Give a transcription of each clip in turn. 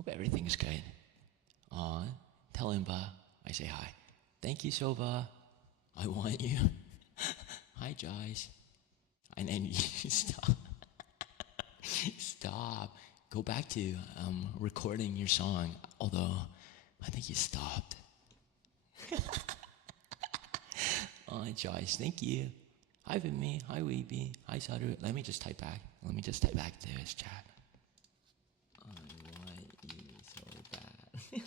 Hope everything's good. Tell Imba I say hi. Thank you, Sova. I want you. Hi, Joyce. And then you stop. Stop. Go back to recording your song. Although, I think you stopped. Oh, Joyce, thank you. Hi, Vinme. Hi, Weeby. Hi, Saru. Let me just type back. To his chat. I want you so bad.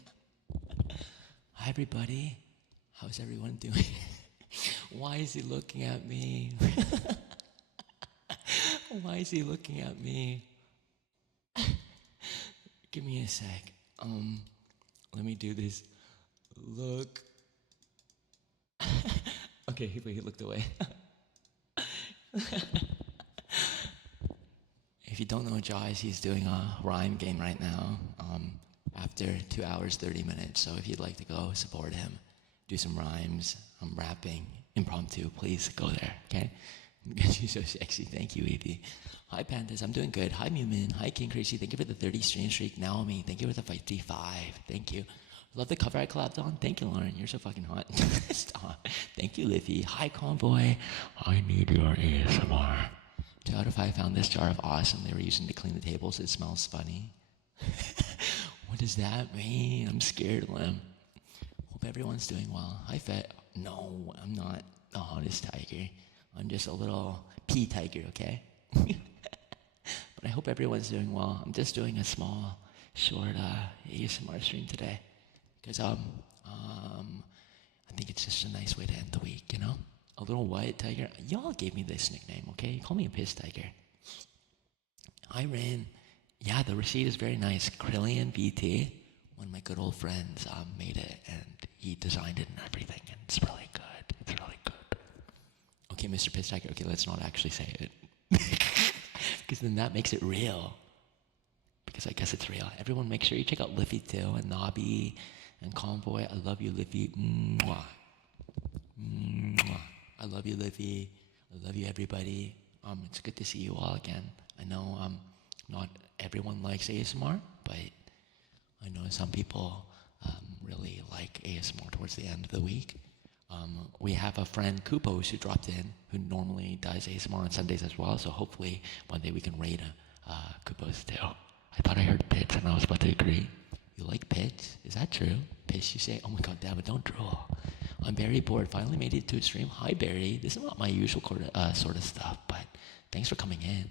Hi, everybody. How's everyone doing? Why is he looking at me? Why is he looking at me? Give me a sec. Let me do this. Look. Okay, he looked away. If you don't know Joyce, he's doing a rhyme game right now. After 2 hours, 30 minutes. So if you'd like to go support him, do some rhymes, rapping, impromptu, please go there, okay? She's so sexy. Thank you, Evie. Hi, Pandas. I'm doing good. Hi, Mumin. Hi, King Crazy. Thank you for the 30 stream streak. Naomi, thank you for the 55. Thank you. Love the cover I collabed on. Thank you, Lauren. You're so fucking hot. Stop. Thank you, Liffy. Hi, Convoy. I need your ASMR. 2 out of 5 found this jar of awesome they were using to clean the tables. It smells funny. What does that mean? I'm scared of them. Hope everyone's doing well. Hi, Fett. No, I'm not the hottest tiger. I'm just a little pea tiger, okay? But I hope everyone's doing well. I'm just doing a small, short ASMR stream today. Because I think it's just a nice way to end the week, you know? A little white tiger. Y'all gave me this nickname, okay? Call me a piss tiger. Hi, Rain. Yeah, the receipt is very nice. Krillian BT, one of my good old friends, made it, and he designed it and everything, and it's really good. It's really good. Okay, Mr. Piss Tiger. Okay, let's not actually say it. Because then that makes it real. Because I guess it's real. Everyone make sure you check out Liffy too, and Nobby, and Convoy. I love you, Liffy. Mwah. Mwah. I love you, Liffy. I love you, everybody. It's good to see you all again. I know not everyone likes ASMR, but I know some people really like ASMR towards the end of the week. We have a friend, Kupos, who dropped in, who normally does ASMR on Sundays as well, so hopefully one day we can raid Kupos too. I thought I heard pits and I was about to agree. You like pits? Is that true? Pits, you say? Oh my god, damn it, don't drool. I'm very bored. Finally made it to a stream. Hi, Barry. This is not my usual sort of stuff, but thanks for coming in.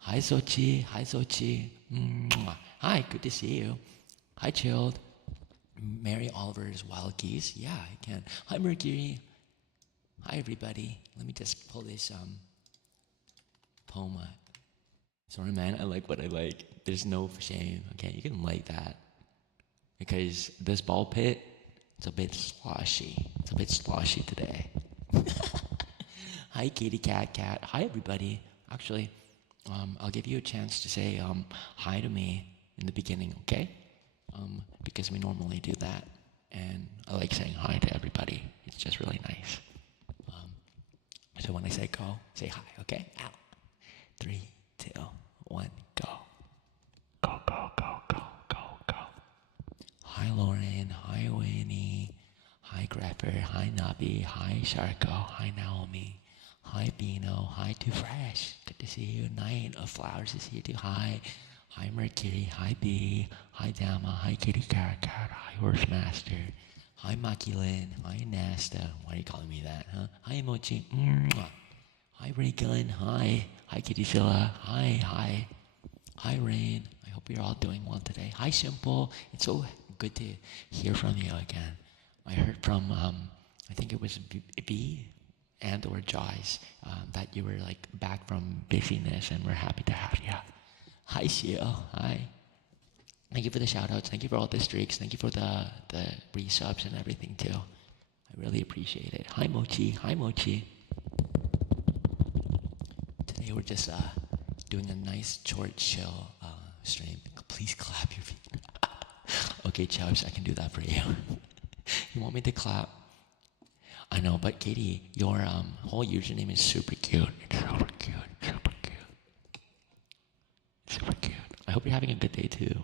Hi, Sochi. Hi, Sochi. Mwah. Hi, good to see you. Hi, Chilled. Mary Oliver's Wild Geese. Yeah, I can. Hi, Mercury. Hi, everybody. Let me just pull this poem up. Sorry, man. I like what I like. There's no shame. Okay, you can like that. Because this ball pit, it's a bit sloshy. It's a bit sloshy today. Hi, Kitty Cat. Hi, everybody. Actually, I'll give you a chance to say hi to me in the beginning, okay? Because we normally do that. And I like saying hi to everybody. It's just really nice. So when I say go, say hi, okay? Ow. 3, 2, 1, go. Go, go, go, go, go, go. Hi, Lauren. Hi, Winnie. Hi, Grepper. Hi, Nobby. Hi, Sharko. Hi, Naomi. Hi, Bino. Hi, Too Fresh. Good to see you. Night of Flowers is here too. Hi. Hi, Mercury. Hi, B. Hi, Dama. Hi, Kitty Cat. Hi, Horse Master. Hi, Makulin. Hi, Nasta. Why are you calling me that, huh? Hi, Mochi. Mwah. Hi, Ray Gun. Hi. Hi, Kitty Zilla. Hi. Hi, Rain. I hope you're all doing well today. Hi, Simple. It's so good to hear from you again. I heard from, I think it was B and or Joyce, that you were like back from busyness, and we're happy to have you. Hi, Seal. Hi. Thank you for the shout-outs. Thank you for all the streaks. Thank you for the resubs and everything too. I really appreciate it. Hi, Mochi. Hi, Mochi. Today we're just doing a nice short chill stream. Please clap your feet. Okay, Chubbs, I can do that for you. You want me to clap? I know, but Katie, your whole username is super cute. It's super cute, super cute. Super cute. I hope you're having a good day too,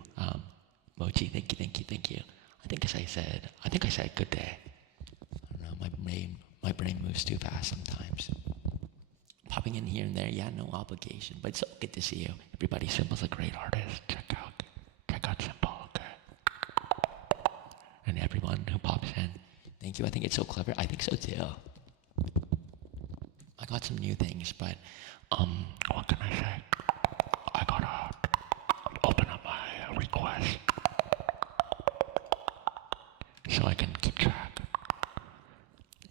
Mochi, thank you, thank you, thank you. I think I said good day. I don't know, my brain moves too fast sometimes. Popping in here and there, yeah, no obligation, but it's so good to see you. Everybody, Simple's a great artist. Check out Simple, okay? And everyone who pops in, thank you. I think it's so clever. I think so too. I got some new things, but what can I say? I gotta open up my request so I can keep track.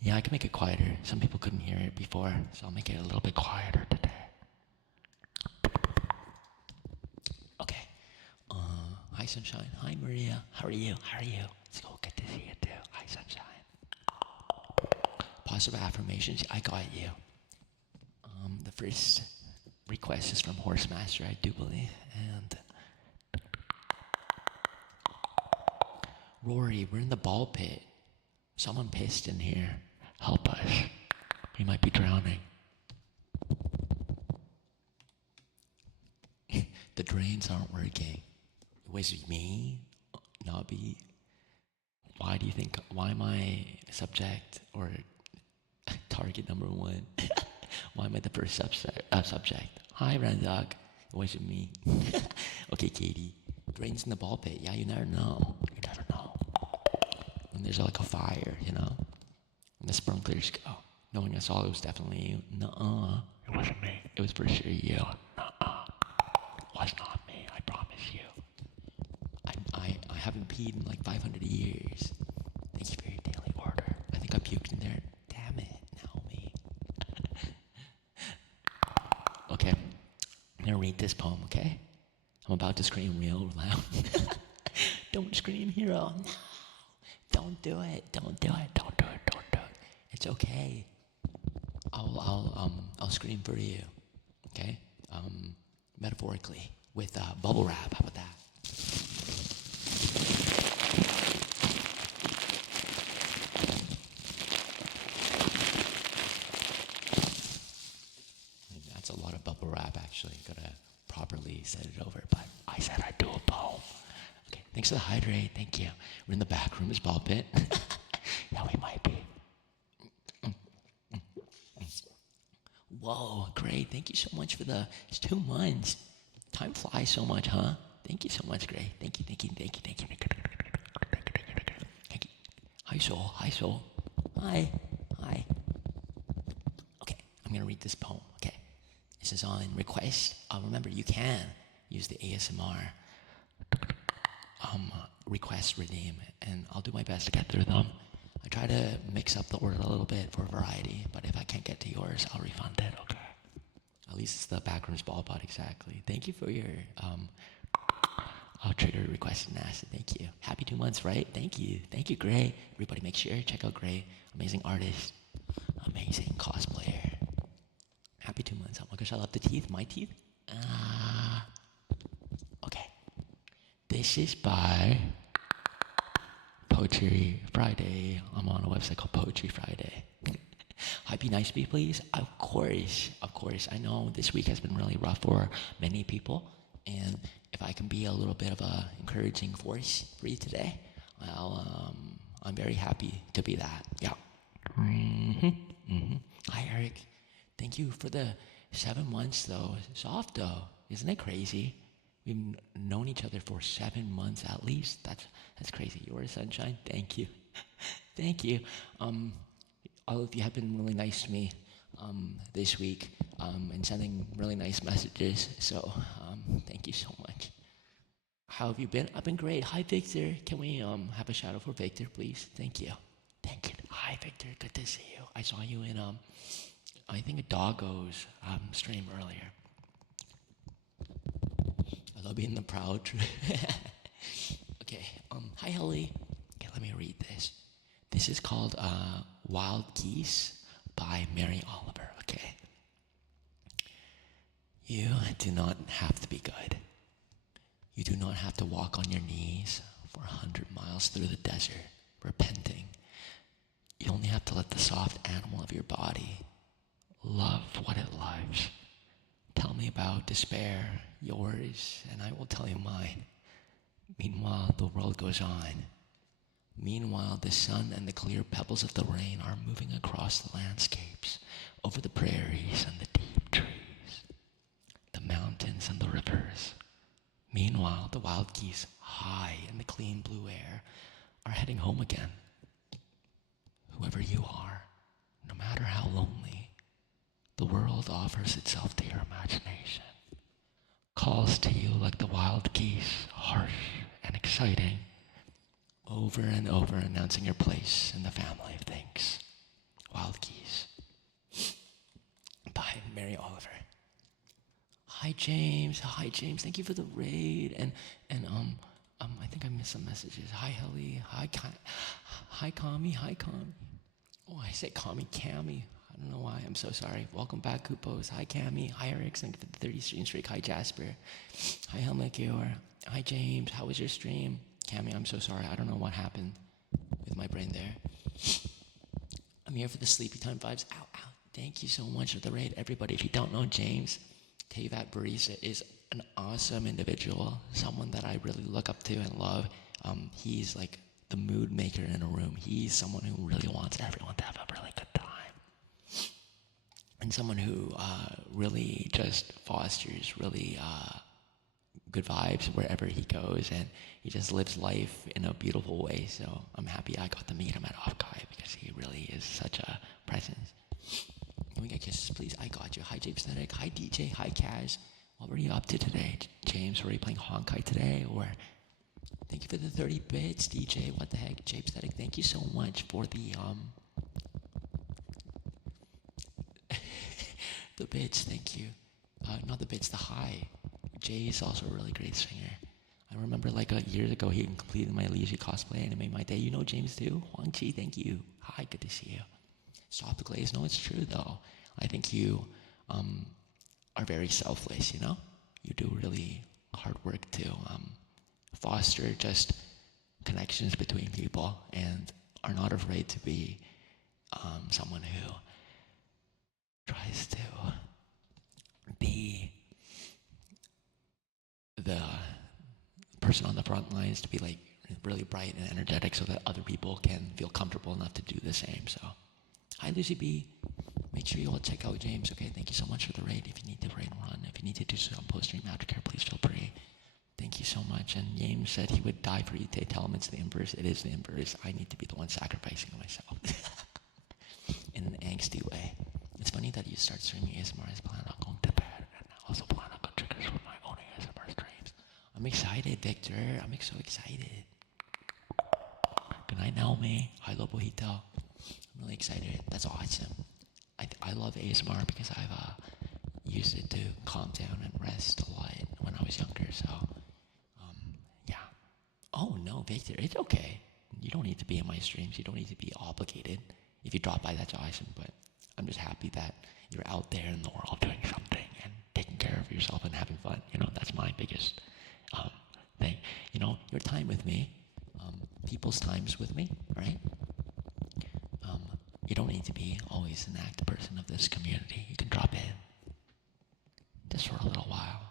Yeah, I can make it quieter. Some people couldn't hear it before, so I'll make it a little bit quieter today. Okay. Hi, Sunshine. Hi, Maria. How are you? How are you? It's so good to see you too. Hi, Sunshine. Positive affirmations. I got you. The first request is from Horsemaster, I do believe, and Rory, we're in the ball pit. Someone pissed in here. Help us. We might be drowning. The drains aren't working. It was me, Nobby. Why am I subject or target number one? Why am I the first subject? Hi, Randog. It wasn't me. Okay, Katie. Drains in the ball pit. Yeah, you never know. You never know. When there's like a fire, you know? When the sprinklers go. Knowing us all, it was definitely you. Nuh-uh. It wasn't me. It was for sure you. Nuh-uh. It was not me. I promise you. I haven't peed in like 500 years. Thank you for your daily order. I think I puked in there. Damn it, Naomi. Okay, I'm gonna read this poem, okay? I'm about to scream real loud. Don't scream, hero. No. Don't do it. Don't do it. Don't do it. Don't do it. It's okay. I'll scream for you. Okay? Metaphorically with bubble wrap. How about that? That's a lot of bubble wrap, actually. Gotta properly set it over, but I said I'd do a poem. Okay, thanks for the hydrate. Thank you. We're in the back room. Is Ballpit? Yeah, we might be. Whoa, great. Thank you so much for it's 2 months. Time flies so much, huh? Thank you so much, Gray. Thank you. Thank you. Hi, Soul. Hi, Soul. Hi. Okay, I'm gonna read this poem, okay? This is on request. Remember, you can use the ASMR request redeem, and I'll do my best to get through them. I try to mix up the order a little bit for variety, but if I can't get to yours, I'll refund it, okay? At least it's the backrooms ball bot, exactly. Thank you for your trigger request and acid. Thank you. Happy 2 months, right? Thank you, Gray. Everybody make sure check out Gray. Amazing artist, amazing cosplayer. Happy 2 months. Oh my gosh, I love the teeth. My teeth. Okay. This is by Poetry Friday. I'm on a website called Poetry Friday. Hi, be nice to me, please. Of course. I know this week has been really rough for many people, and if I can be a little bit of a encouraging force for you today, well, I'm very happy to be that. Yeah. Hi, Eric. Thank you for the 7 months, though. Soft, though. Isn't it crazy? We've known each other for 7 months at least. That's crazy. You're a sunshine. Thank you. Thank you. All of you have been really nice to me this week and sending really nice messages. So thank you so much. How have you been? I've been great. Hi, Victor. Can we have a shout out for Victor, please? Thank you. Hi, Victor. Good to see you. I saw you in I think a Doggo's stream earlier. I love being the proud. Okay. Hi, Helly. Okay, let me read this. This is called Wild Geese by Mary Oliver. Okay. You do not have to be good. You do not have to walk on your knees for 100 miles through the desert, repenting. You only have to let the soft animal of your body love what it loves. Tell me about despair, yours, and I will tell you mine. Meanwhile, the world goes on. Meanwhile, the sun and the clear pebbles of the rain are moving across the landscapes, over the prairies and the deep trees, the mountains and the rivers. Meanwhile, the wild geese, high in the clean blue air, are heading home again. Whoever you are, no matter how lonely, the world offers itself to your imagination, calls to you like the wild geese, harsh and exciting, over and over announcing your place in the family of things. Wild Geese by Mary Oliver. Hi James, thank you for the raid, and I think I missed some messages. Hi Helly, hi Kami. Oh, I said Kami, Cami. I don't know why, I'm so sorry. Welcome back, Kupos. Hi Cami, hi Eric, thank you for the 30 stream streak. Hi Jasper, hi Helmet Gior, hi James, how was your stream? Cami, I'm so sorry, I don't know what happened with my brain there. I'm here for the sleepy time vibes. Ow. Thank you so much for the raid, everybody. If you don't know James, Tevat Barisa is an awesome individual, someone that I really look up to and love. He's like the mood maker in a room. He's someone who really wants everyone to have a really good time. And someone who really just fosters really good vibes wherever he goes, and he just lives life in a beautiful way. So I'm happy I got to meet him at Offkai because he really is such a presence. Can we get kisses, please? I got you. Hi, James Static. Hi, DJ. Hi, Kaz. What were you up to today, James? Were you playing Honkai today, or? Thank you for the 30 bits, DJ. What the heck, James Static? Thank you so much for the the bits. Thank you. Not the bits, the high. Jay is also a really great singer. I remember like years ago he completed my Leisure cosplay and it made my day. You know James too? Huang Chi, thank you. Hi, good to see you. Stop the glaze. No, it's true though. I think you are very selfless, you know? You do really hard work to foster just connections between people and are not afraid to be someone who tries to be the person on the front lines, to be like really bright and energetic so that other people can feel comfortable enough to do the same. So hi Lucy B, make sure you all check out James. Okay, thank you so much for the raid. If you need to raid run, if you need to do some post-stream aftercare, please feel free. Thank you so much. And James said he would die for you. Tell him it's the inverse. It is the inverse. I need to be the one sacrificing myself in an angsty way. It's funny that you start streaming ASMR as plan on going to bed, and I also plan on going triggers for my own ASMR streams. I'm excited, Victor. I'm so excited. Good night, Naomi. Hi, Lobojito. I'm really excited. That's awesome. I love ASMR because I've used it to calm down and rest a lot when I was younger. So, yeah. Oh no, Victor, it's okay. You don't need to be in my streams. You don't need to be obligated. If you drop by, that's awesome. But I'm just happy that you're out there in the world doing something and taking care of yourself and having fun. You know, that's my biggest thing. You know, your time with me, people's times with me, right? You don't need to be always an active person of this community. You can drop in just for a little while.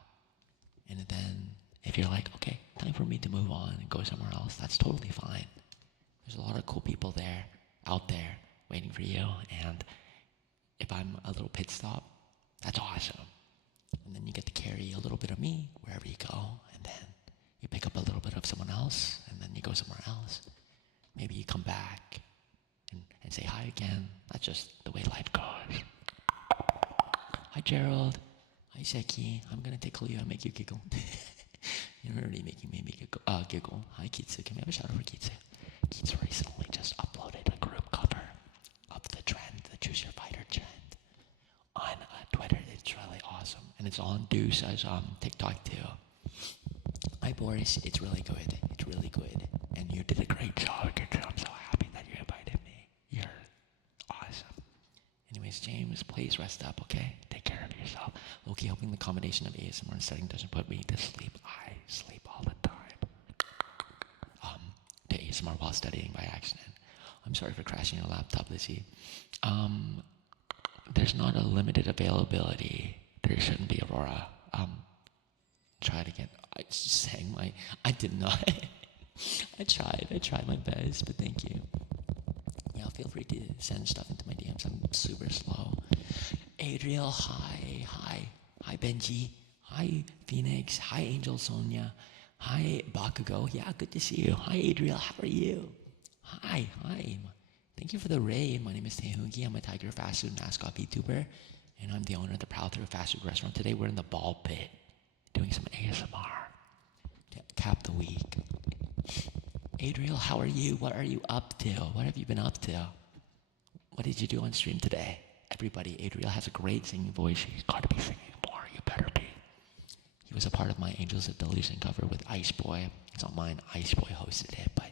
And then if you're like, okay, time for me to move on and go somewhere else, that's totally fine. There's a lot of cool people there, out there, waiting for you. And if I'm a little pit stop, that's awesome. And then you get to carry a little bit of me wherever you go. And then you pick up a little bit of someone else. And then you go somewhere else. Maybe you come back and say hi again. That's just the way life goes. Hi, Gerald. Hi, Seki. I'm going to tickle you and make you giggle. You're already making me giggle. Hi, Kitsu. Can we have a shout out for Kitsu? Kitsu recently just uploaded a group cover of the trend, the Choose Your Fighter trend, on Twitter. It's really awesome. And it's on Deuce's TikTok too. Hi, Boris. It's really good. It's really good. And you did a great job. I'm so happy that you invited me. You're awesome. Anyways, James, please rest up, okay? Take care of yourself. Okay, hoping the combination of ASMR and studying doesn't put me to sleep. I sleep all the time. To ASMR while studying by accident. I'm sorry for crashing your laptop, Lizzie. There's not a limited availability. There shouldn't be, Aurora. Try it again. I I did not. I tried my best, but thank you. Yeah, feel free to send stuff into my DMs. I'm super slow. Adriel, hi Benji, hi Phoenix, hi Angel Sonia, hi Bakugo. Yeah, good to see you. Hi Adriel, how are you? Hi. Thank you for the raid. My name is Taehoongie. I'm a Tiger fast food mascot VTuber, and I'm the owner of the Proud Through fast food restaurant. Today we're in the Ballpit, doing some ASMR to cap the week. Adriel, how are you? What are you up to? What have you been up to? What did you do on stream today? Everybody, Adriel has a great singing voice. He's got to be singing more. You better be. He was a part of my Angels of Delusion cover with Ice Boy. It's not mine. Ice Boy hosted it, but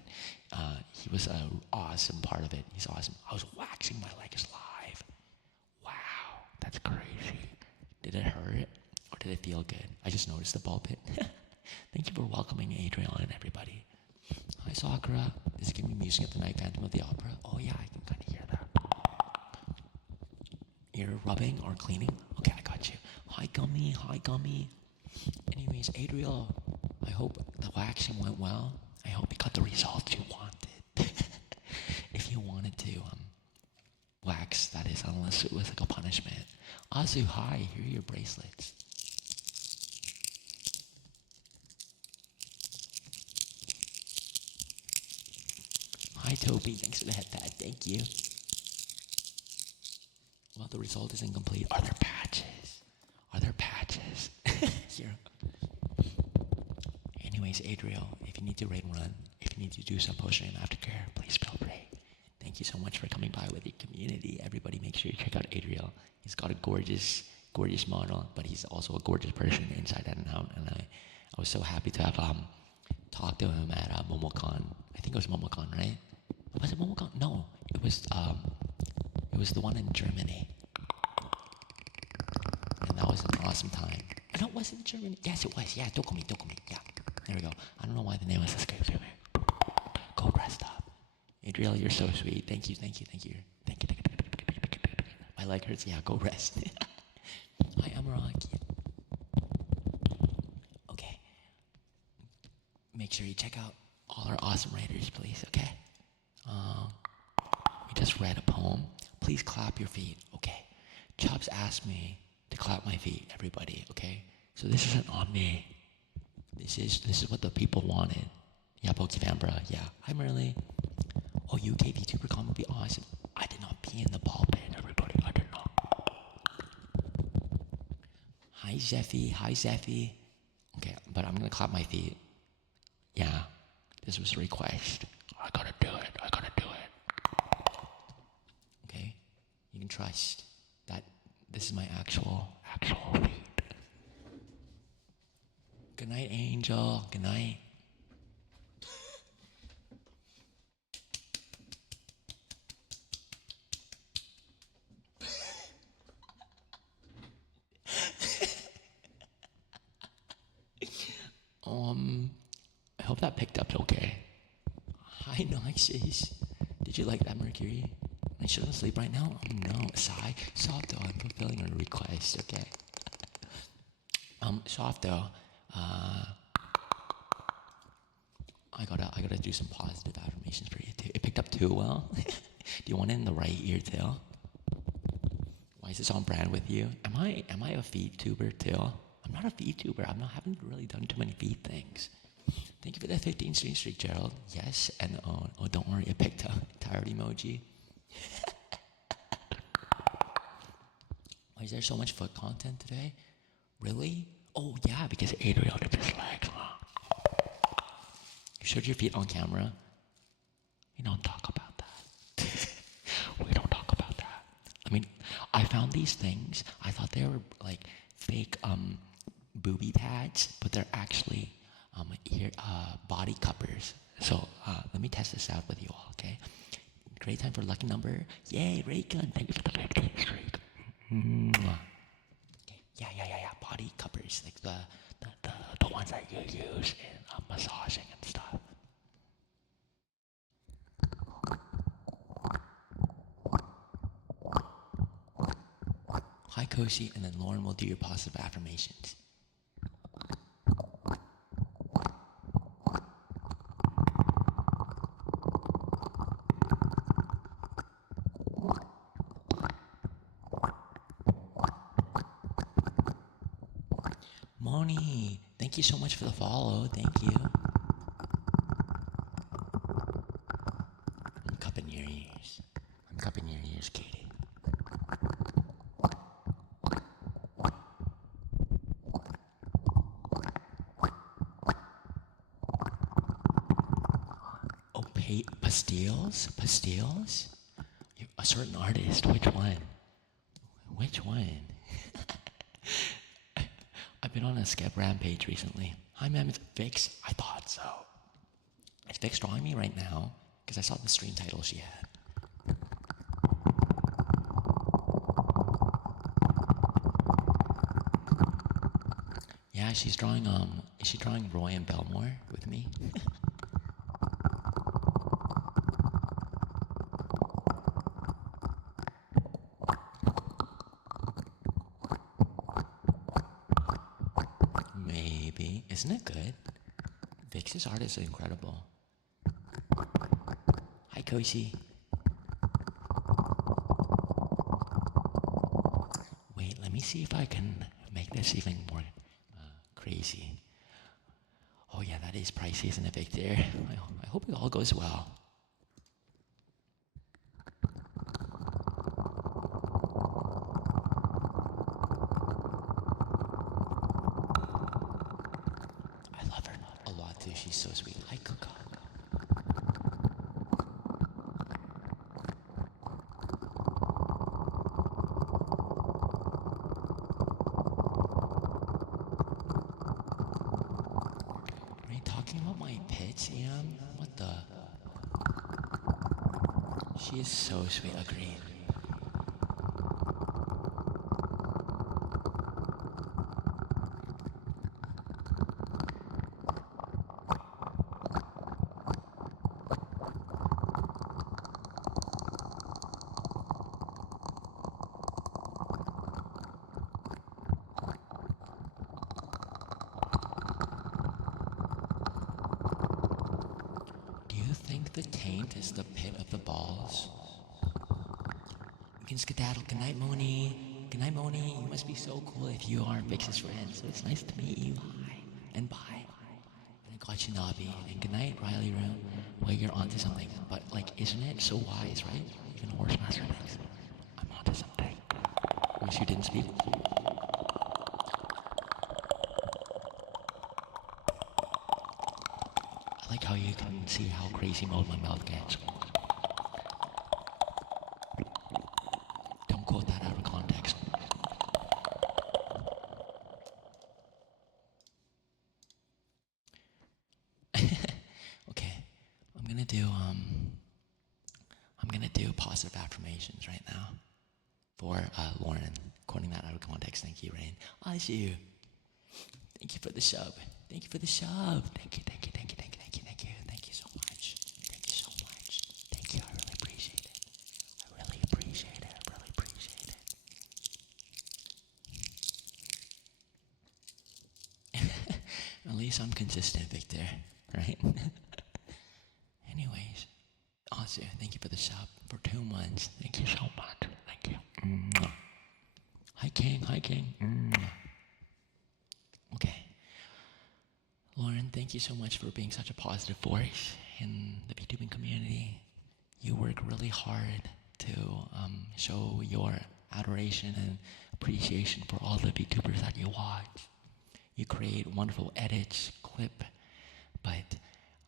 he was an awesome part of it. He's awesome. I was waxing my legs live. Wow, that's crazy. Did it hurt or did it feel good? I just noticed the ball pit. Thank you for welcoming Adriel and everybody. Hi Sakura. This is giving me music at the night, Phantom of the Opera. Oh yeah, I can kind of hear that. You're rubbing or cleaning? Okay, I got you. Hi Gummy. Anyways, Adriel, I hope the waxing went well. I hope you got the results you wanted. If you wanted to wax, that is, unless it was like a punishment. Azu, hi, here are your bracelets. Hi Toby, thanks for the head pad, thank you. Well, the result is incomplete. Are there patches? Here. Anyways, Adriel, if you need to raid run, if you need to do some post-stream aftercare, please feel free. Thank you so much for coming by with your community. Everybody make sure you check out Adriel. He's got a gorgeous model, but he's also a gorgeous person inside and out. And I was so happy to have talked to him at MomoCon. I think it was MomoCon, right? Was it MomoCon? No, it was the one in Germany. And that was an awesome time. No, was it Germany? Yes, it was. Yeah, Dokumi. Yeah, there we go. I don't know why the name was escaped me. Go rest up. Adriel, you're so sweet. Thank you. My leg hurts. Yeah, go rest. Hi, Amaraki. Okay. Make sure you check out all our awesome writers, please, okay? We just read a poem. Please clap your feet, okay? Chubbs asked me to clap my feet, everybody, okay? So this isn't on me. This is what the people wanted. Yeah, Pokefambra, yeah. Hi, Merly. Oh, UK VTuber comment would be awesome. I did not pee in the ball pit, everybody. I did not. Hi, Zeffy. Okay, but I'm gonna clap my feet. Yeah, this was a request. I gotta do it. Okay, you can trust that this is my actual feet. Good night, Angel. Good night. I hope that picked up okay. Hi, Noxys. Did you like that, Mercury? I shouldn't sleep right now? Oh, no. Softo, I'm fulfilling a request, okay? Softo, I gotta do some positive affirmations for you too. It picked up too well. Do you want it in the right ear too? Why is this on brand with you? Am I a feed tuber too? I'm not a feed tuber. Haven't really done too many feed things. Thank you for the 15 streak, Gerald. Yes, and oh, don't worry, it picked up. Tired emoji. Why is there so much foot content today? Really? Oh yeah, because Adriel did his legs. You showed your feet on camera. We don't talk about that. We don't talk about that. I mean, I found these things. I thought they were like fake booby pads, but they're actually body cuppers. So let me test this out with you all, okay? Great time for lucky number. Yay, ray gun. Thank you for the 15 streak. Okay. Yeah. Body cuppers, like the ones that you use in massaging and stuff. Hi, Koshi, and then Lauren will do your positive affirmations. Thank you so much for the follow. Thank you. I'm cupping your ears. I'm cupping your ears, Katie. Oh, pastilles? Pastilles? A certain artist. Which one? Which one? I've been on a skep rampage recently. Hi, ma'am. It's Vix. I thought so. Is Vix drawing me right now? Because I saw the stream title she had. Yeah, she's drawing, is she drawing Roy and Belmore with me? Maybe. Isn't it good? Vix's art is incredible. Hi, Koshi. Wait, let me see if I can make this even more crazy. Oh yeah, that is pricey, isn't it, Victor? I hope it all goes well. I love her a lot too. She's so sweet. Hi, Kuka. Are you talking about my pets, Ian? What the? She is so sweet. Agreed. Do you think the taint is the pit of the balls? You can skedaddle. Good night, Moni. Good night, Moni. You must be so cool if you are Vix's friend. So it's nice to meet you. Hi. And bye. And I got you, Nobby. And good night, Riley Room. Well, you're onto something. But, like, isn't it so wise, right? Even Horse Master thinks I'm onto something. Wish you didn't speak. I like how you can see how crazy mode my mouth gets. Don't quote that out of context. Okay, I'm gonna do positive affirmations right now for Lauren. Quoting that out of context. Thank you, Rain. I see you. Thank you for the sub. Thank you for the sub. Thank you, thank you, thank you, thank you, thank you, thank you. Thank you so much. Thank you so much. Thank you. I really appreciate it. I really appreciate it. I really appreciate it. At least I'm consistent, Victor. Right? Anyways. Also, thank you for the sub for 2 months. Thank you so much. Thank you. Mwah. Hi, King. Hi, King. Mwah. Okay. Lauren, thank you so much for being such a positive force in the VTubing community. You work really hard to show your adoration and appreciation for all the VTubers that you watch. You create wonderful edits, clip, but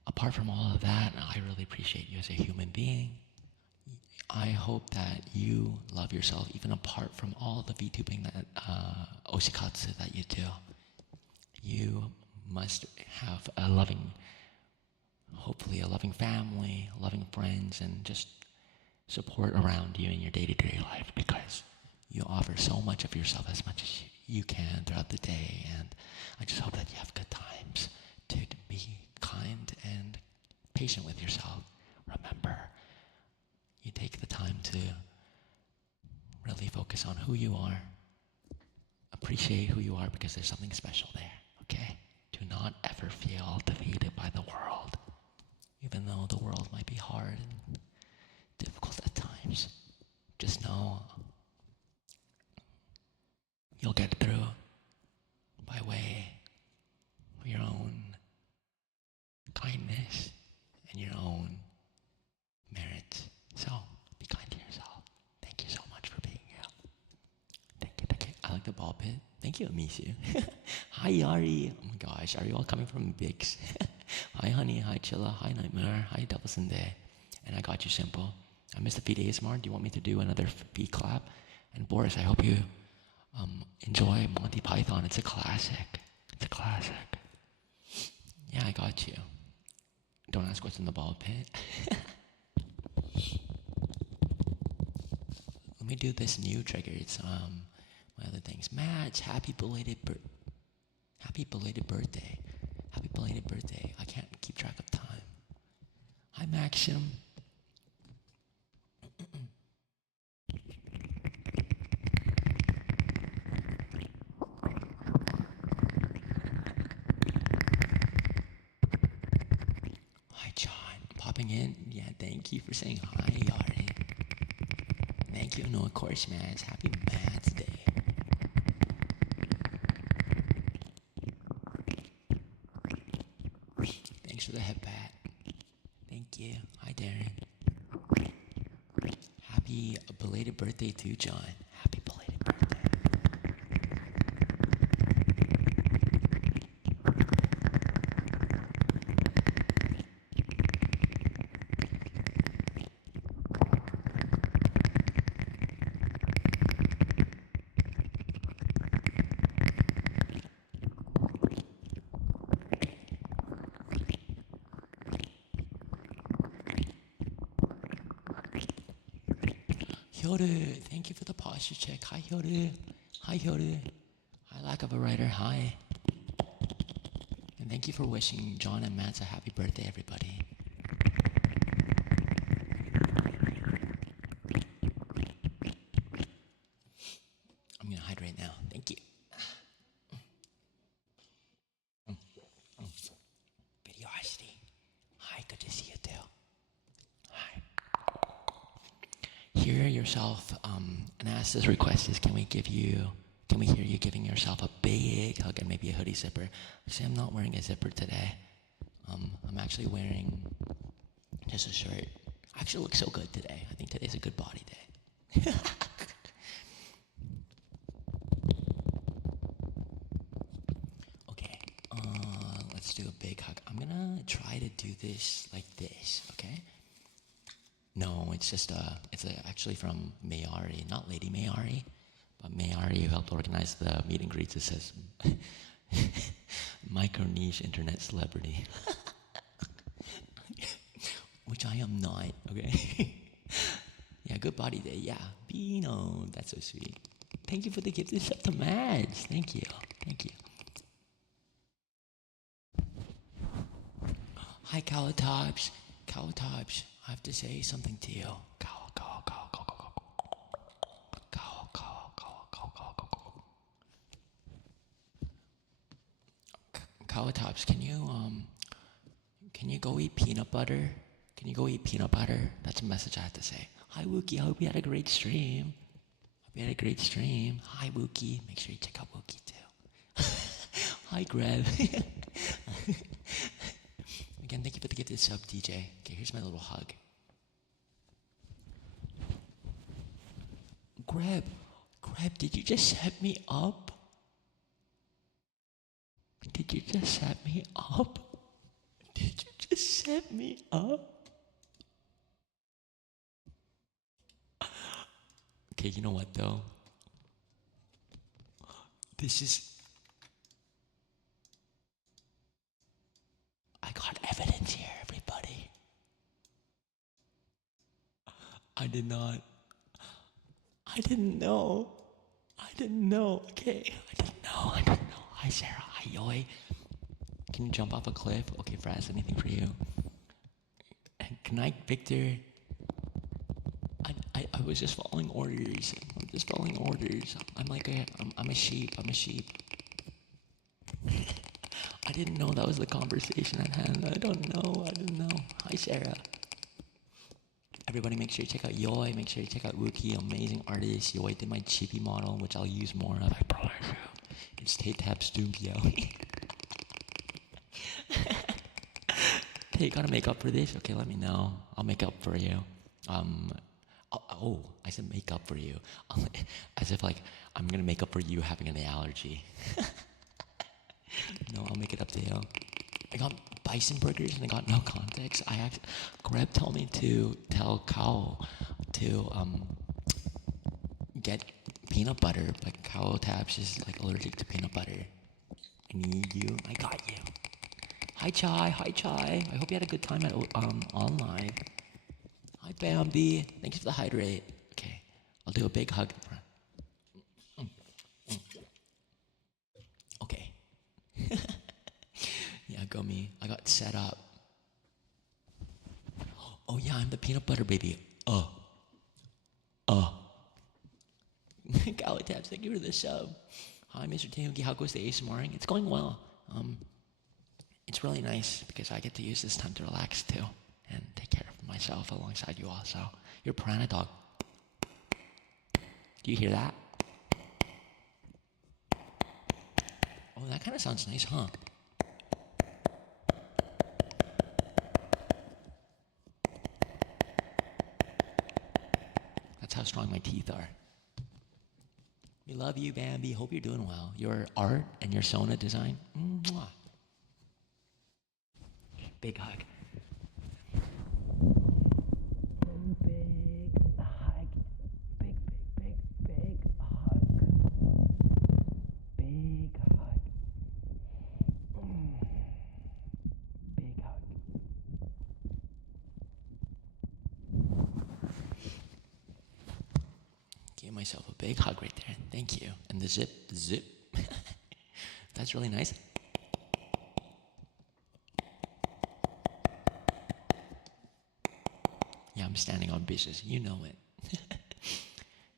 apart from all of that, I really appreciate you as a human being. I hope that you love yourself even apart from all the VTubing that oshikatsu that you do. You must have a loving, hopefully a loving family, loving friends, and just support around you in your day-to-day life, because you offer so much of yourself as much as you can throughout the day, and I just hope that you have good times to be kind and patient with yourself. Remember, you take the time to really focus on who you are, appreciate who you are, because there's something special there, okay? Do not ever feel defeated by the world, even though the world might be hard and difficult at times. Just know you'll get through by way of Ballpit. Thank you, Amisu. Hi, Yari. Oh my gosh, are you all coming from Bix? Hi, Honey. Hi, Chilla. Hi, Nightmare. Hi, Double Sunday. And I got you, Simple. I missed the feed ASMR. Do you want me to do another feed clap? And Boris, I hope you enjoy Monty Python. It's a classic. It's a classic. Yeah, I got you. Don't ask what's in the ball pit. Let me do this new trigger. It's my other things. Match, happy belated birthday. Happy belated birthday. I can't keep track of time. Hi, Maxim. Hi, John. Popping in. Yeah, thank you for saying hi, Yari. Thank you. No, of course, Mads. Happy Mads Day. Thanks for the head pat. Thank you. Hi, Darren. Happy belated birthday to John. Happy belated birthday. Hyoru, thank you for the posture check. Hi, Hyoru. Hi, Hyoru. Hi, lack of a writer. Hi. And thank you for wishing John and Matt a happy birthday, everybody. I'm gonna hide right now. Thank you. Videosity. Hi, good to see you too. Hi. Hear yourself and ask this request is can we hear you giving yourself a big hug and maybe a hoodie zipper? Actually, I'm not wearing a zipper today. I'm actually wearing just a shirt. I actually look so good today. I think today's a good body day. Okay, let's do a big hug. I'm gonna try to do this like this, okay? No, it's actually from Mayari, not Lady Mayari, but Mayari who helped organize the meet and greets. It says, micro niche internet celebrity. Which I am not, okay? Yeah, good body day, yeah. Beano, that's so sweet. Thank you for the gift. It's up to Mads. Thank you. Hi, Cowatops. Cowatops, I have to say something to you. Cowatops, can you go eat peanut butter? Can you go eat peanut butter? That's a message I have to say. Hi, Wookie. I hope you had a great stream. Hi, Wookie. Make sure you check out Wookie too. Hi, Greb. Again, thank you for the gifted sub, DJ. Okay, here's my little hug. Greb, did you just set me up? Did you just set me up? Okay, you know what though? I got evidence here, everybody. I didn't know. Okay, I didn't know. Hi, Sarah. Hi, Yoi. Can you jump off a cliff? Okay, Fraz, anything for you? And can I, Victor? I was just following orders. I'm a sheep. I didn't know that was the conversation at hand. I didn't know. Hi, Sarah. Everybody make sure you check out Yoi. Make sure you check out Wookie, amazing artist. Yoi did my chibi model, which I'll use more of, I promise you. It's Tape-Tap Stumpio. Hey, you gotta make up for this? Okay, let me know. I'll make up for you. Oh, I said make up for you. As if like I'm gonna make up for you having an allergy. No, I'll make it up to you. I got bison burgers and I got no context. Greg told me to tell Cow to get peanut butter, like Cow Taps is like allergic to peanut butter. I need you. I got you. Hi Chai. Hi Chai. I hope you had a good time at online. Hi Bambi. Thanks for the hydrate. Okay, I'll do a big hug. Okay. Yeah, go me. I got set up. Oh yeah, I'm the peanut butter baby. Galatabs, thank you for the sub. Hi, Mr. Taehoongie. How goes the ASMRing? It's going well. It's really nice because I get to use this time to relax too and take care of myself alongside you all. So, you're piranha dog. Do you hear that? Oh, that kind of sounds nice, huh? That's how strong my teeth are. We love you, Bambi. Hope you're doing well. Your art and your Sona design. Mwah. Big hug. Big hug. Big hug. Big hug. Big hug. Give myself a big hug right there. Thank you. And the zip. That's really nice. Yeah, I'm standing on business. You know it.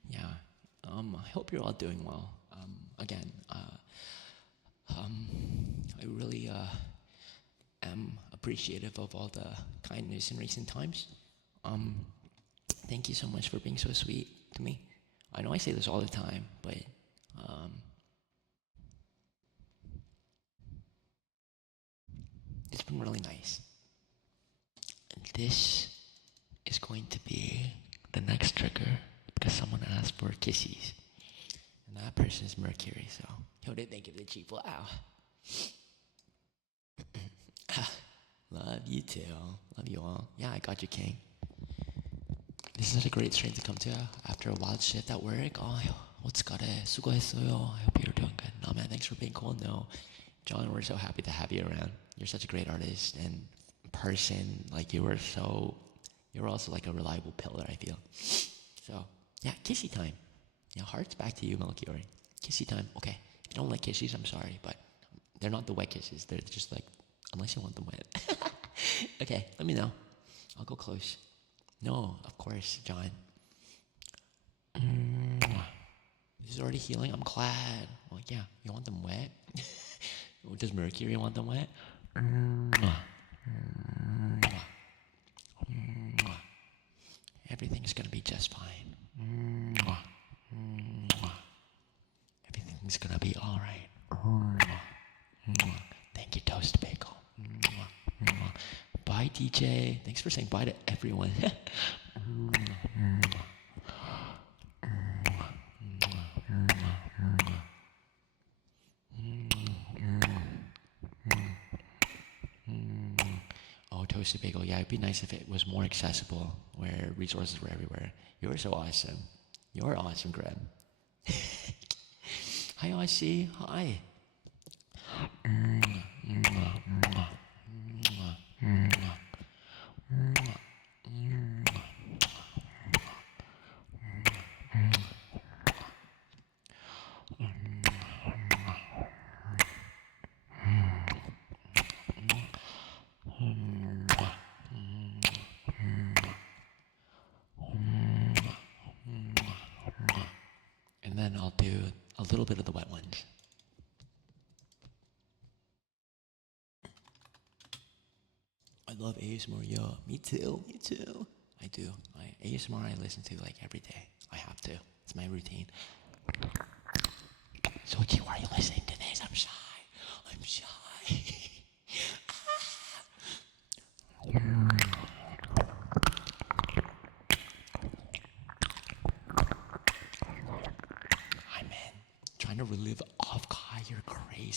Yeah. I hope you're all doing well. Again, I really am appreciative of all the kindness in recent times. Thank you so much for being so sweet to me. I know I say this all the time, but it's been really nice. And this is going to be the next trigger because someone asked for kisses. And that person is Mercury, so yo, thank you for the cheap wow. Love you too. Love you all. Yeah, I got you, King. This is such a great stream to come to after a wild shift at work. Oh, 어떡하래. 수고했어요. I hope you're doing good. No, man, thanks for being cool. No, John, we're so happy to have you around. You're such a great artist and person. Like, you were also like a reliable pillar, I feel. So, yeah, kissy time. Yeah, hearts back to you, Melchior. Kissy time. Okay, if you don't like kisses, I'm sorry, but they're not the wet kisses. They're just like, unless you want them wet. Okay, let me know. I'll go close. No, of course, John. This is already healing. I'm glad. Well, yeah, you want them wet? Does Mercury want them wet? Everything's gonna be just fine. Everything's gonna be alright. Thank you, Toast Bagel. Bye, DJ. Thanks for saying bye to everyone. Oh, Toasted Bagel. Yeah, it'd be nice if it was more accessible, where resources were everywhere. You're so awesome. You're awesome, Greg. Hi, Aussie. Hi. And then I'll do a little bit of the wet ones. I love ASMR, yo. Me too, me too. I do. ASMR I listen to like every day. I have to. It's my routine. Sochi, why are you listening to this? I'm shy. I'm shy.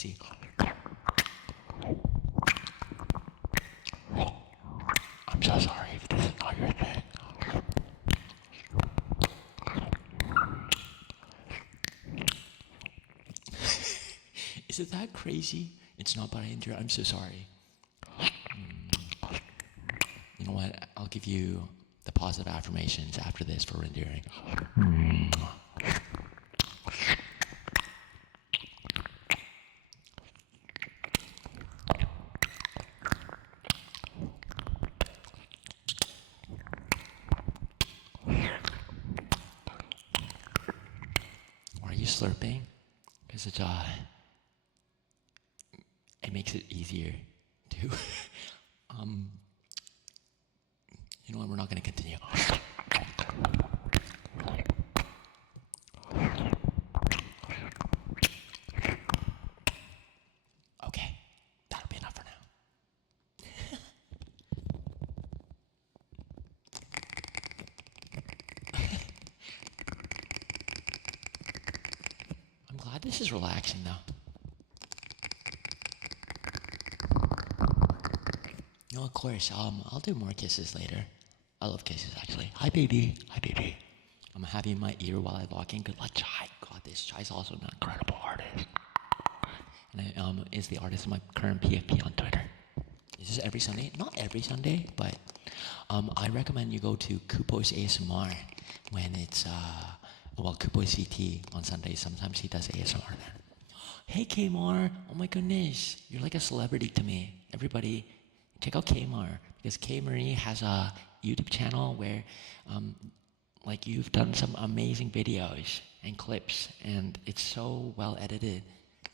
see. I'm so sorry if this is not your thing. Is it that crazy? It's not, but I endure. I'm so sorry. You know what? I'll give you the positive affirmations after this for enduring. Why are you slurping? Because it makes it easier to. You know what? We're not going to continue. Okay, that'll be enough for now. I'm glad this is relaxing though. No, of course. I'll do more kisses later. I love kisses actually. Hi baby. Hi baby. I'm having my ear while I log in. Good luck, Chai. Got this. Chai's also an incredible artist. And I is the artist of my current PFP on Twitter. Is this every Sunday? Not every Sunday, but I recommend you go to Kupo's ASMR when it's Kupo's VT on Sundays. Sometimes he does ASMR then. Hey Kmar, oh my goodness, you're like a celebrity to me. Everybody, check out Kmar because K Marie has a YouTube channel where like you've done some amazing videos and clips, and it's so well edited.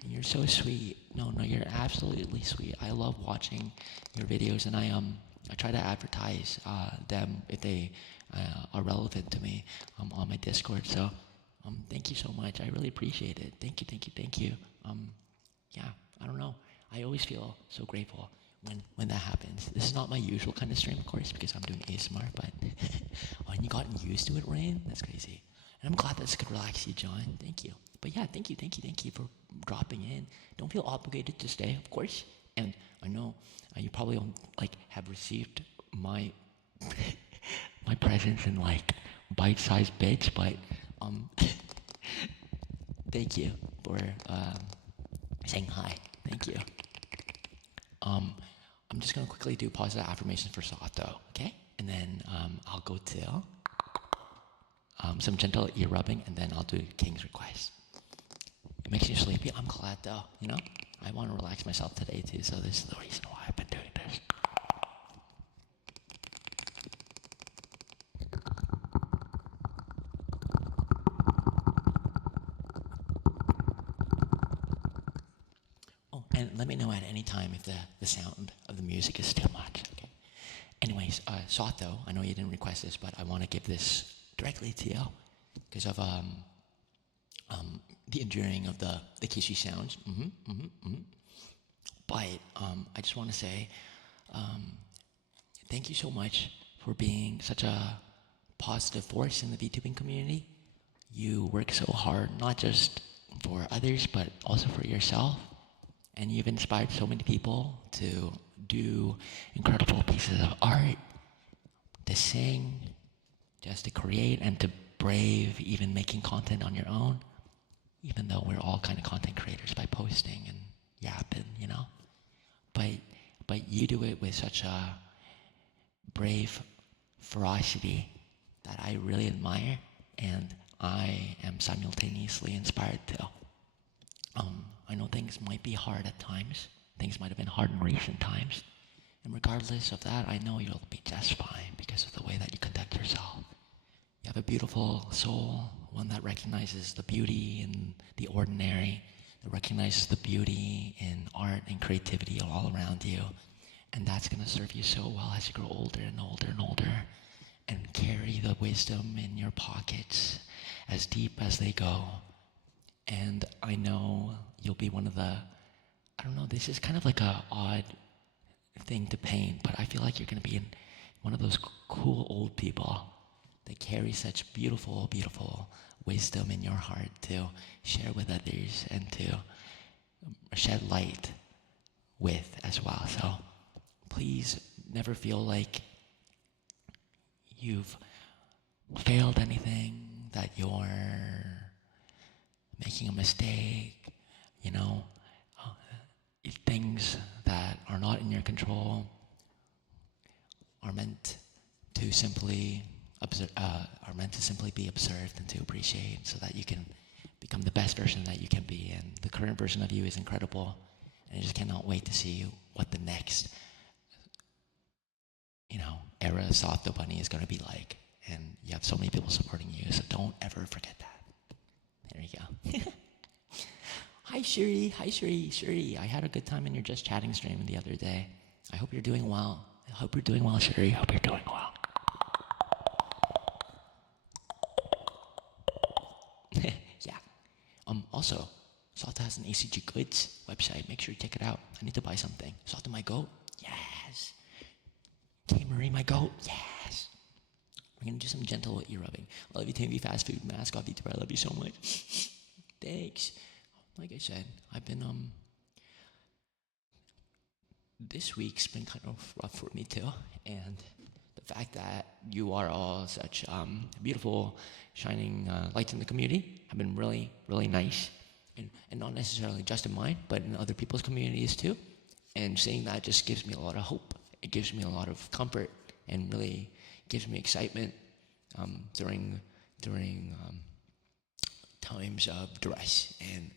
And you're so sweet. No, you're absolutely sweet. I love watching your videos, and I try to advertise them if they are relevant to me on my Discord. So thank you so much. I really appreciate it. Thank you. Yeah, I don't know. I always feel so grateful when that happens. This is not my usual kind of stream, of course, because I'm doing ASMR, but when you gotten used to it, Rain, that's crazy. And I'm glad this could relax you, John. Thank you. But yeah, thank you for dropping in. Don't feel obligated to stay, of course. And I know you probably don't, like have received my my presence in like bite-sized bits, but thank you for saying hi. Thank you. I'm just gonna quickly do positive affirmations for Sato, okay? And then I'll go to some gentle ear rubbing, and then I'll do King's request. It makes you sleepy. I'm glad though. You know, I want to relax myself today too, so this is the reason why I've been doing this. Oh, and let me know at any time if the sound of the music is too much. Okay. Anyways, Sato, I know you didn't request this, but I want to give this directly to you because of the enduring of the kissy sounds. But I just want to say thank you so much for being such a positive force in the VTubing community. You work so hard, not just for others, but also for yourself. And you've inspired so many people to do incredible pieces of art, to sing, just to create, and to brave even making content on your own. Even though we're all kind of content creators by posting and yapping, you know. But you do it with such a brave ferocity that I really admire, and I am simultaneously inspired to. I know things might be hard at times. Things might have been hard in recent times. And regardless of that, I know you'll be just fine because of the way that you conduct yourself. You have a beautiful soul, one that recognizes the beauty in the ordinary, that recognizes the beauty in art and creativity all around you. And that's going to serve you so well as you grow older and older and older, and carry the wisdom in your pockets as deep as they go. And I know you'll be one of the, I don't know, this is kind of like a odd thing to paint, but I feel like you're going to be one of those cool old people that carry such beautiful, beautiful wisdom in your heart to share with others and to shed light with as well. So please never feel like you've failed anything, that you're making a mistake, you know, uh, things that are not in your control are meant to simply be observed and to appreciate, so that you can become the best version that you can be. And the current version of you is incredible, and I just cannot wait to see what the next, era of Softo Bunny is going to be like. And you have so many people supporting you, so don't ever forget that. There you go. Hi, Shuri. Hi, Shuri. Shuri, I had a good time in your Just Chatting stream the other day. I hope you're doing well. I hope you're doing well, Shuri. I hope you're doing well. Yeah. Also, Salta has an ACG Goods website. Make sure you check it out. I need to buy something. Salta, my goat? Yes. K Marie, my goat? Yes. We're gonna do some gentle ear rubbing. I love you, Taehoongie Fast Food Mascot VTuber. I love you so much. Thanks. Like I said, I've been this week's been kind of rough for me too, and the fact that you are all such beautiful, shining lights in the community have been really, really nice, and not necessarily just in mine, but in other people's communities too. And seeing that just gives me a lot of hope. It gives me a lot of comfort, and really gives me excitement during times of duress. And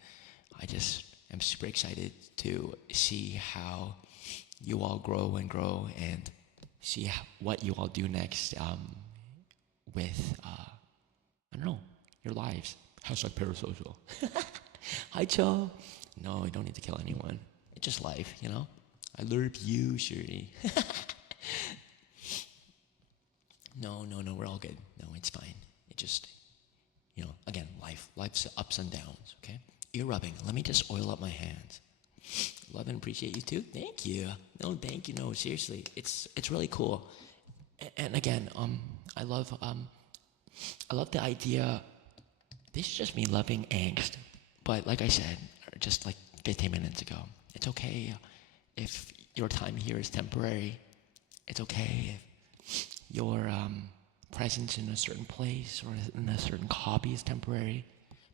I just am super excited to see how you all grow and grow, and see what you all do next with, I don't know, your lives. Hashtag parasocial. Hi, Cho. No, you don't need to kill anyone. It's just life, I love you, Shuri. No, we're all good. No, it's fine. It just, again, life's ups and downs, okay? Ear rubbing. Let me just oil up my hands. Love and appreciate you too. Thank you. No, thank you. No, seriously, it's really cool. And again, I love the idea. This is just me loving angst, but like I said, just like 15 minutes ago, it's okay if your time here is temporary. It's okay if your presence in a certain place or in a certain hobby is temporary,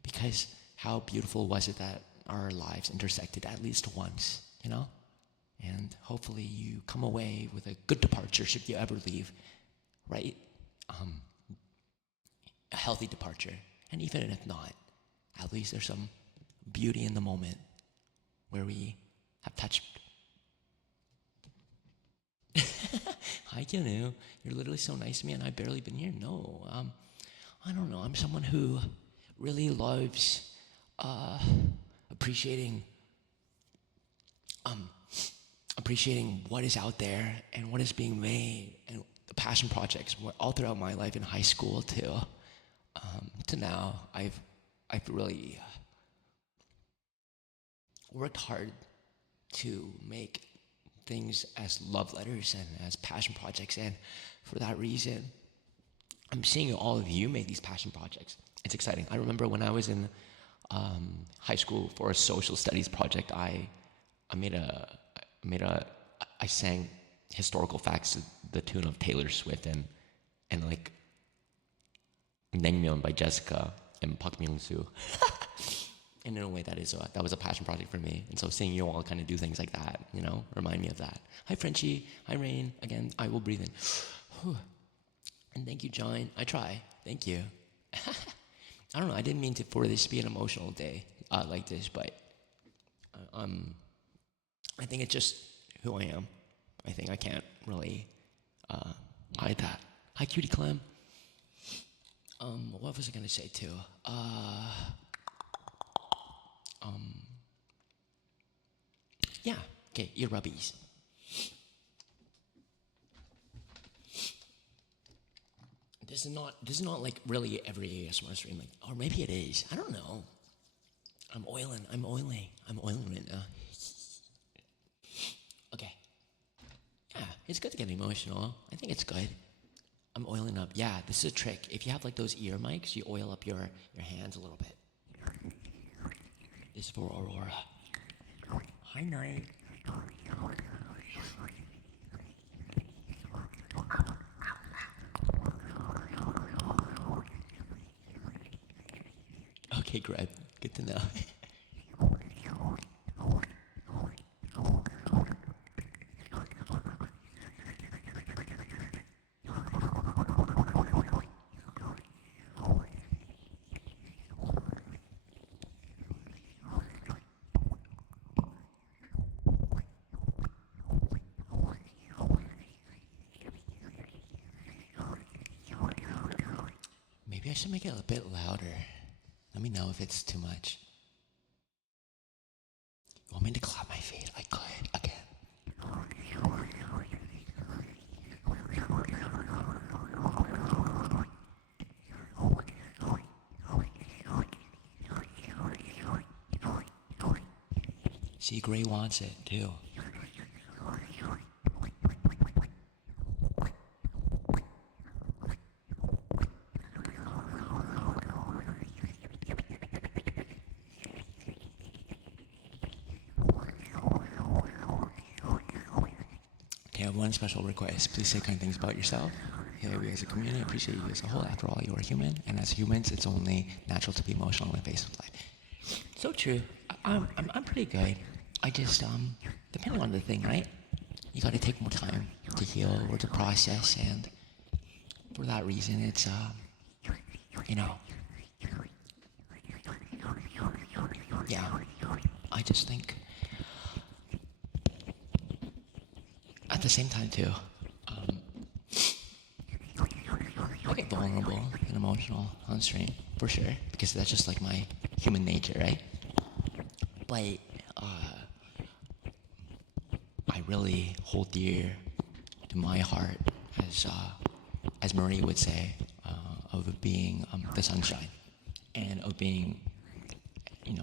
because how beautiful was it that our lives intersected at least once, And hopefully you come away with a good departure should you ever leave, right? A healthy departure. And even if not, at least there's some beauty in the moment where we have touched. Hi, Keanu. You're literally so nice to me, and I've barely been here. No, I don't know. I'm someone who really loves appreciating what is out there and what is being made, and the passion projects all throughout my life in high school to now. I've really worked hard to make things as love letters and as passion projects, and for that reason, I'm seeing all of you make these passion projects. It's exciting. I remember when I was in high school for a social studies project, I sang historical facts to the tune of Taylor Swift and like Naengmyeon by Jessica and Park Myung-soo. And in a way, that was a passion project for me. And so seeing you all kind of do things like that, remind me of that. Hi, Frenchie. Hi, Rain. Again, I will breathe in. And thank you, John. I try. Thank you. I don't know. I didn't mean for this to be an emotional day like this, but I think it's just who I am. I think I can't really hide that. Hi, Cutie Clem. What was I gonna say too? Yeah. Okay, ear rubbies. This is not like really every ASMR stream, like, or maybe it is. I don't know. I'm oiling right now. Okay. Yeah, it's good to get emotional. I think it's good. I'm oiling up. Yeah, this is a trick. If you have like those ear mics, you oil up your hands a little bit. This is for Aurora. Hi, night. Okay, Greg. Good to know. Maybe I should make it a bit louder. Let me know if it's too much. You want me to clap my feet? I could again. See, Gray wants it too. Okay, I have one special request. Please say kind things about yourself. Hey, we as a community appreciate you as a whole. After all, you are human, and as humans, it's only natural to be emotional in the face of life. So true. I'm pretty good. I just depending on the thing, right? You got to take more time to heal or to process, and for that reason, it's you know, yeah. I just think at the same time too, I get vulnerable and emotional on stream for sure because that's just like my human nature, right? But I really hold dear to my heart, as Marie would say, of being the sunshine, and of being,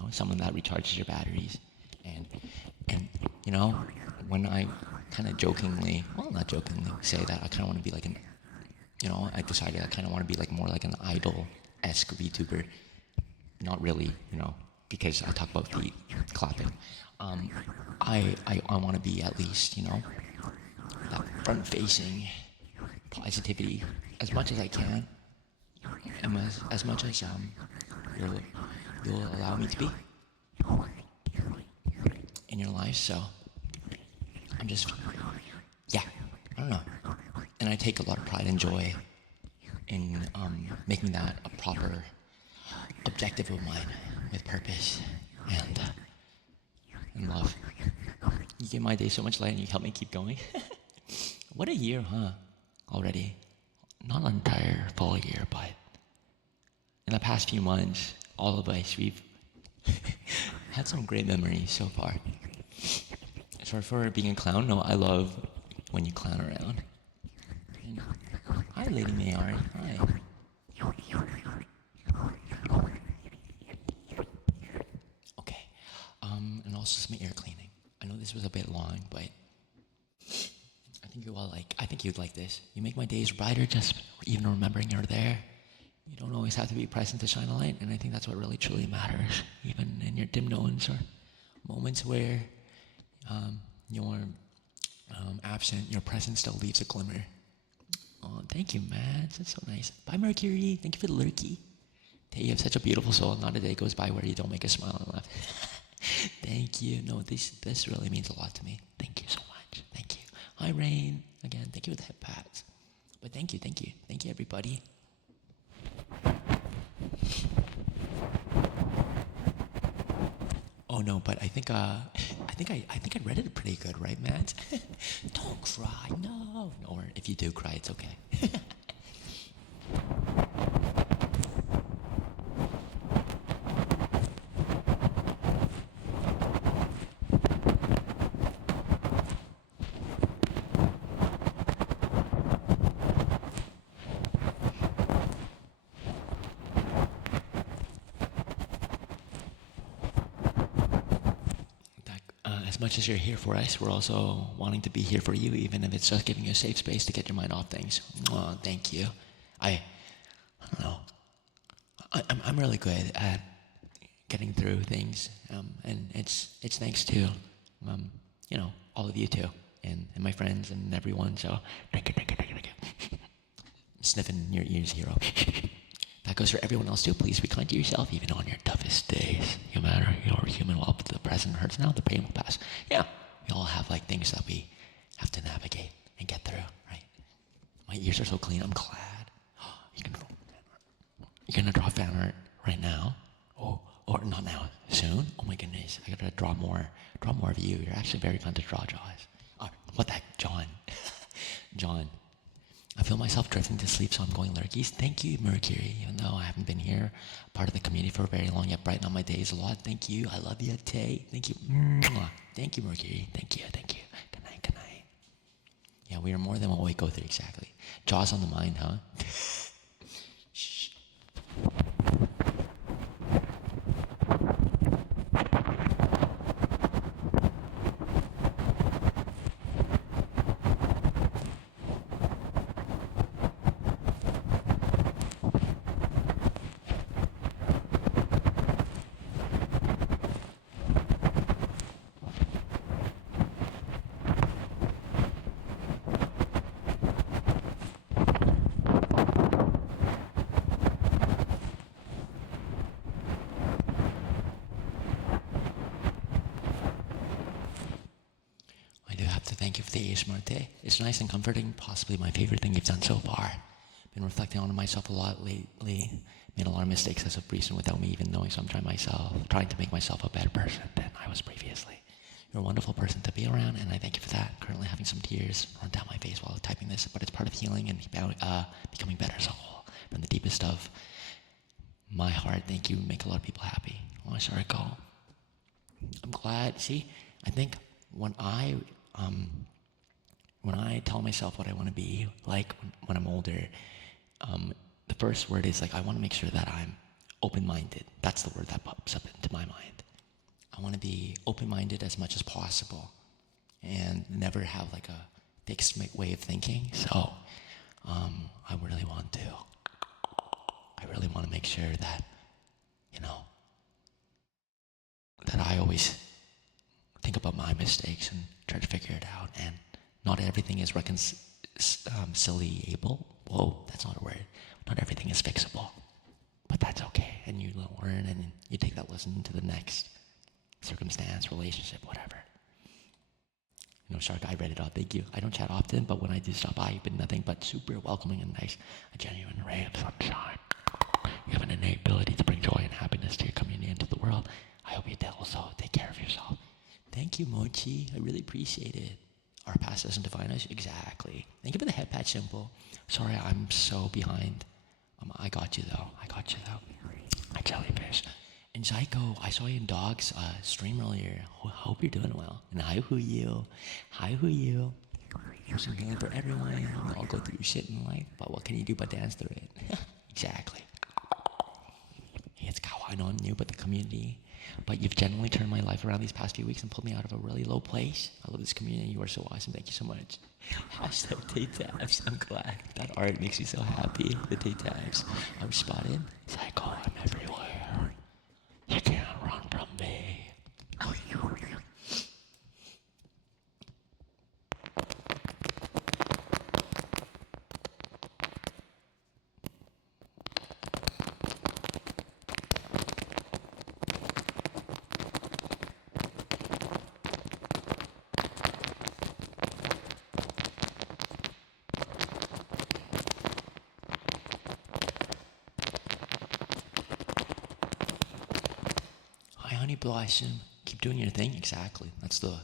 someone that recharges your batteries, and when I kind of jokingly, well, not jokingly, say that I kind of want to be like I decided I kind of want to be like more like an idol-esque VTuber, not really, because I talk about feet clapping. I want to be at least, that front-facing positivity as much as I can, and as much as you'll allow me to be in your life. So I'm just, yeah, I don't know, and I take a lot of pride and joy in making that a proper objective of mine with purpose and love. You give my day so much light and you help me keep going. What a year, huh? Already. Not an entire full year, but in the past few months, all of us, we've had some great memories so far. Sorry for being a clown. No, I love when you clown around. And hi, Lady Mayari. Hi. Okay. And also some ear cleaning. I know this was a bit long, but I think you'd like this. You make my days brighter just even remembering you're there. You don't always have to be present to shine a light, and I think that's what really truly matters, even in your dim knowings or moments where you're absent, your presence still leaves a glimmer. Oh, thank you, Matt. That's so nice. Bye, Mercury. Thank you for the lurky. Hey, you have such a beautiful soul. Not a day goes by where you don't make us smile and laugh. Thank you. No, this really means a lot to me. Thank you so much. Thank you. Hi, Rain. Again, thank you for the hip pats. But thank you, everybody. Oh no, but I think I read it pretty good, right, Matt? Don't cry, no. Or if you do cry, it's okay. As much as you're here for us, we're also wanting to be here for you, even if it's just giving you a safe space to get your mind off things. Oh, thank you. I don't know. I'm really good at getting through things, and it's thanks to all of you too, and my friends and everyone. So thank you. Sniffing your ears, hero. That goes for everyone else too. Please be kind to yourself, even on your toughest days. No matter you're human, while the present hurts now, the pain will pass. Yeah, we all have like things that we have to navigate and get through, right? My ears are so clean. I'm glad. You're gonna draw fan art right now, or not now, soon. Oh my goodness, I gotta draw more of you. You're actually very fun to draw, Jaws. What the heck, John? John. I feel myself drifting to sleep, so I'm going lurkies. Thank you, Mercury. Even though I haven't been here, part of the community for very long, yet brighten up my days a lot. Thank you. I love you, Tay. Thank you. Mwah. Thank you, Mercury. Thank you. Good night, good night. Yeah, we are more than what we go through, exactly. Jaws on the mind, huh? Shh. I do have to thank you for the ASMR day. It's nice and comforting, possibly my favorite thing you've done so far. Been reflecting on myself a lot lately. Made a lot of mistakes as of recent without me even knowing, so I'm trying to make myself a better person than I was previously. You're a wonderful person to be around, and I thank you for that. Currently having some tears run down my face while typing this, but it's part of healing and becoming better as a whole. From the deepest of my heart, thank you. Make a lot of people happy. Oh, sorry, go. I'm glad. See, I think when I tell myself what I want to be like when I'm older, the first word is like I want to make sure that I'm open-minded. That's the word that pops up into my mind. I want to be open-minded as much as possible and never have like a fixed way of thinking. So I really want to make sure that, that I always think about my mistakes and try to figure it out. And not everything is reconciliable. Whoa, that's not a word. Not everything is fixable. But that's okay. And you learn and you take that lesson to the next circumstance, relationship, whatever. Shark, I read it all. Thank you. I don't chat often, but when I do stop by, you've been nothing but super welcoming and nice. A genuine ray of sunshine. You have an innate ability to bring joy and happiness to your community and to the world. I hope you also take care of yourself. Thank you, Mochi. I really appreciate it. Our past doesn't define us. Exactly. Thank you for the head patch symbol. Sorry, I'm so behind. I got you though. My jellyfish. And Zyko, I saw you in Dog's stream earlier. Hope you're doing well. And hi, who you? There's some healing for everyone. We all go through shit in life, but what can you do but dance through it? Exactly. Hey, it's Kao. I know I'm new, but the community. But you've genuinely turned my life around these past few weeks and pulled me out of a really low place. I love this community. You are so awesome. Thank you so much. Hashtag Tay Tabs. I'm glad. That art makes me so happy. The Tay Tabs. I'm spotted. Psycho, I'm everywhere. You can't run from me. Honey Blossom, keep doing your thing. Exactly. That's the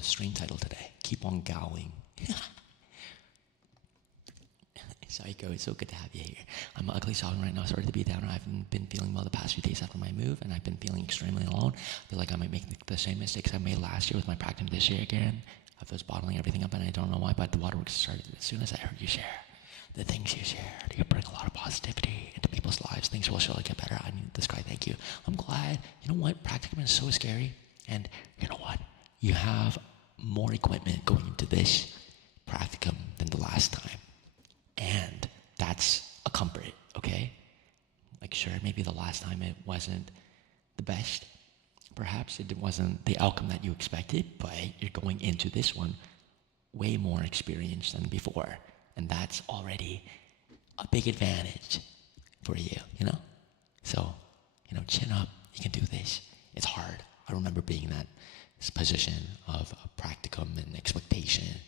stream title today. Keep on going. Psycho, it's so good to have you here. I'm ugly sobbing right now. Sorry to be down. I've been feeling well the past few days after my move, and I've been feeling extremely alone. I feel like I might make the same mistakes I made last year with my practice this year again. I was bottling everything up, and I don't know why, but the waterworks started as soon as I heard you share. The things you shared, you bring a lot of positivity into people's lives. Things will surely get better. I need this guy. Thank you. I'm glad. You know what? Practicum is so scary. And you know what? You have more equipment going into this practicum than the last time. And that's a comfort, okay? Like, sure, maybe the last time it wasn't the best, perhaps it wasn't the outcome that you expected, but you're going into this one way more experienced than before. And that's already a big advantage for you, you know? So, chin up, you can do this. It's hard. I remember being in that position of practicum and expectation.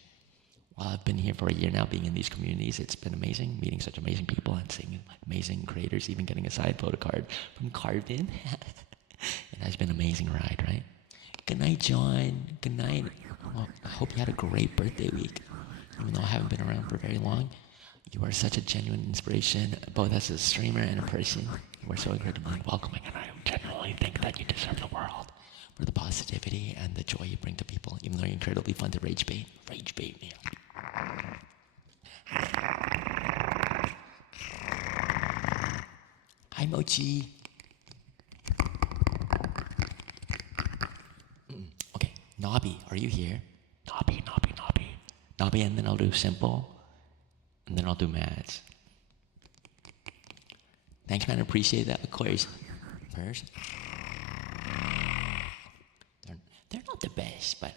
While I've been here for a year now, being in these communities, it's been amazing, meeting such amazing people and seeing amazing creators, even getting a side photo card from Carbon. It has been an amazing ride, right? Good night, John. Good night. Well, I hope you had a great birthday week. Even though I haven't been around for very long, you are such a genuine inspiration, both as a streamer and a person. You are so incredibly welcoming, and I genuinely think that you deserve the world for the positivity and the joy you bring to people, even though you're incredibly fun to rage bait. Rage bait me. Hi, Mochi. Okay, Nobby, are you here? Nobby. Nobby, and then I'll do simple, and then I'll do maths. Thanks, man. I appreciate that. Of course. First, they're not the best, but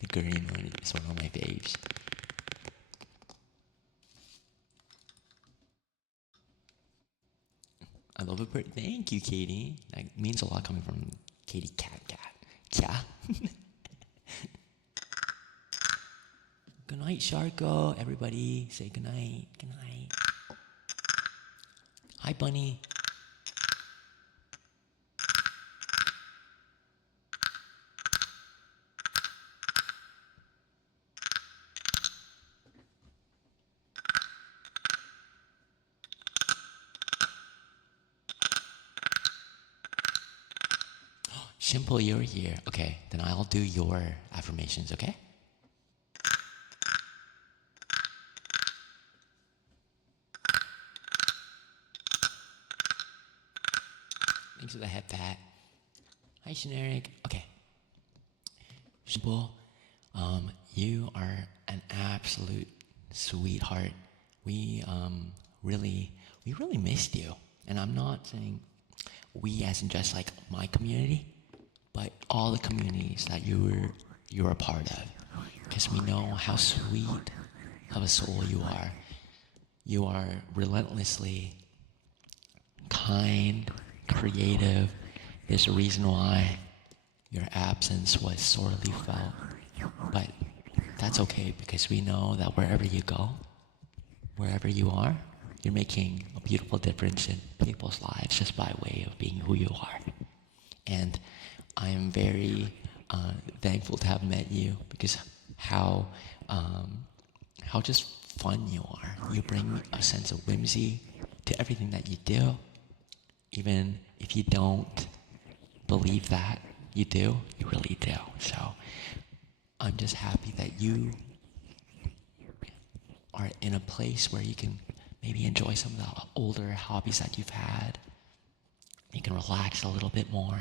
the green one is one of my faves. I love it. Thank you, Katie. That means a lot coming from Katie Cat. Yeah. Good night, Sharko. Everybody say good night. Good night. Hi, Bunny. Simple, you're here. Okay, then I'll do your affirmations, okay? Thanks for the head pat. Hi, Generic. Okay. Simple, you are an absolute sweetheart. We really missed you. And I'm not saying we as in just like my community, but all the communities that you're a part of. Because we know how sweet of a soul you are. You are relentlessly kind, creative. There's a reason why your absence was sorely felt. But that's okay, because we know that wherever you go, wherever you are, you're making a beautiful difference in people's lives just by way of being who you are. And I am very thankful to have met you, because how just fun you are. You bring a sense of whimsy to everything that you do. Even if you don't believe that you do, you really do. So I'm just happy that you are in a place where you can maybe enjoy some of the older hobbies that you've had. You can relax a little bit more.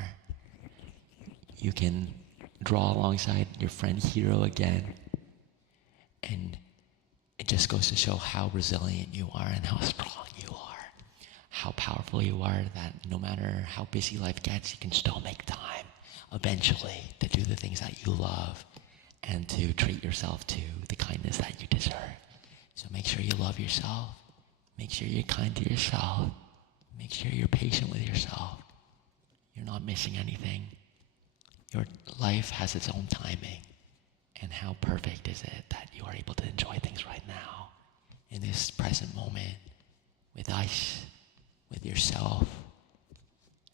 You can draw alongside your friend Hero again. And it just goes to show how resilient you are and how strong you are. How powerful you are, that no matter how busy life gets, you can still make time eventually to do the things that you love and to treat yourself to the kindness that you deserve. So make sure you love yourself. Make sure you're kind to yourself. Make sure you're patient with yourself. You're not missing anything. Your life has its own timing. And how perfect is it that you are able to enjoy things right now, in this present moment, with us, with yourself,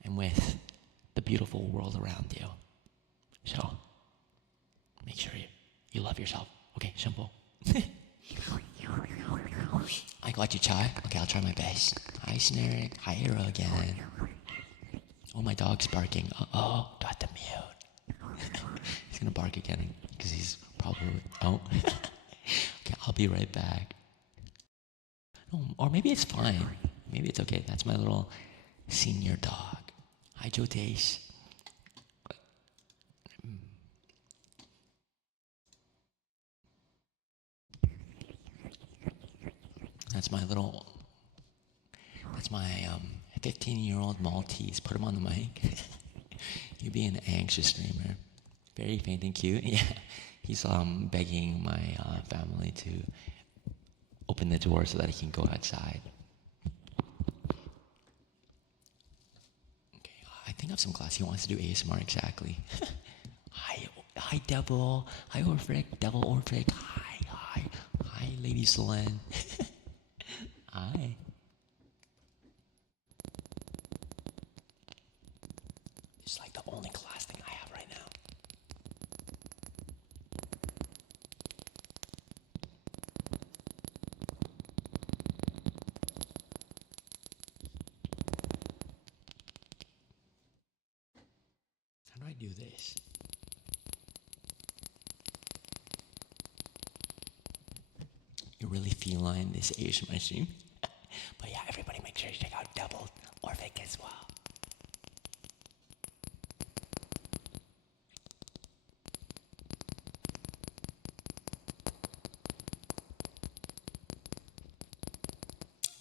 and with the beautiful world around you. So, make sure you love yourself. Okay, simple. I got you, Chai. Okay, I'll try my best. Hi, Snare. Hi, Hero again. Oh, my dog's barking. Uh-oh, do I have to mute? He's gonna bark again, because he's probably... Oh. Okay, I'll be right back. Oh, or maybe it's fine. Maybe it's okay. That's my little senior dog. Hi, Jotace. that's my 15-year-old Maltese. Put him on the mic. You be an anxious streamer. Very faint and cute. Yeah. He's begging my family to open the door so that he can go outside. Okay, I think I have some class. He wants to do ASMR exactly. Hi, Devil. Hi, Orphic. Devil Orphic. Hi, Lady Solen. Hi. It's like the only class thing I have right now. How do I do this? You're really feline this ASMR stream. But yeah, everybody make sure you check out Double Orphic as well.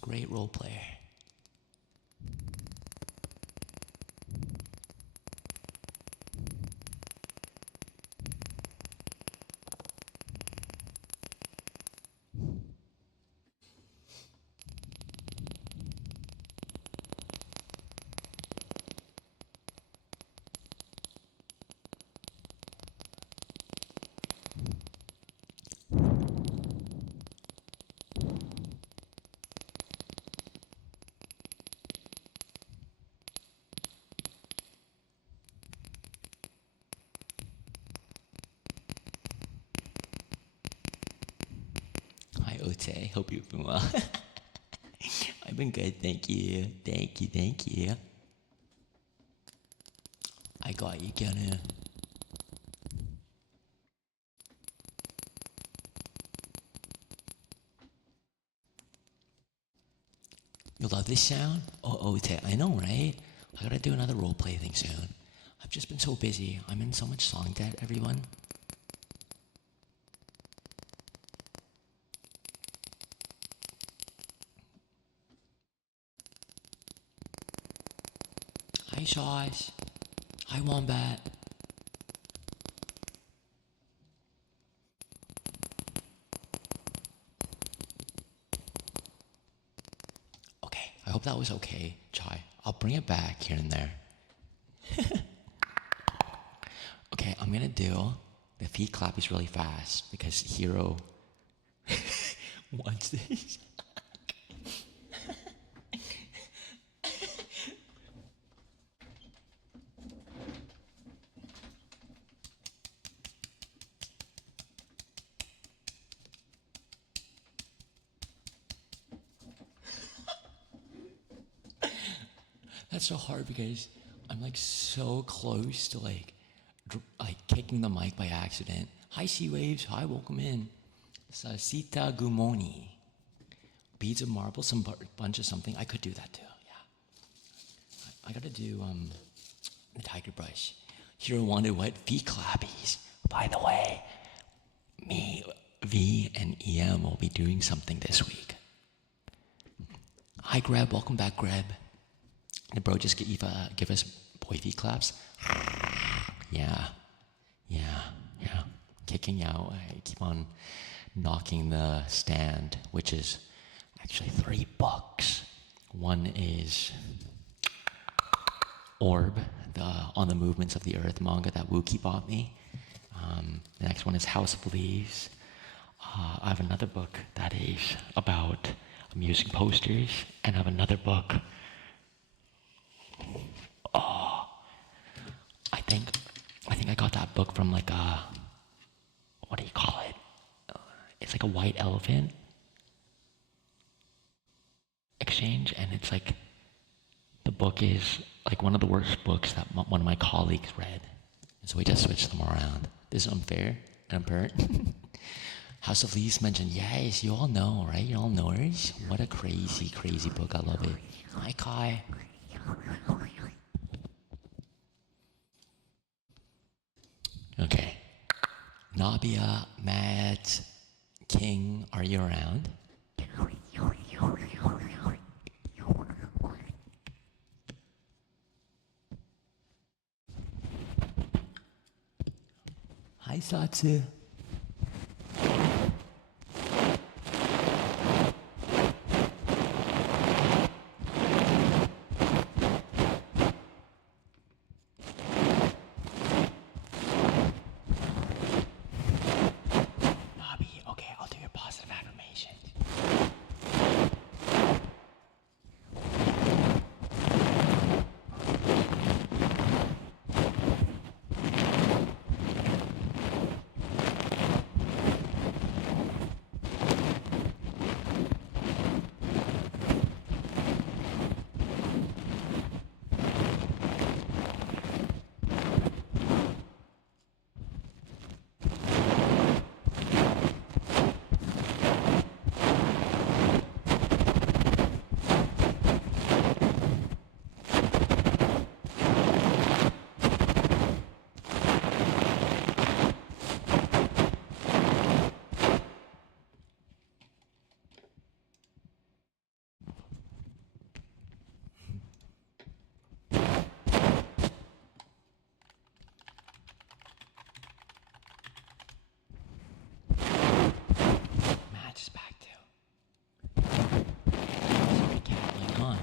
Great role player. Hi, Ote. Hope you've been well. I've been good, thank you. Thank you. I got you, Kenna. You love this sound? Oh, Ote, I know, right? I gotta do another roleplay thing soon. I've just been so busy. I'm in so much song debt, everyone. Hi, Sauce. Hi, Wombat. Okay, I hope that was okay, Chai. I'll bring it back here and there. Okay, I'm gonna do the feet clappies really fast because Hero wants this. That's so hard because I'm like so close to like kicking the mic by accident. Hi, Sea Waves. Hi, welcome in. Sasita Gumoni. Beads of marble, some bunch of something. I could do that too. Yeah. I gotta do the tiger brush. Hero wanted what? V clappies. By the way, me, V, and EM will be doing something this week. Hi, Greb. Welcome back, Greb. Did bro just give us boy feet claps? Yeah. Kicking out. I keep on knocking the stand, which is actually 3 books. One is Orb, On the Movements of the Earth manga that Wookie bought me. The next one is House of Leaves. I have another book that is about amusing posters, and I have another book. I think I got that book from like what do you call it? It's like a white elephant exchange, and it's like the book is like one of the worst books that one of my colleagues read, and so we just switched them around. This is unfair and unpert. House of Leaves mentioned, yes, you all know, right? You all knowers. What a crazy book. I love it. Hi, Kai. Okay. Nabia, Matt, King, are you around? Hi, Satsu. Bobby, okay, I'll do your positive affirmations. Match is back too. Sorry, cat, come on.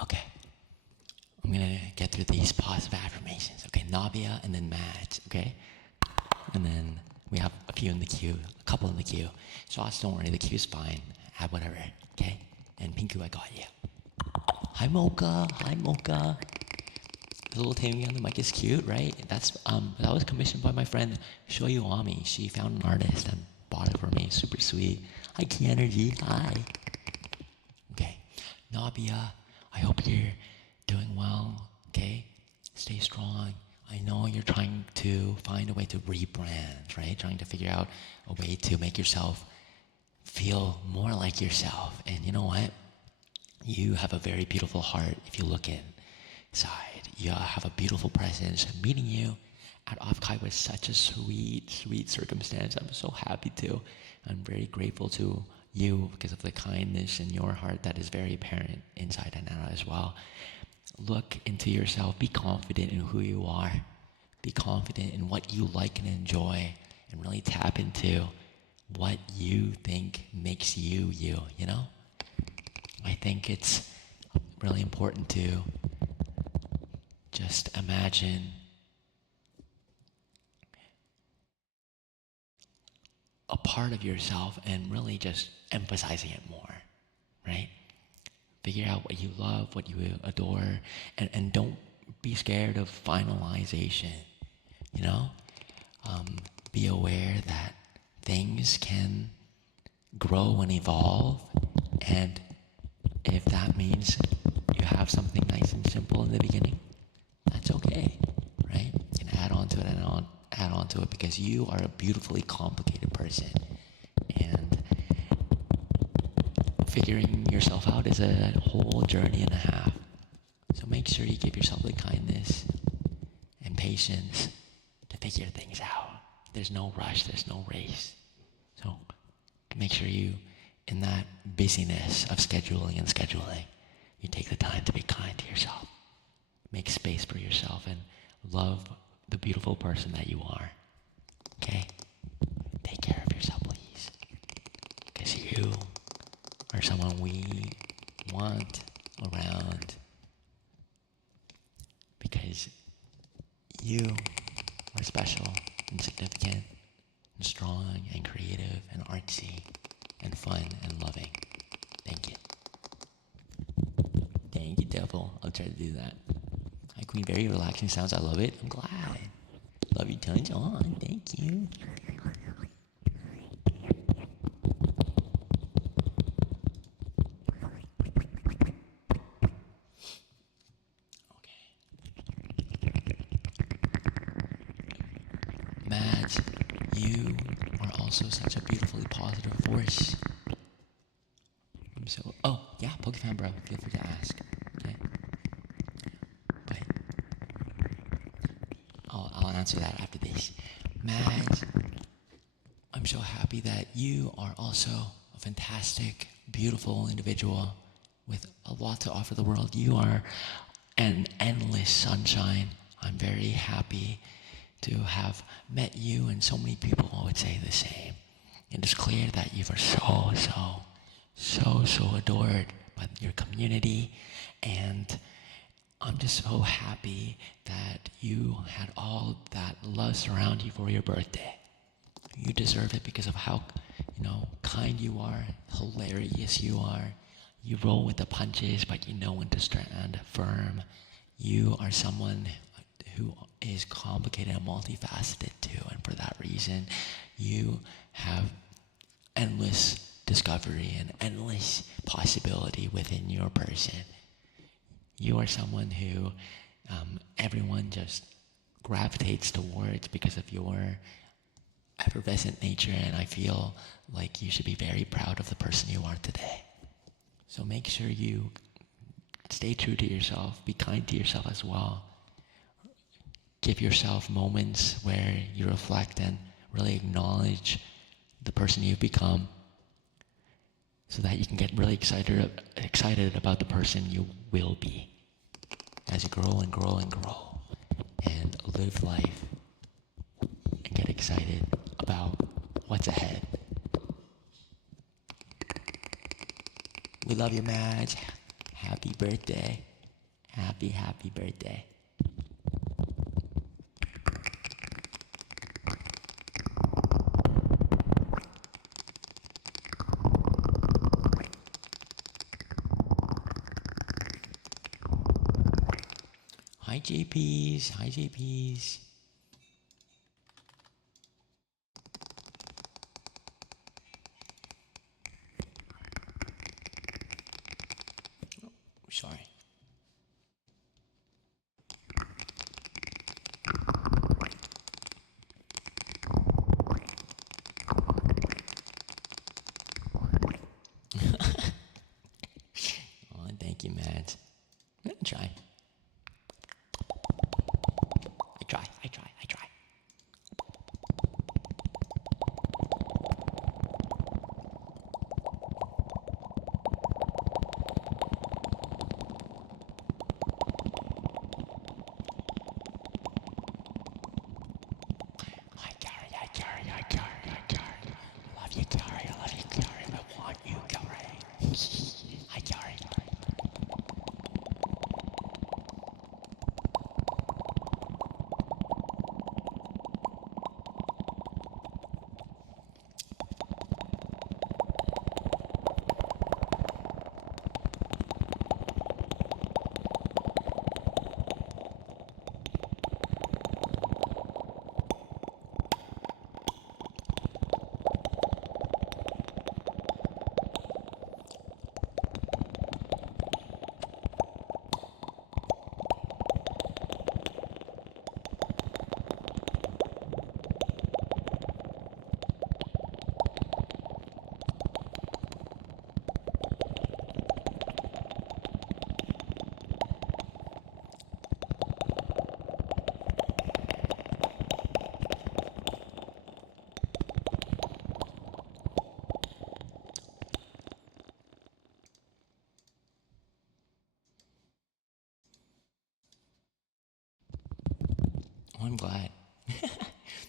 Okay. I'm gonna get through these positive affirmations. Okay, Navia and then Matt. Okay, and then we have a few in the queue, a couple in the queue. Sauce, don't worry, the queue's fine. Have whatever. Okay, and Pinku, I got you. Hi Mocha. Hi Mocha. The little Taehoongie on the mic is cute, right? That was commissioned by my friend Shoyuami. She found an artist and bought it for me. Super sweet. Hi Key Energy. Hi. Okay, Nabia, I hope you're doing well. Okay, stay strong. I know you're trying to find a way to rebrand, right? Trying to figure out a way to make yourself feel more like yourself. And you know what? You have a very beautiful heart if you look inside. You have a beautiful presence. Meeting you at Offkai was such a sweet, sweet circumstance. I'm so happy to. I'm very grateful to you because of the kindness in your heart that is very apparent inside and out as well. Look into yourself. Be confident in who you are. Be confident in what you like and enjoy, and really tap into what you think makes you you, you know? I think it's really important to just imagine a part of yourself and really just emphasizing it more, right? Figure out what you love, what you adore, and don't be scared of finalization, you know? Be aware that things can grow and evolve, and if that means you have something nice and simple in the beginning, that's okay, right? You can add on to it and add on to it because you are a beautifully complicated person, and figuring yourself out is a whole journey and a half. So make sure you give yourself the kindness and patience to figure things out. There's no rush, there's no race. So make sure you, in that busyness of scheduling, you take the time to be kind to yourself. Make space for yourself and love the beautiful person that you are. Okay? Take care of yourself, please. Because you are someone we want around. Because you are special and significant and strong and creative and artsy and fun and loving. Thank you. Thank you, Devil. I'll try to do that. Hi, Queen. Very relaxing sounds. I love it. I'm glad. Love you tons. Oh, thank you. Mads, you are also such a beautifully positive force. Oh, yeah, Pokefan bro, feel free to ask. Okay? But I'll answer that after this. Mads, I'm so happy that you are also a fantastic, beautiful individual with a lot to offer the world. You are an endless sunshine. I'm very happy to have met you, and so many people would say the same. It is clear that you are so adored by your community, and I'm just so happy that you had all that love surround you for your birthday. You deserve it because of how, kind you are, hilarious you are. You roll with the punches, but you know when to stand firm. You are someone who is complicated and multifaceted too, and for that reason, you have endless discovery and endless possibility within your person. You are someone who everyone just gravitates towards because of your effervescent nature, and I feel like you should be very proud of the person you are today. So make sure you stay true to yourself, be kind to yourself as well. Give yourself moments where you reflect and really acknowledge the person you've become, so that you can get really excited about the person you will be as you grow and grow and grow and live life and get excited about what's ahead. We love you, Madge. Happy birthday. Happy birthday. Hi, JPs. Hi, JPs. Sorry. Oh, thank you, Matt. I'm gonna try. I try. Hi, Gary. I love you, Gary. I want you, Gary. Hi, Gary. Oh, I'm glad.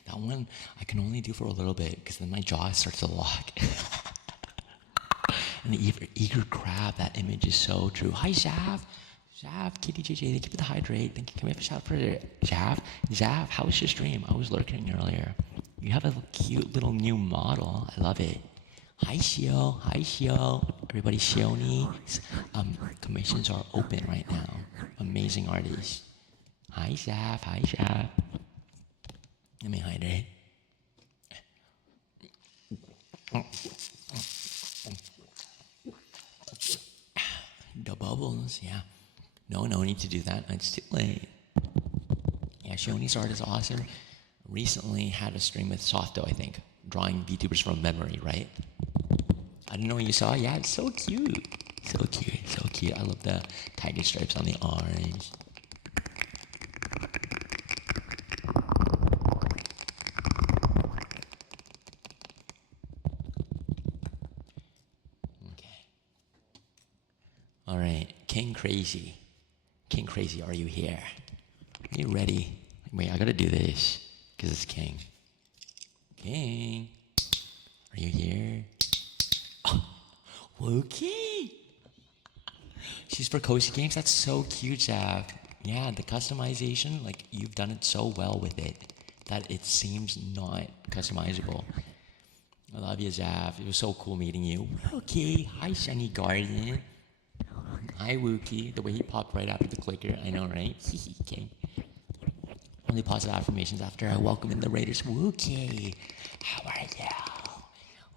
That one I can only do for a little bit because then my jaw starts to lock. And the eager crab, that image is so true. Hi, Zav. Zav, Kitty JJ, thank you for the hydrate. Thank you. Can we have a shout for Zav? Zav, how was your stream? I was lurking earlier. You have a cute little new model. I love it. Hi, Shio. Everybody, Shioni's commissions are open right now. Amazing artists. Hi, Zav. Let me hydrate. The bubbles, yeah. No need to do that. It's too late. Yeah, Shoni's art is awesome. Recently had a stream with Softo, I think, drawing VTubers from memory, right? I didn't know what you saw. Yeah, it's so cute. So cute, so cute. I love the tiger stripes on the orange. Okay. All right, King Crazy. King Crazy, are you here? Are you ready? Wait, I gotta do this because it's King. King, are you here? Oh, Wookie. She's for Cozy Games. That's so cute, Zav. Yeah, the customization, like you've done it so well with it that it seems not customizable. I love you, Zav. It was so cool meeting you. Okay, hi, Sunny Garden. Hi, Wookie. The way he popped right after the clicker, I know, right? King. Only positive affirmations after I welcome in the Raiders. Wookie, how are you?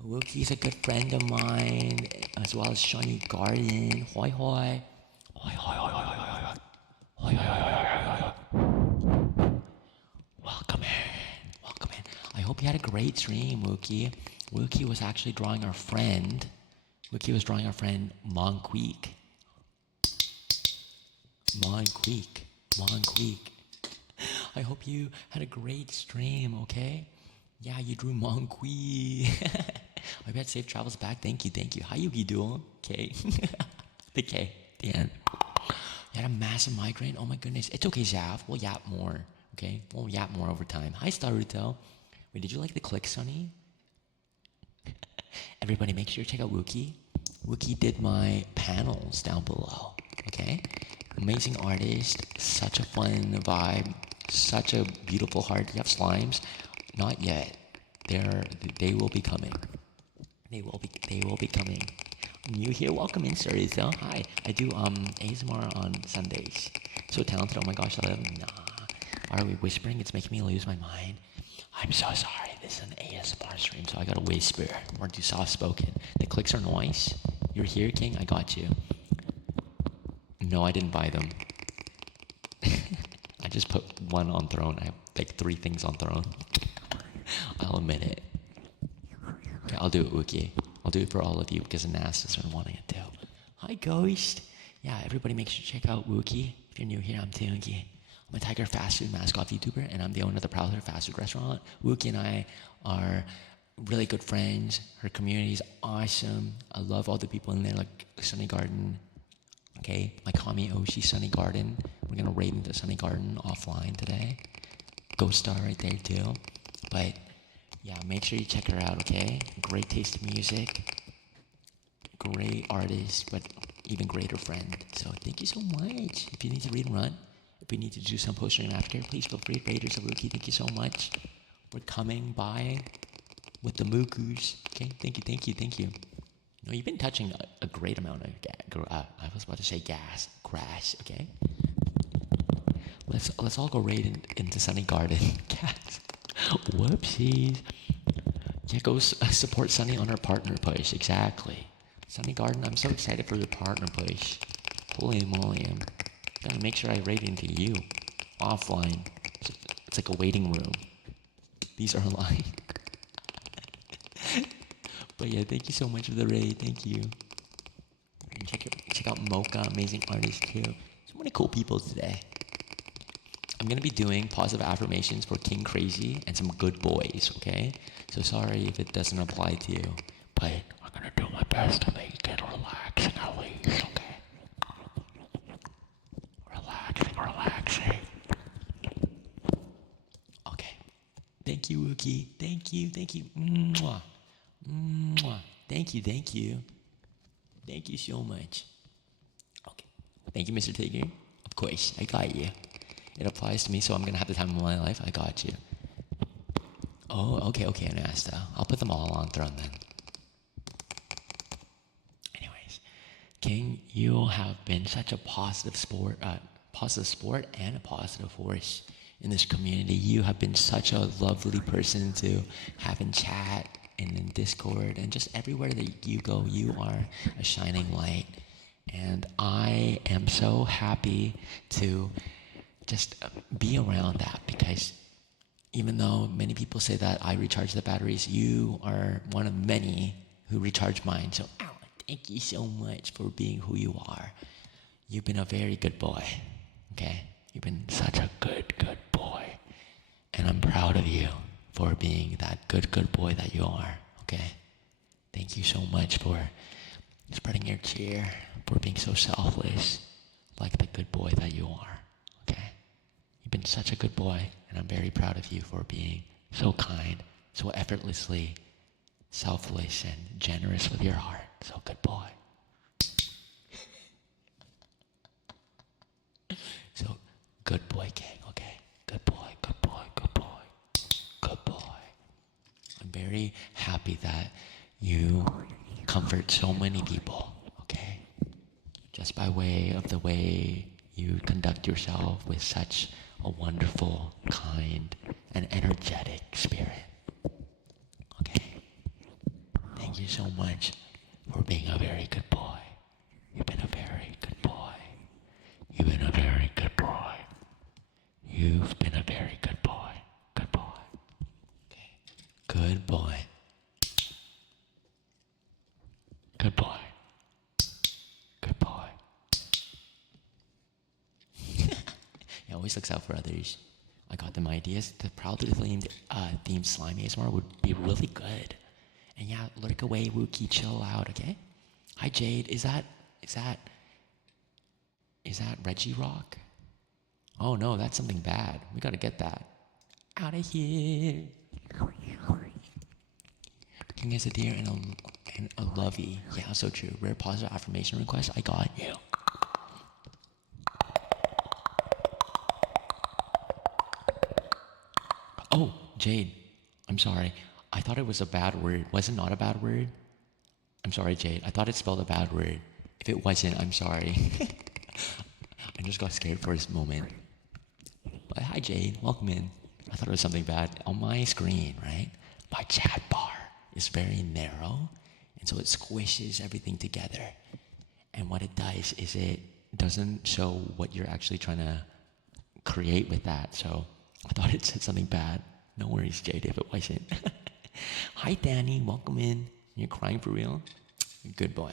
Wookie's a good friend of mine, as well as Sunny Garden. Hoi hoi. Hoi hoi hoi hoi hoi hoi. Hoi hoi hoi hoi hoi. Welcome in. Welcome in. I hope you had a great stream, Wookie. Wookie was actually drawing our friend. Wookie was drawing our friend Monqueek. Monqueek. I hope you had a great stream, okay? Yeah, you drew Monqueek. I bet safe travels back. Thank you. How you be doing? Okay. The K, the end. You had a massive migraine? Oh my goodness. It's okay, Zav. We'll yap more, okay? We'll yap more over time. Hi, Staruto. Wait, did you like the click, Sonny? Everybody, make sure to check out Wookie. Wookie did my panels down below, okay? Amazing artist, such a fun vibe, such a beautiful heart. You have slimes? Not yet. They will be coming. They will be coming. New here, welcome in, Sarisa. Hi. I do ASMR on Sundays. So talented. Oh my gosh, I love. Nah. Are we whispering? It's making me lose my mind. I'm so sorry. This is an ASMR stream, so I gotta whisper or do soft spoken. The clicks are noise. You're here, King. I got you. No, I didn't buy them. I just put one on throne. I have like 3 things on throne. I'll admit it. Okay, I'll do it, Wookie. I'll do it for all of you because Anas has been wanting it too. Hi, Ghost. Yeah, everybody make sure to check out Wookie. If you're new here, I'm Taehoongie. I'm a Tiger fast food mascot VTuber, and I'm the owner of the Prowler fast food restaurant. Wookie and I are really good friends. Her community is awesome. I love all the people in there, like Sunny Garden. Okay, my Kami Oshi Sunny Garden. We're gonna raid into Sunny Garden offline today. Ghost Star right there too. But yeah, make sure you check her out, okay? Great taste in music, great artist, but even greater friend. So thank you so much. If you need to read and run, if you need to do some post-stream after, please feel free. Raiders of Wookie, thank you so much. We're coming by with the Mookus. Okay, thank you. No, you've been touching a great amount of I was about to say grass, okay? Let's all go raid into Sunny Garden. Gas. Whoopsies. Yeah, go support Sunny on her partner push. Exactly. Sunny Garden, I'm so excited for your partner push. Holy moly, I'm gotta make sure I raid into you. Offline. It's like a waiting room. These are lying. But yeah, thank you so much for the raid. Thank you. And check out Mocha, amazing artist too. So many cool people today. I'm gonna be doing positive affirmations for King Crazy and some good boys, okay? So sorry if it doesn't apply to you, but I'm gonna do my best to make it relaxing at least, okay? Relaxing. Okay. Thank you, Wookie. Thank you. Mwah. Thank you. Thank you so much. Okay. Thank you, Mr. Tigger. Of course, I got you. It applies to me, so I'm gonna have the time of my life. I got you. Oh, okay, Anasta. I'll put them all on throne then. Anyways, King, you have been such a positive sport and a positive force in this community. You have been such a lovely person to have in chat and in Discord and just everywhere that you go. You are a shining light. And I am so happy to just be around that, because even though many people say that I recharge the batteries, you are one of many who recharge mine. So, thank you so much for being who you are. You've been a very good boy, okay? You've been such a good boy. And I'm proud of you for being that good boy that you are, okay? Thank you so much for spreading your cheer, for being so selfless, like the good boy that you are, okay? You've been such a good boy, and I'm very proud of you for being so kind, so effortlessly selfless and generous with your heart. So good boy. So good boy gang, okay? Good boy, good boy, good boy, good boy. I'm very happy that you comfort so many people, okay? Just by way of the way you conduct yourself with such a wonderful, kind, and energetic spirit. Okay? Thank you so much for being a very good boy. You've been a very good boy. You've been a very good boy. You've been a very good boy. Good boy. Okay. Good boy. Good boy. Good boy. He always looks out for others. I got them ideas. The proudly themed slime ASMR would be really good. And yeah, lurk away, Wookie, chill out, okay? Hi Jade, is that Reggie Rock? Oh no, that's something bad. We gotta get that. Out of here. King is a deer and a lovey. Yeah, so true. Rare positive affirmation request. I got you. Oh, Jade, I'm sorry. I thought it was a bad word. Was it not a bad word? I'm sorry, Jade. I thought it spelled a bad word. If it wasn't, I'm sorry. I just got scared for a moment. But hi, Jade. Welcome in. I thought it was something bad. On my screen, right? My chat bar is very narrow, and so it squishes everything together. And what it does is it doesn't show what you're actually trying to create with that. So I thought it said something bad. No worries, Jade, if it wasn't. Hi, Danny. Welcome in. You're crying for real? Good boy.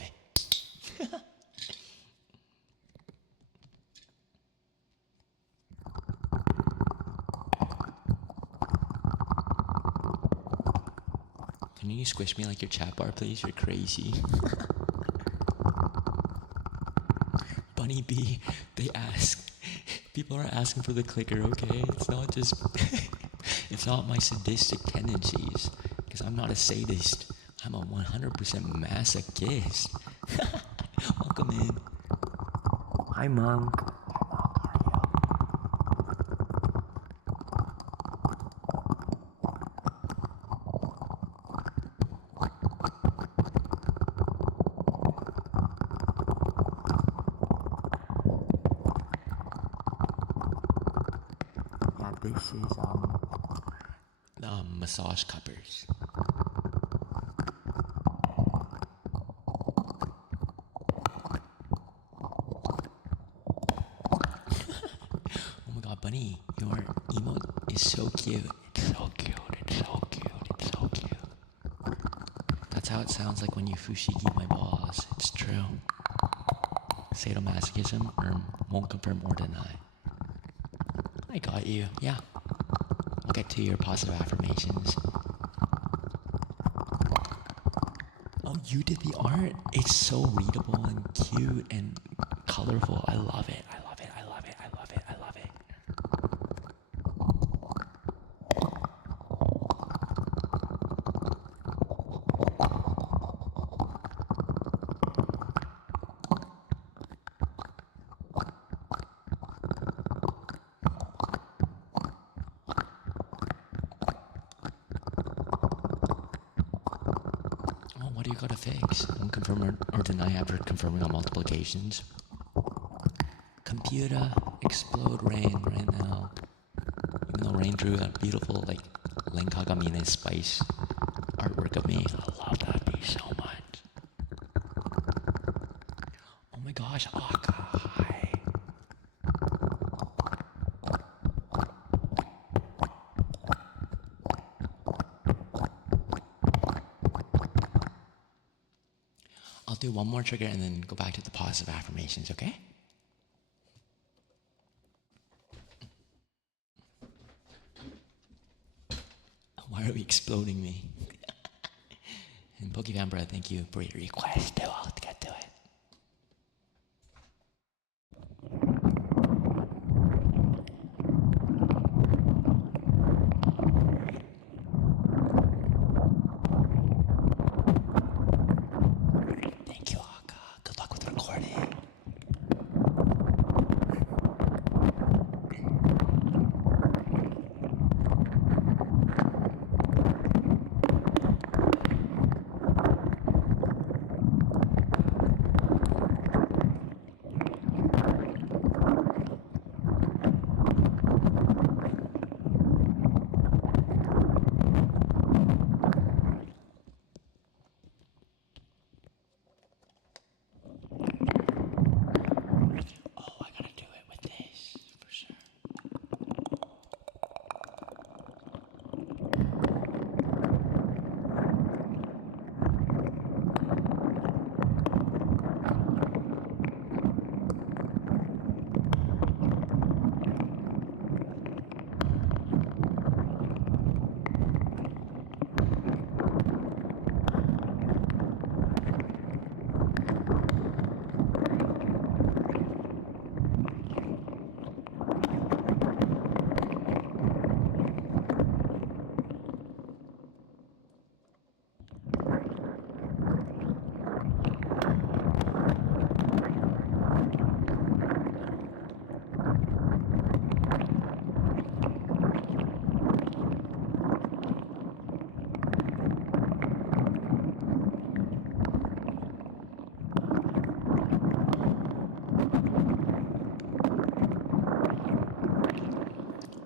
Can you squish me like your chat bar, please? You're crazy. Bunny B, they ask. People are asking for the clicker, okay? It's not just... it's not my sadistic tendencies. Because I'm not a sadist. I'm a 100% masochist. Welcome in. Hi, Monk. Yeah, this is massage cuppers. Oh my god, Bunny, your emote is so cute. It's so cute, it's so cute, it's so cute. That's how it sounds like when you fushigi my balls. It's true. Sadomasochism or won't confirm or deny. I got you, yeah. I'll get to your positive affirmations. Oh, you did the art? It's so readable and cute and colorful. I love it. I love it. I love it. I love it. I love it. Oh, what do you gotta fix? Won't confirm or deny after confirming on multiple occasions. Computer, explode rain right now. Rain drew a beautiful like Link Kagamine spice artwork of me. I love that piece so much. Oh my gosh, Aka, hi. I'll do one more trigger and then go back to the positive affirmations, okay? Why are we exploding me? And Pokevambra, thank you for your request too. I'll get to it. Thank you, Aka. Good luck with recording. Oh, I gotta do it with this for sure.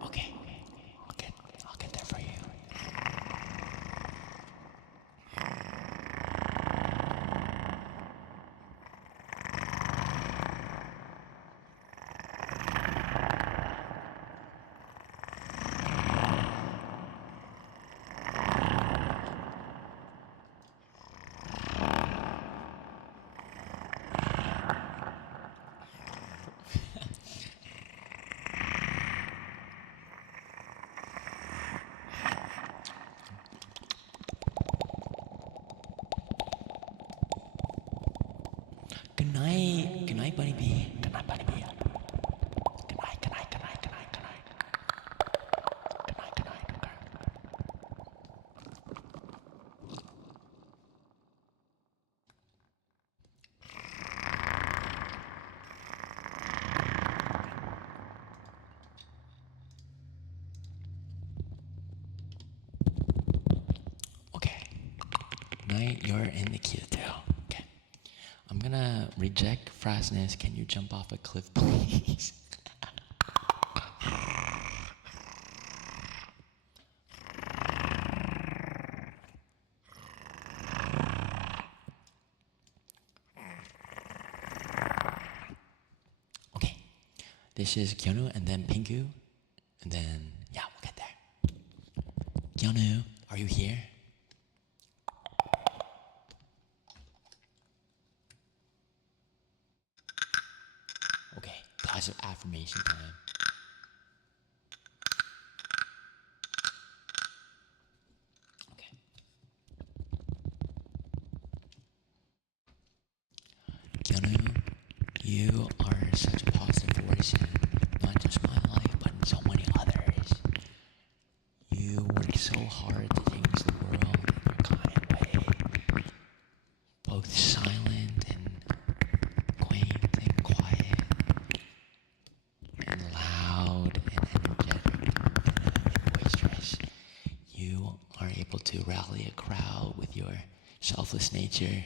Okay, I'll get there for you. Good night, Bunny Bee. Good night, Bunny Bee. Good night, good night, good night, good night, good night. Good night, good night, okay. Okay. Night, you're in the queue too. Okay. I'm gonna reject Frasness. Can you jump off a cliff, please? Okay. This is Kyonu and then Pinku. And then, yeah, we'll get there. Kyonu, are you here? Okay, positive affirmation time. Okay. Kyonu, you are such a positive force in not just my life, but in so many others. You work so hard to change the world in your kind way, both silent and quaint and quiet, and loud and energetic and boisterous. You are able to rally a crowd with your selfless nature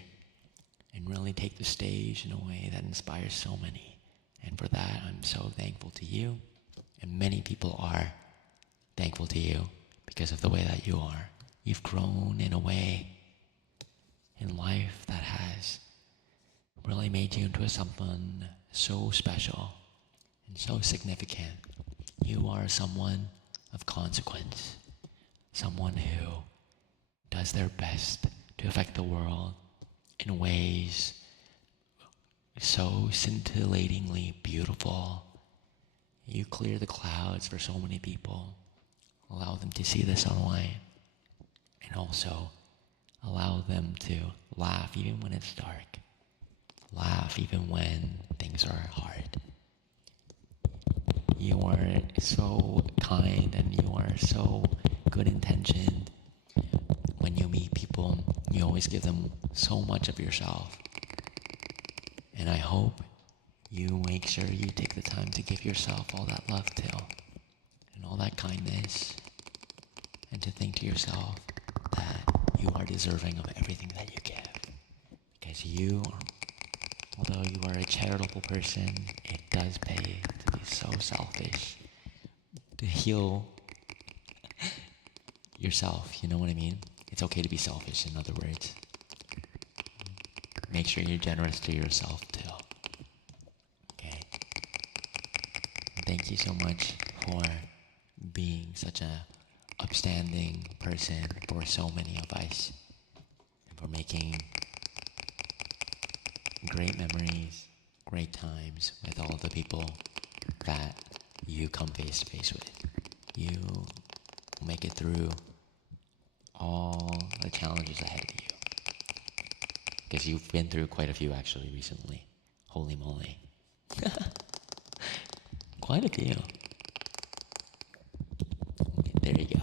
and really take the stage in a way that inspires so many. And for that, I'm so thankful to you, and many people are. thankful to you because of the way that you are. You've grown in a way in life that has really made you into someone so special and so significant. You are someone of consequence, someone who does their best to affect the world in ways so scintillatingly beautiful. You clear the clouds for so many people, allow them to see the sunlight, and also allow them to laugh even when it's dark, laugh even when things are hard. You are so kind and you are so good intentioned. When you meet people, you always give them so much of yourself. And I hope you make sure you take the time to give yourself all that love too, and all that kindness, and to think to yourself that you are deserving of everything that you give. Because you, although you are a charitable person, it does pay to be so selfish, to heal yourself, you know what I mean? It's okay to be selfish, in other words. Make sure you're generous to yourself too. Okay? And thank you so much for being such a upstanding person for so many of us, and for making great memories, great times with all the people that you come face to face with. You will make it through all the challenges ahead of you. Because you've been through quite a few actually recently. Holy moly. Quite a few. Okay, there you go.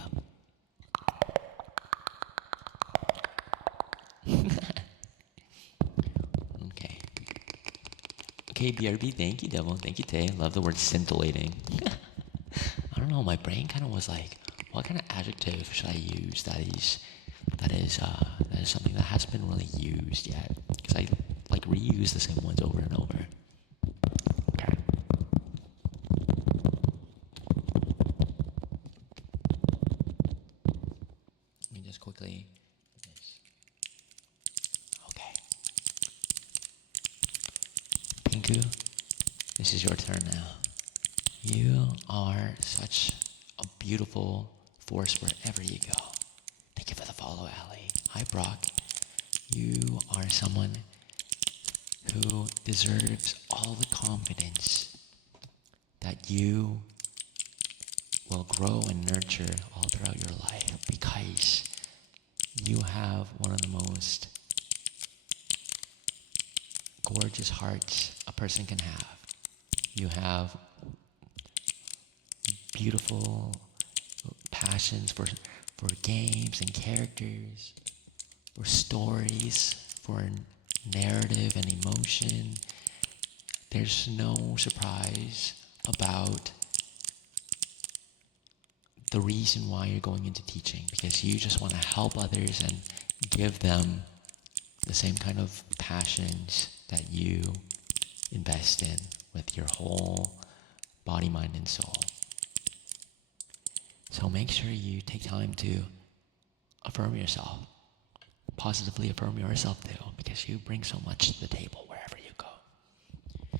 Okay. Okay, BRB, thank you, Devil. Thank you, Tay. Love the word scintillating. I don't know, my brain kind of was like, what kind of adjective should I use that is something that hasn't been really used yet? Because I like reuse the same ones over and over. Okay. Let me just quickly. Okay. Pinku, this is your turn now. You are such a beautiful force wherever you go. Thank you for the follow, Ali. Hi, Brock. You are someone who deserves all the confidence that you will grow and nurture all throughout your life, because you have one of the most gorgeous hearts a person can have. You have beautiful passions for games and characters, for stories, for narrative and emotion. There's no surprise about the reason why you're going into teaching, because you just want to help others and give them the same kind of passions that you invest in with your whole body, mind, and soul. So make sure you take time to affirm yourself. Positively affirm yourself too, because you bring so much to the table wherever you go.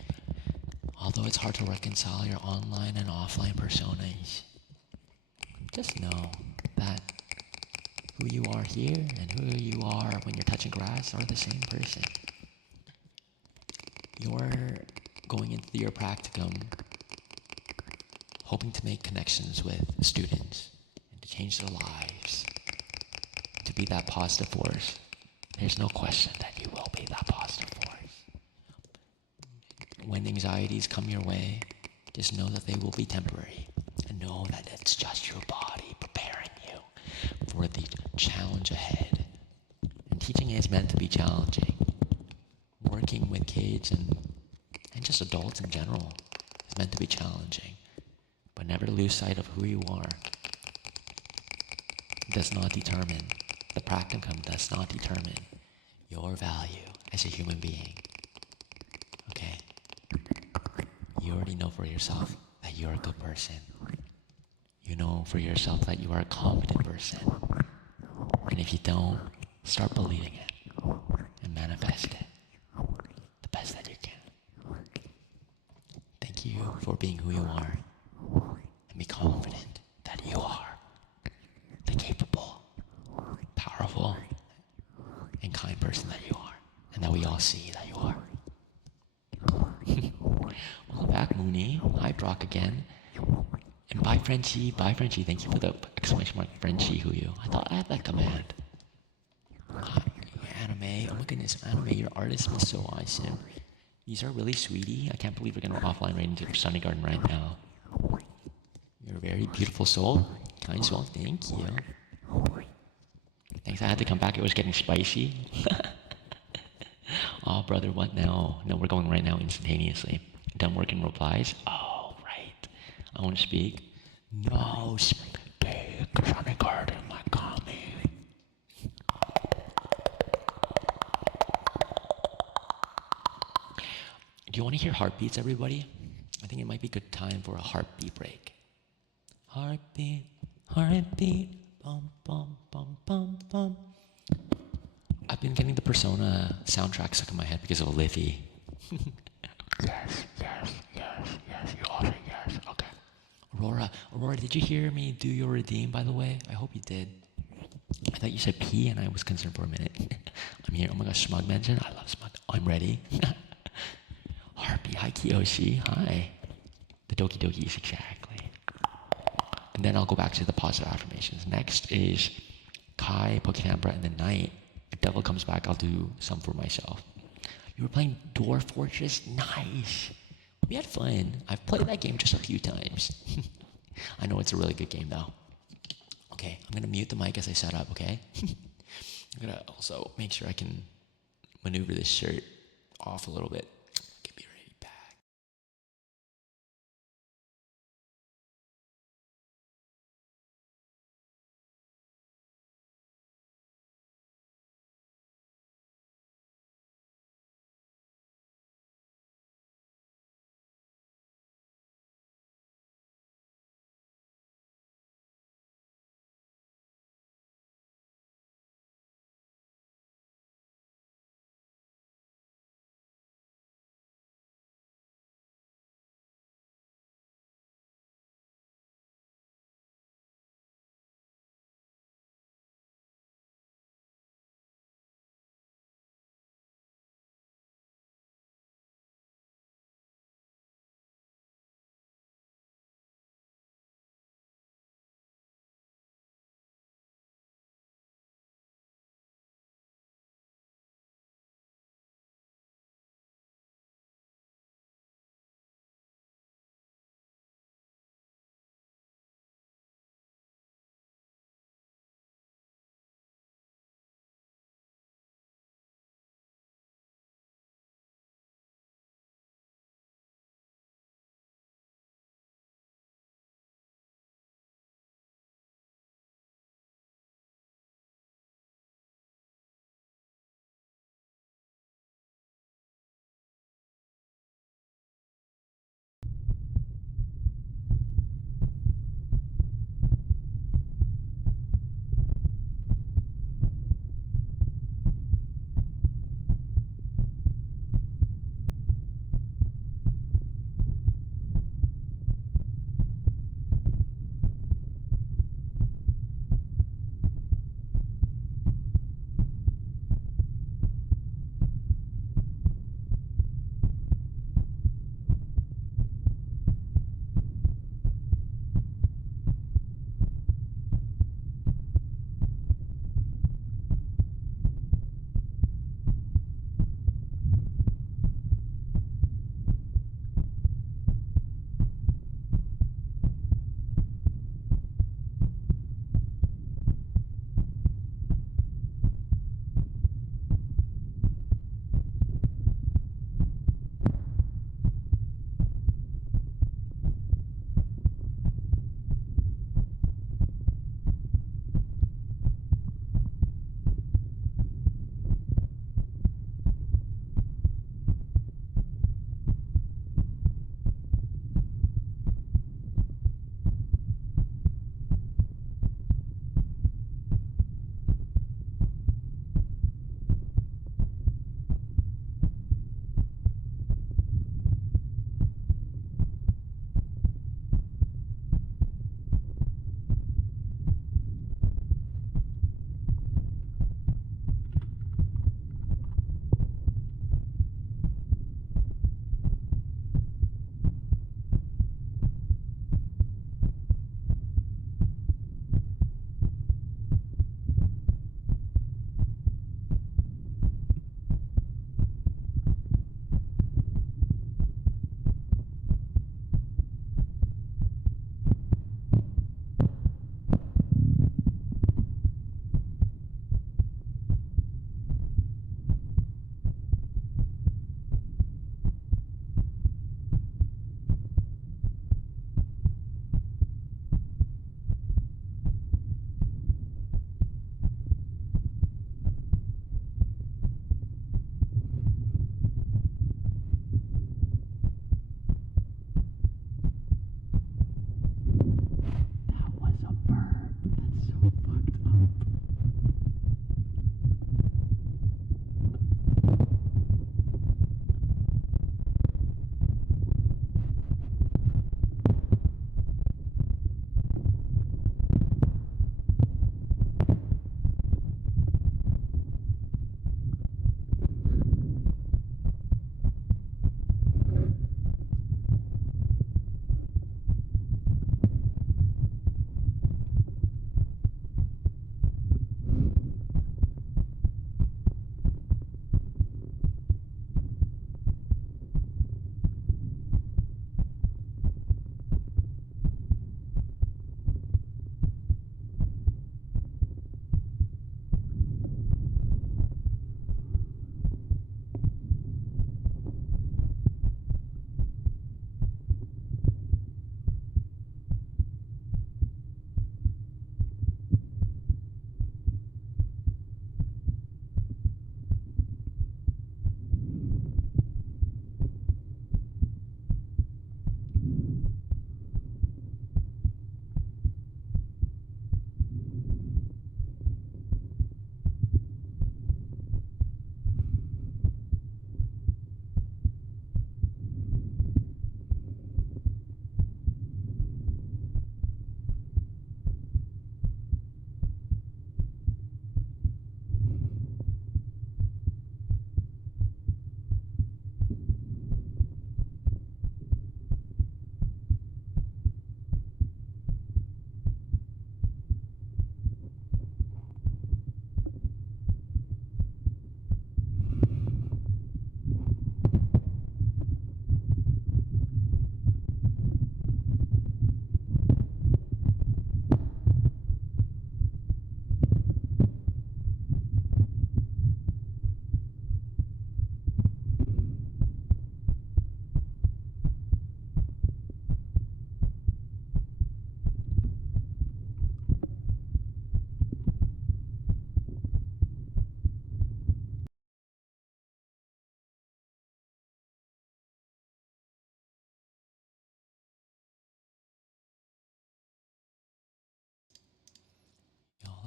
Although it's hard to reconcile your online and offline personas, just know that who you are here and who you are when you're touching grass are the same person. You're going into your practicum hoping to make connections with students and to change their lives, to be that positive force. There's no question that you will be that positive force. When anxieties come your way, just know that they will be temporary, and know that it's just your body preparing you for the challenge ahead. And teaching is meant to be challenging. Working with kids and just adults in general is meant to be challenging. But never lose sight of who you are. It does not determine, the practicum does not determine your value as a human being. Okay? You already know for yourself that you're a good person. you know for yourself that you are a confident person. And if you don't, start believing it and manifest it the best that you can. Thank you for being who you are, and be confident that you are the capable, powerful, and kind person that you are, and that we all see that you are. Welcome back, Mooney. Hi, Brock again. And bye, Frenchie. Bye, Frenchie. Thank you for the exclamation mark, Frenchie, who you. I thought I had that command. Hi, Anime. Oh my goodness, Anime, your artist is so awesome. These are really sweetie. I can't believe we're gonna offline right into Sunny Garden right now. You're a very beautiful soul. Kind soul, thank you. Thanks, I had to come back. It was getting spicy. Oh, brother, what now? No, we're going right now instantaneously. Done working replies. Oh, right. I want to speak. No, speak. Sunny Garden, my commie. Do you want to hear heartbeats, everybody? I think it might be a good time for a heartbeat break. Heartbeat, heartbeat, bum, bum, bum, bum, bum. I've been getting the Persona soundtrack stuck in my head because of Liffy. Yes, yes, yes, yes, you are, yes, okay. Aurora, did you hear me do your redeem, by the way? I hope you did. I thought you said P and I was concerned for a minute. I'm here, oh my gosh, Smug mentioned? I love Smug. I'm ready. Harpy, hi Kiyoshi, hi. The Doki Dokis, exactly. And then I'll go back to the positive affirmations. Next is Kai, Pokecambra, and the Knight. If Devil comes back, I'll do some for myself. You were playing Dwarf Fortress? Nice. We had fun. I've played that game just a few times. I know it's a really good game though. Okay, I'm gonna mute the mic as I set up, okay? I'm gonna also make sure I can maneuver this shirt off a little bit.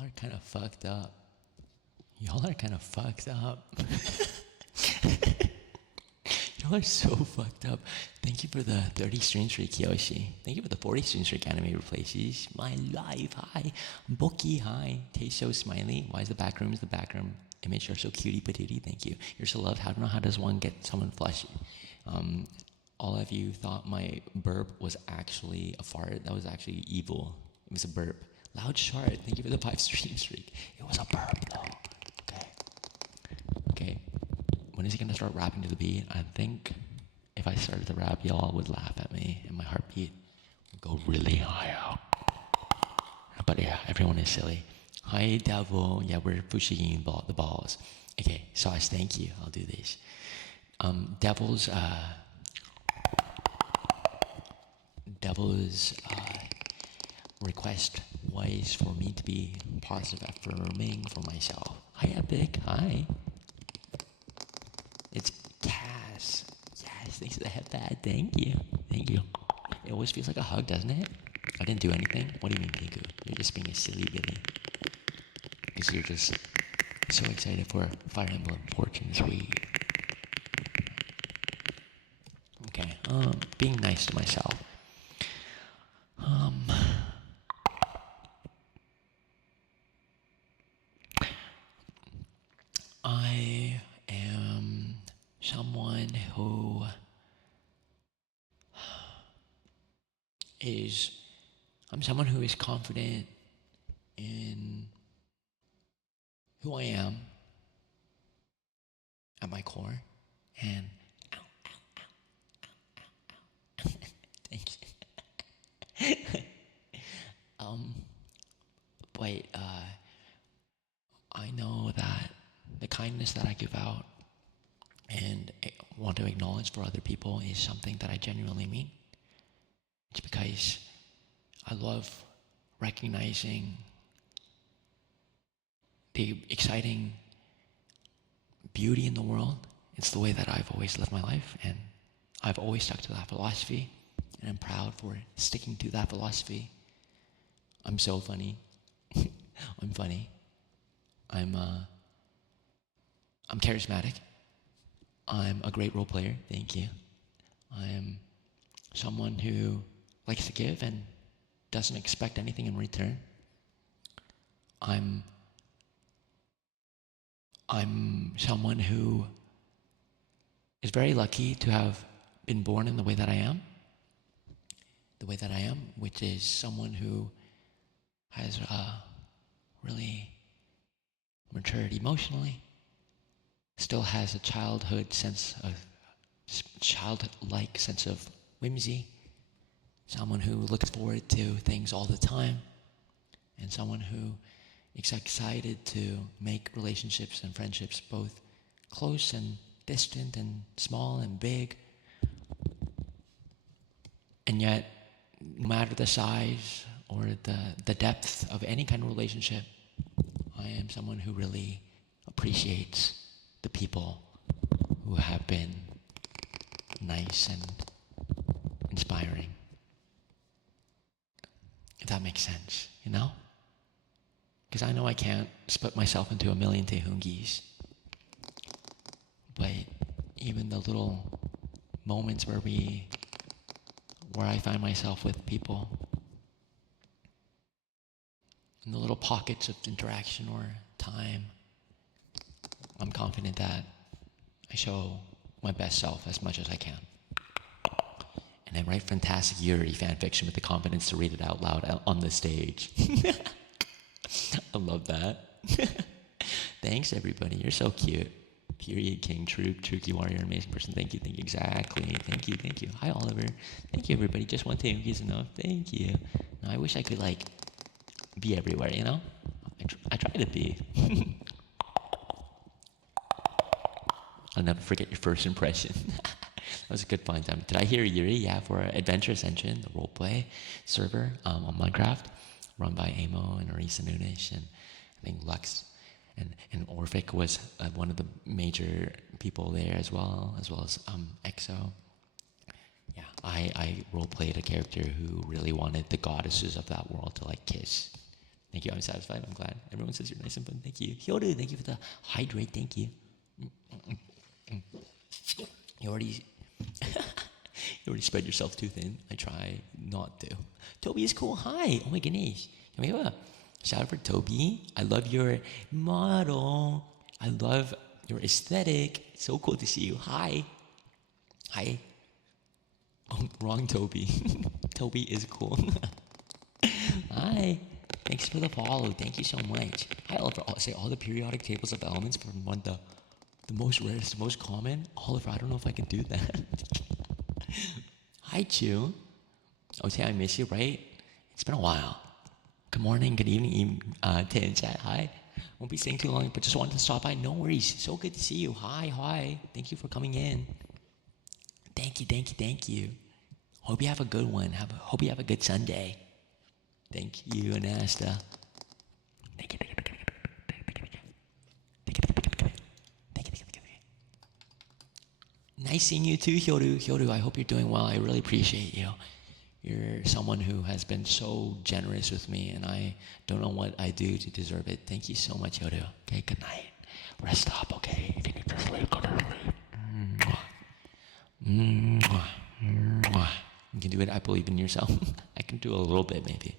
are kind of fucked up. Y'all are kind of fucked up. Y'all are so fucked up. Thank you for the 30 stream streak, Kyoshi. Thank you for the 40 stream streak, anime replaces. My life, hi. Bookie, hi. Taste so smiley. Why is the back room image are so cutie patootie? Thank you. You're so loved. I don't know how does one get someone flushy. All of you thought my burp was actually a fart. That was actually evil. It was a burp. Loud Shard, thank you for the 5 stream streak. It was a burp though. Okay. When is he gonna start rapping to the beat? I think if I started to rap, y'all would laugh at me and my heartbeat would go really high out. But yeah, everyone is silly. Hi, Devil. Yeah, we're pushing the balls. Okay, Sauce, thank you. I'll do this. Devil's request was for me to be positive affirming for myself. Hi, Epic. Hi. It's Cass. Yes, thanks for the headband. Thank you. Thank you. It always feels like a hug, doesn't it? I didn't do anything. What do you mean, Pingu? You're just being a silly Billy. Because you're just so excited for Fire Emblem Fortune Sweet. Okay, being nice to myself. I am someone who I'm someone who is confident in who I am at my core, and thank you. But I know that the kindness that I give out and want to acknowledge for other people is something that I genuinely mean. It's because I love recognizing the exciting beauty in the world. It's the way that I've always lived my life, and I've always stuck to that philosophy, and I'm proud for sticking to that philosophy. I'm so funny. I'm funny. I'm charismatic. I'm a great role player. Thank you. I'm someone who likes to give and doesn't expect anything in return. I'm someone who is very lucky to have been born in the way that I am. The way that I am, which is someone who has really matured emotionally, still has a childlike sense of whimsy, someone who looks forward to things all the time, and someone who is excited to make relationships and friendships both close and distant and small and big. And yet, no matter the size or the depth of any kind of relationship, I am someone who really appreciates the people who have been nice and inspiring. If that makes sense, you know? Because I know I can't split myself into a million Taehoongies, but even the little moments where I find myself with people, in the little pockets of interaction or time, I'm confident that I show my best self as much as I can. And I write fantastic Yuri fanfiction with the confidence to read it out loud on the stage. I love that. Thanks, everybody. You're so cute. Period King, Trookie Warrior, amazing person. Thank you, exactly. Thank you. Hi, Oliver. Thank you, everybody. Just one thing is enough. Thank you. No, I wish I could, be everywhere, you know? I try to be. I'll never forget your first impression. That was a good fun time. Did I hear Yuri? Yeah, for Adventure Ascension, the roleplay server on Minecraft, run by Amo and Arisa Nunes, and I think Lux and Orphic was one of the major people there as well as EXO. Yeah, I roleplayed a character who really wanted the goddesses of that world to kiss. Thank you. I'm satisfied. I'm glad. Everyone says you're nice and fun. Thank you. Hyoru, thank you for the hydrate. Thank you. You already you already spread yourself too thin. I try not to. Toby is cool. Hi. Oh my goodness. Can we have a shout out for Toby? I love your model. I love your aesthetic. It's so cool to see you. Hi. Hi. Oh, wrong Toby. Toby is cool. Hi. Thanks for the follow. Thank you so much. Hi, Oliver. I'll say all the periodic tables of elements from one the most rarest, most common. Oliver, I don't know if I can do that. Hi, Chu. Okay, I miss you, right? It's been a while. Good morning, good evening, Tay and chat. Hi. Won't be staying too long, but just wanted to stop by. No worries. So good to see you. Hi, hi. Thank you for coming in. Thank you, thank you, thank you. Hope you have a good one. Hope you have a good Sunday. Thank you, Anasta. Thank you. Nice seeing you too, Hyoru. Hyoru, I hope you're doing well. I really appreciate you. You're someone who has been so generous with me, and I don't know what I do to deserve it. Thank you so much, Hyoru. Okay, good night. Rest up, okay? If you need to sleep, go to sleep. You can do it. I believe in yourself. I can do a little bit, maybe.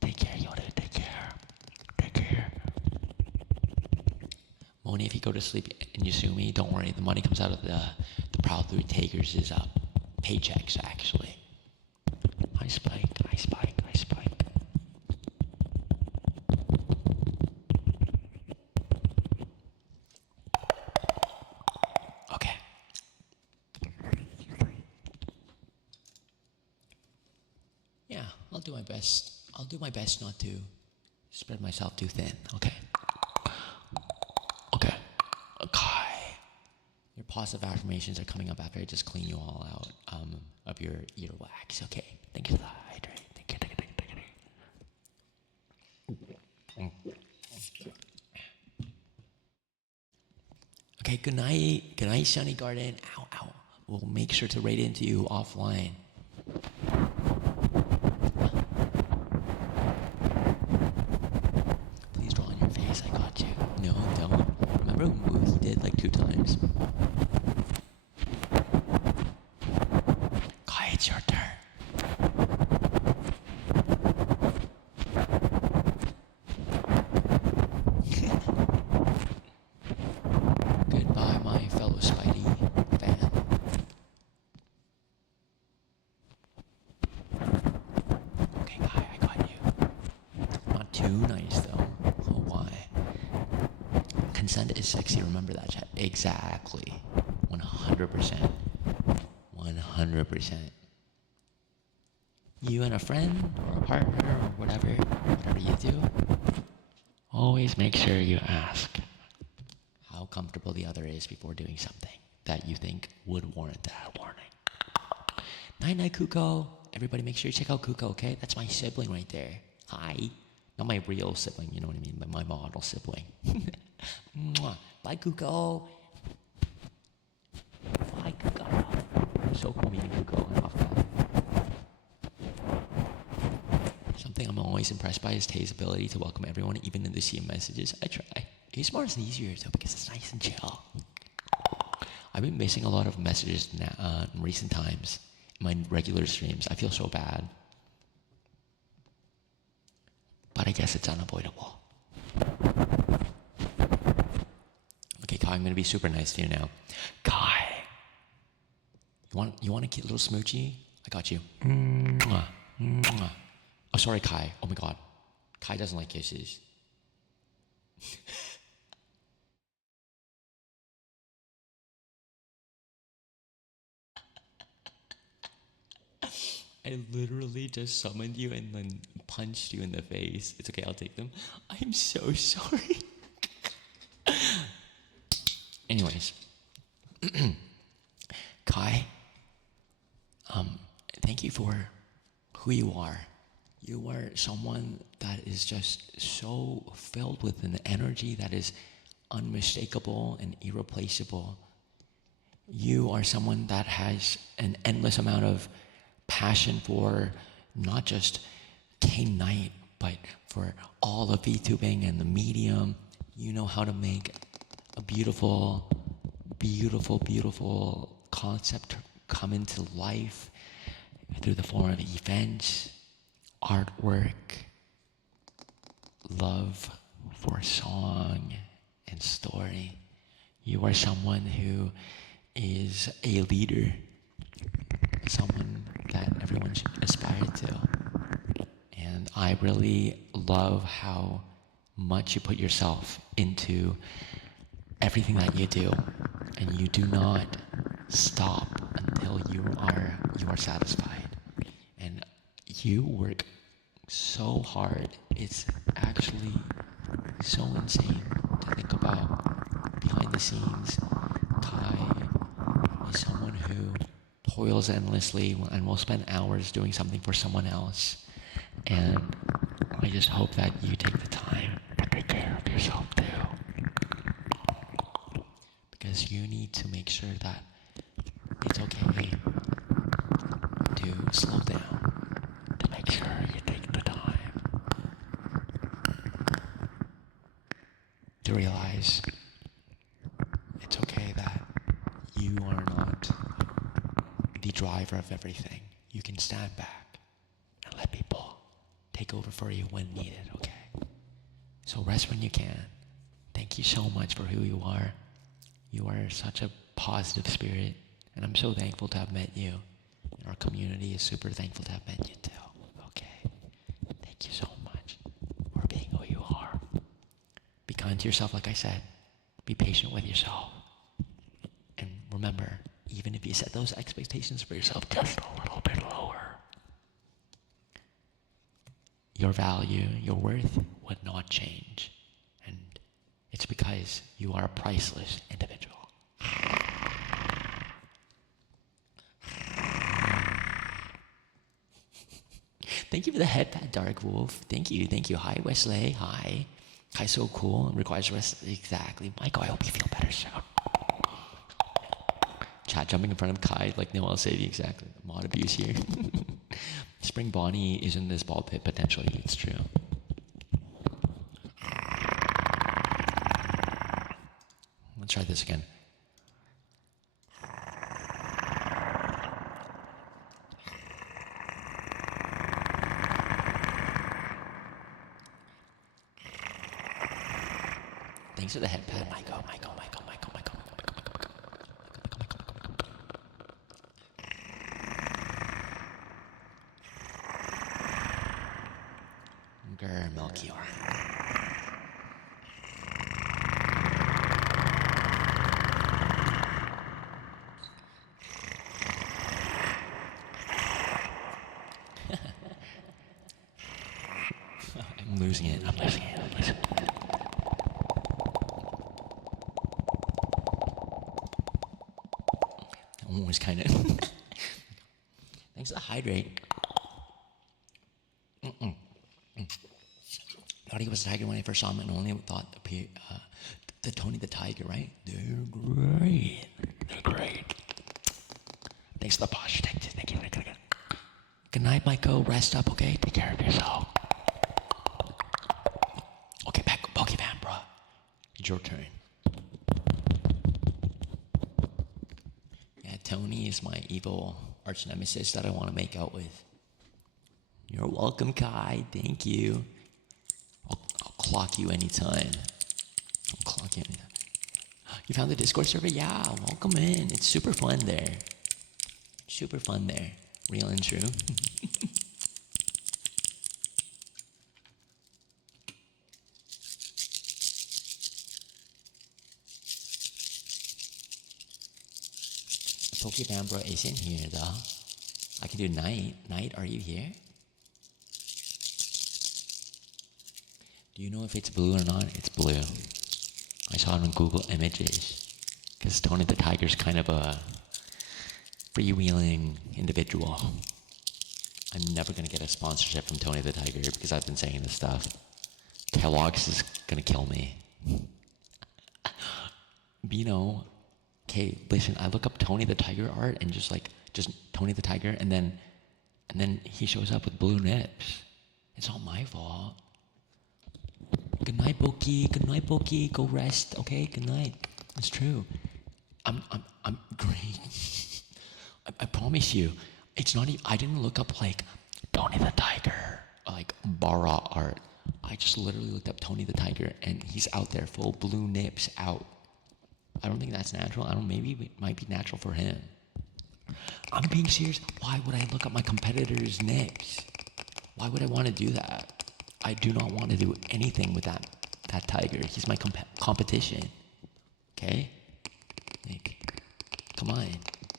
Take care, Yoda. Take care. Take care. Moni, if you go to sleep and you sue me, don't worry. The money comes out of the Proud Three Takers' paychecks, actually. Hi, Spike. Hi, Spike. Hi, Spike. Okay. Yeah, I'll do my best. I'll do my best not to spread myself too thin, okay? Okay. Okay. Your positive affirmations are coming up after I just clean you all out of your earwax, okay? Thank you for the hydrate. Thank you, thank you, thank you, thank you. Okay, good night. Good night, Sunny Garden. Ow, ow. We'll make sure to rate into you offline. Please draw on your face. I got you. No, don't. Remember what he did like 2 times? Kai, it's your turn. Goodbye, my fellow Spidey fan. Okay, Kai, I got you. Not too nice, though. Oh, why? Consent is sexy. Remember that, chat. Exactly. 100%. 100%. You and a friend or a partner or whatever you do, always make sure you ask how comfortable the other is before doing something that you think would warrant that warning. Night night, Kuko. Everybody make sure you check out Kuko, okay? That's my sibling right there. Hi. Not my real sibling, you know what I mean, but my model sibling. Bye, Kuko. Bye, Kuko. So cool meeting Kuko and off that. Something I'm always impressed by is Tay's ability to welcome everyone, even in the CM messages. I try. ASMR is easier though because it's nice and chill. I've been missing a lot of messages now, in recent times. In my regular streams, I feel so bad. But I guess it's unavoidable. Okay, Kai, I'm gonna be super nice to you now. Kai, you want a cute little smoochie? I got you. Mwah, mwah. Oh, sorry, Kai. Oh my God, Kai doesn't like kisses. I literally just summoned you and then punched you in the face. It's okay, I'll take them. I'm so sorry. Anyways, Kai, thank you for who you are. You are someone that is just so filled with an energy that is unmistakable and irreplaceable. You are someone that has an endless amount of passion for not just game night, But for all of VTubing and the medium, you know how to make a beautiful, beautiful, beautiful concept come into life through the form of events, artwork, love for song and story. You are someone who is a leader, someone that everyone should aspire to. And I really love how much you put yourself into everything that you do, and you do not stop until you are satisfied. And you work so hard. It's actually so insane to think about. Behind the scenes, Kai is someone who toils endlessly and will spend hours doing something for someone else. And I just hope that you take the time to take care of yourself too. Because you need to make sure that it's okay to slow down, to make sure you take the time to realize it's okay that you are not the driver of everything. You can stand back and let people take over for you when needed, okay? So rest when you can. Thank you so much for who you are. You are such a positive spirit, and I'm so thankful to have met you. And our community is super thankful to have met you too, okay? Thank you so much for being who you are. Be kind to yourself, like I said. Be patient with yourself. And remember, even if you set those expectations for yourself just a little bit lower, your value, your worth would not change. And it's because you are a priceless individual. Thank you for the headband, Dark Wolf. Thank you. Hi, Wesley. Hi. Kai's so cool. Requires rest. Exactly. Michael, I hope you feel better soon. Chat jumping in front of Kai like no I'll save you. Exactly. Mod abuse here. Spring Bonnie is in this ball pit potentially. It's true. Let's try this again. Thanks for the headpad, Michael. Melchior. I'm losing it. That was kind of. Thanks to hydrate. Thought he was a tiger when I first saw him, and only thought the Tony the Tiger, right? They're great. Thanks for the posture. Thank you. Good night, Michael. Rest up, okay? Take care of yourself. Okay, back Pokemon, bro. It's your turn. Yeah, Tony is my evil arch nemesis that I want to make out with. You're welcome, Kai. Thank you. I'll clock you anytime. You found the Discord server? Yeah, welcome in. It's super fun there. Real and true. Pokemon bro isn't here though. I can do night. Night, are you here? Do you know if it's blue or not? It's blue. I saw it on Google Images. Because Tony the Tiger's kind of a freewheeling individual. I'm never going to get a sponsorship from Tony the Tiger because I've been saying this stuff. Kellogg's is going to kill me. Bino, okay, listen, I look up Tony the Tiger art and just Tony the Tiger, and then he shows up with blue nips. It's not my fault. Good night, Boki. Good night, Boki. Go rest, okay? Good night. It's true. I'm great. I promise you, it's not. I didn't look up like Tony the Tiger, like Bara art. I just literally looked up Tony the Tiger, and he's out there, full blue nips out. I don't think that's natural. I don't. Maybe it might be natural for him. I'm being serious. Why would I look up my competitor's nips? Why would I want to do that? I do not want to do anything with that tiger. He's my competition. Okay? Like, come on,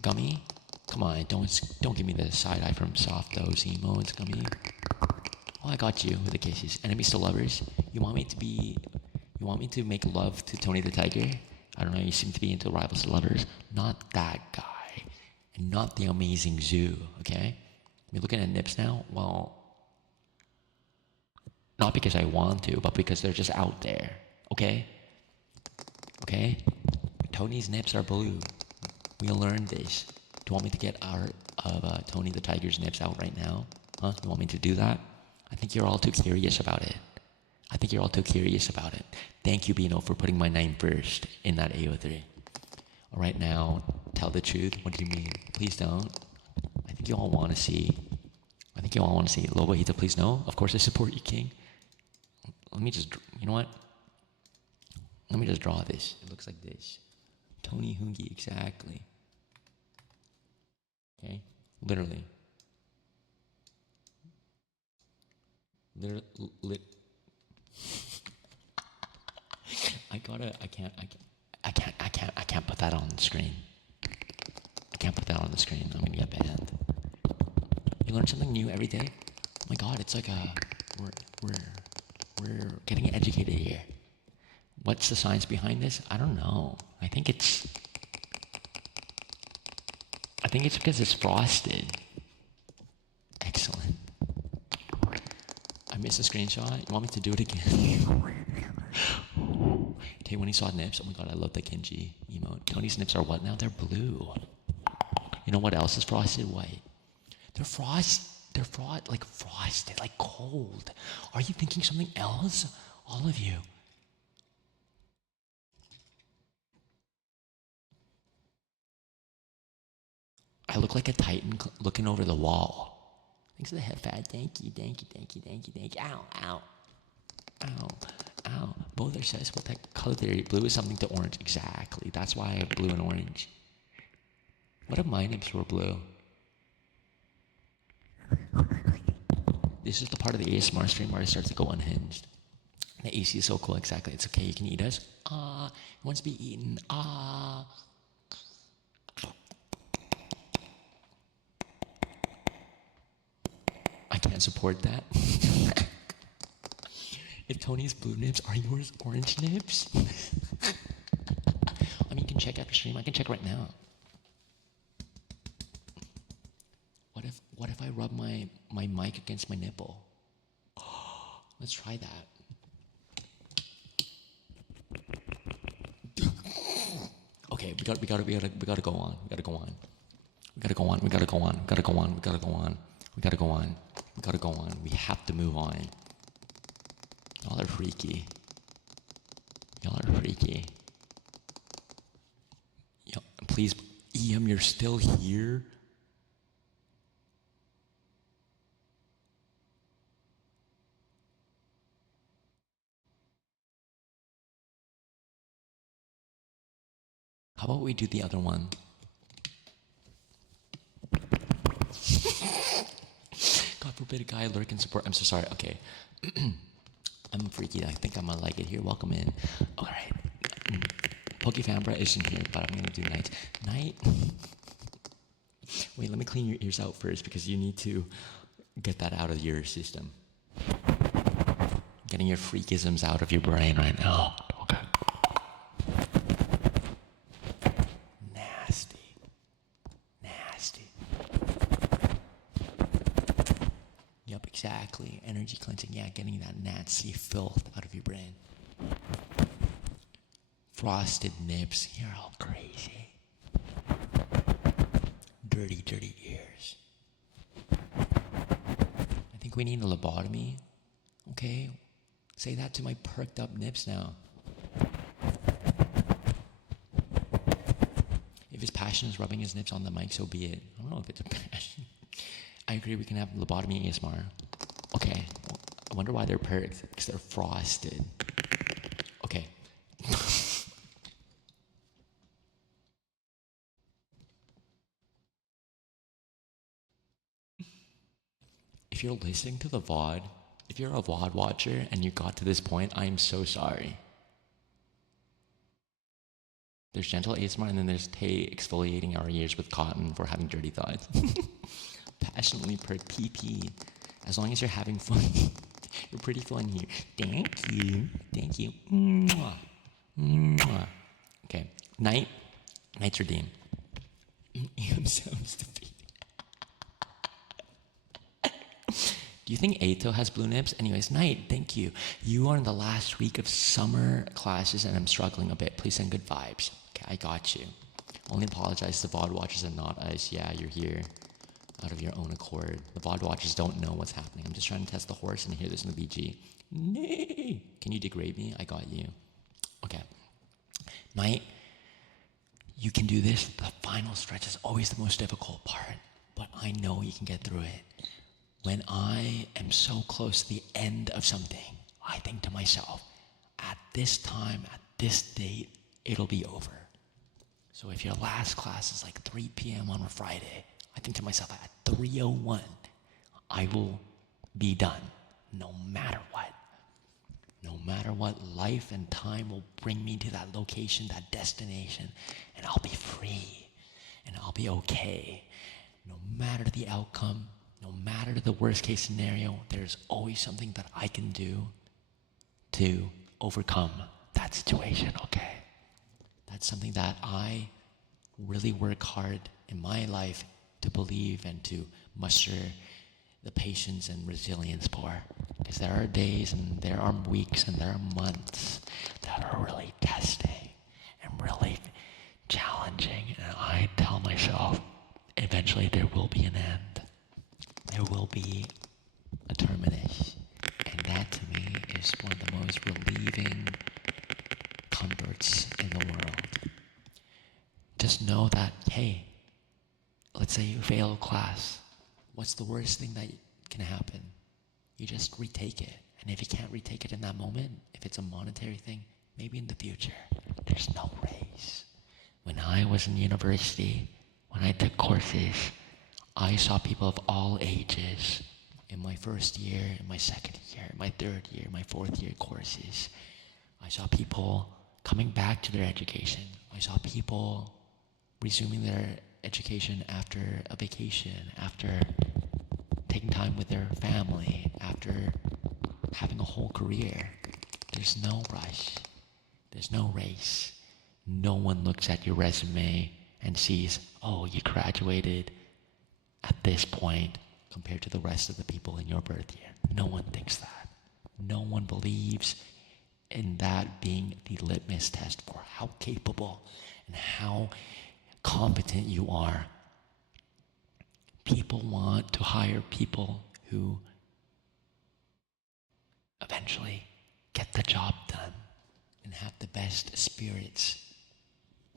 Gummy. Come on, don't give me the side eye from soft those emotes, Gummy. Oh, I got you with the kisses. Enemies to lovers. You want me to make love to Tony the Tiger? I don't know. You seem to be into rivals to lovers. Not that guy, and not the amazing zoo. Okay? You're looking at nips now. Well, not because I want to, but because they're just out there. Okay? Okay? Tony's nips are blue. We learned this. Do you want me to get art of Tony the Tiger's nips out right now? Huh? You want me to do that? I think you're all too curious about it. Thank you, Bino, for putting my name first in that AO3. All right, now, tell the truth. What do you mean? Please don't. I think you all want to see. Lobahita, please no. Of course I support you, King. Let me just, you know what? Let me just draw this. It looks like this. Taehoongie, exactly. Okay? Literally. I can't put that on the screen. I'm gonna get banned. You learn something new every day? Oh my god, it's like we're getting educated here. What's the science behind this? I don't know. I think it's because it's frosted. Excellent. I missed a screenshot. You want me to do it again? Okay, when he saw nips, oh my god, I love the Kenji emote. Tony's nips are what now? They're blue. You know what else is frosted? White. They're like frosted, like cold. Are you thinking something else? All of you. I look like a Titan looking over the wall. Thanks for the head pad. Thank you. Ow. Both are says what that color theory. Blue is something to orange. Exactly. That's why I have blue and orange. What if my nips were blue? This is the part of the ASMR stream where I start to go unhinged. The AC is so cool. Exactly. It's okay. You can eat us. He wants to be eaten. I can't support that. If Tony's blue nips, are yours orange nips? I mean, you can check after stream. I can check right now. What if I rub my mic against my nipple? Let's try that. Okay, we gotta go on. We have to move on. Y'all are freaky. Yo, please, EM, you're still here? How about we do the other one? God forbid a guy lurk and support. I'm so sorry. Okay. I'm freaky. I think I'm gonna like it here. Welcome in. All right. Pokefambra isn't here, but I'm gonna do night. Wait, let me clean your ears out first because you need to get that out of your system. Getting your freakisms out of your brain right now. Okay. Nasty. Yep, exactly. Energy cleansing. Yeah, getting that nasty filth out of your brain. Frosted nips. You're all crazy. Dirty ears. I think Think we need a lobotomy? Okay, say that to my perked up nips now. If his passion is rubbing his nips on the mic, so be it. I don't know if it's a passion. I agree, we can have lobotomy ASMR. Okay, I wonder why they're perked. Because they're frosted. Okay. If you're listening to the VOD, if you're a VOD watcher and you got to this point, I'm so sorry. There's gentle ASMR and then there's Tay exfoliating our ears with cotton for having dirty thoughts. Passionately per PP. As long as you're having fun. You're pretty fun here. Thank you. Thank you. Mwah. Mwah. Okay. Night. Night's redeemed. I'm so stupid. Do you think Ato has blue nips? Anyways, Night, thank you. You are in the last week of summer classes and I'm struggling a bit. Please send good vibes. Okay, I got you. Only apologize to the VOD watchers and not us. Yeah, you're here out of your own accord. The VOD watchers don't know what's happening. I'm just trying to test the horse and hear this in the BG. Nay. Can you degrade me? I got you. Okay. Night, you can do this. The final stretch is always the most difficult part, but I know you can get through it. When I am so close to the end of something, I think to myself, at this time, at this date, it'll be over. So if your last class is like 3 p.m. on a Friday, I think to myself, at 3:01, I will be done, no matter what. No matter what, life and time will bring me to that location, that destination, and I'll be free, and I'll be okay. No matter the outcome, no matter the worst case scenario, there's always something that I can do to overcome that situation, okay? That's something that I really work hard in my life to believe and to muster the patience and resilience for. Because there are days and there are weeks and there are months that are really testing and really challenging. And I tell myself, eventually there will be an end. There will be a terminus. And that to me is one of the most relieving comforts in the world. Just know that, hey, let's say you fail a class. What's the worst thing that can happen? You just retake it. And if you can't retake it in that moment, if it's a monetary thing, maybe in the future. There's no race. When I was in university, when I took courses, I saw people of all ages in my first year, in my second year, my third year, my fourth year courses. I saw people coming back to their education. I saw people resuming their education after a vacation, after taking time with their family, after having a whole career. There's no rush. There's no race. No one looks at your resume and sees, oh, you graduated at this point compared to the rest of the people in your birth year. No one thinks that. No one believes in that being the litmus test for how capable and how competent you are. People want to hire people who eventually get the job done and have the best spirits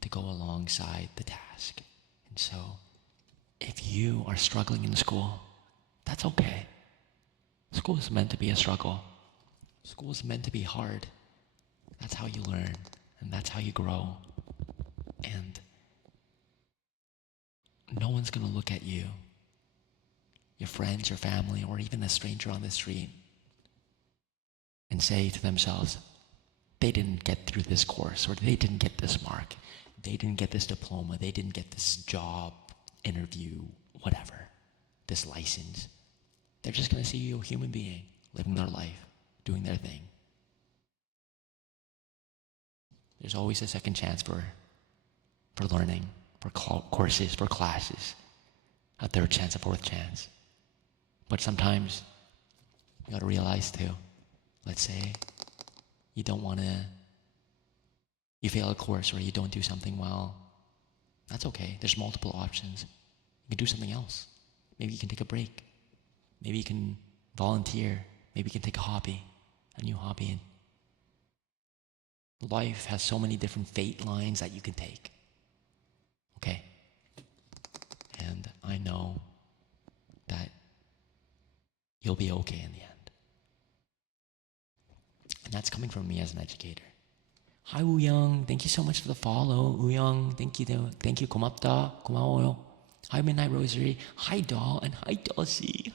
to go alongside the task. And so, if you are struggling in school, that's okay. School is meant to be a struggle. School is meant to be hard. That's how you learn, and that's how you grow. And no one's gonna look at you, your friends, your family, or even a stranger on the street, and say to themselves, they didn't get through this course, or they didn't get this mark, they didn't get this diploma, they didn't get this job, interview, whatever, this license. They're just gonna see you a human being, living their life, doing their thing. There's always a second chance for learning, for courses, for classes, a third chance, a fourth chance. But sometimes you gotta realize too, let's say you fail a course or you don't do something well, that's okay. There's multiple options. You can do something else. Maybe you can take a break. Maybe you can volunteer. Maybe you can take a new hobby. Life has so many different fate lines that you can take. Okay? And I know that you'll be okay in the end. And that's coming from me as an educator. Hi Woo-young, thank you so much for the follow. Woo-young, thank you, 고맙다, 고마워요. Hi Midnight Rosary, hi Doll, and hi Dulcie,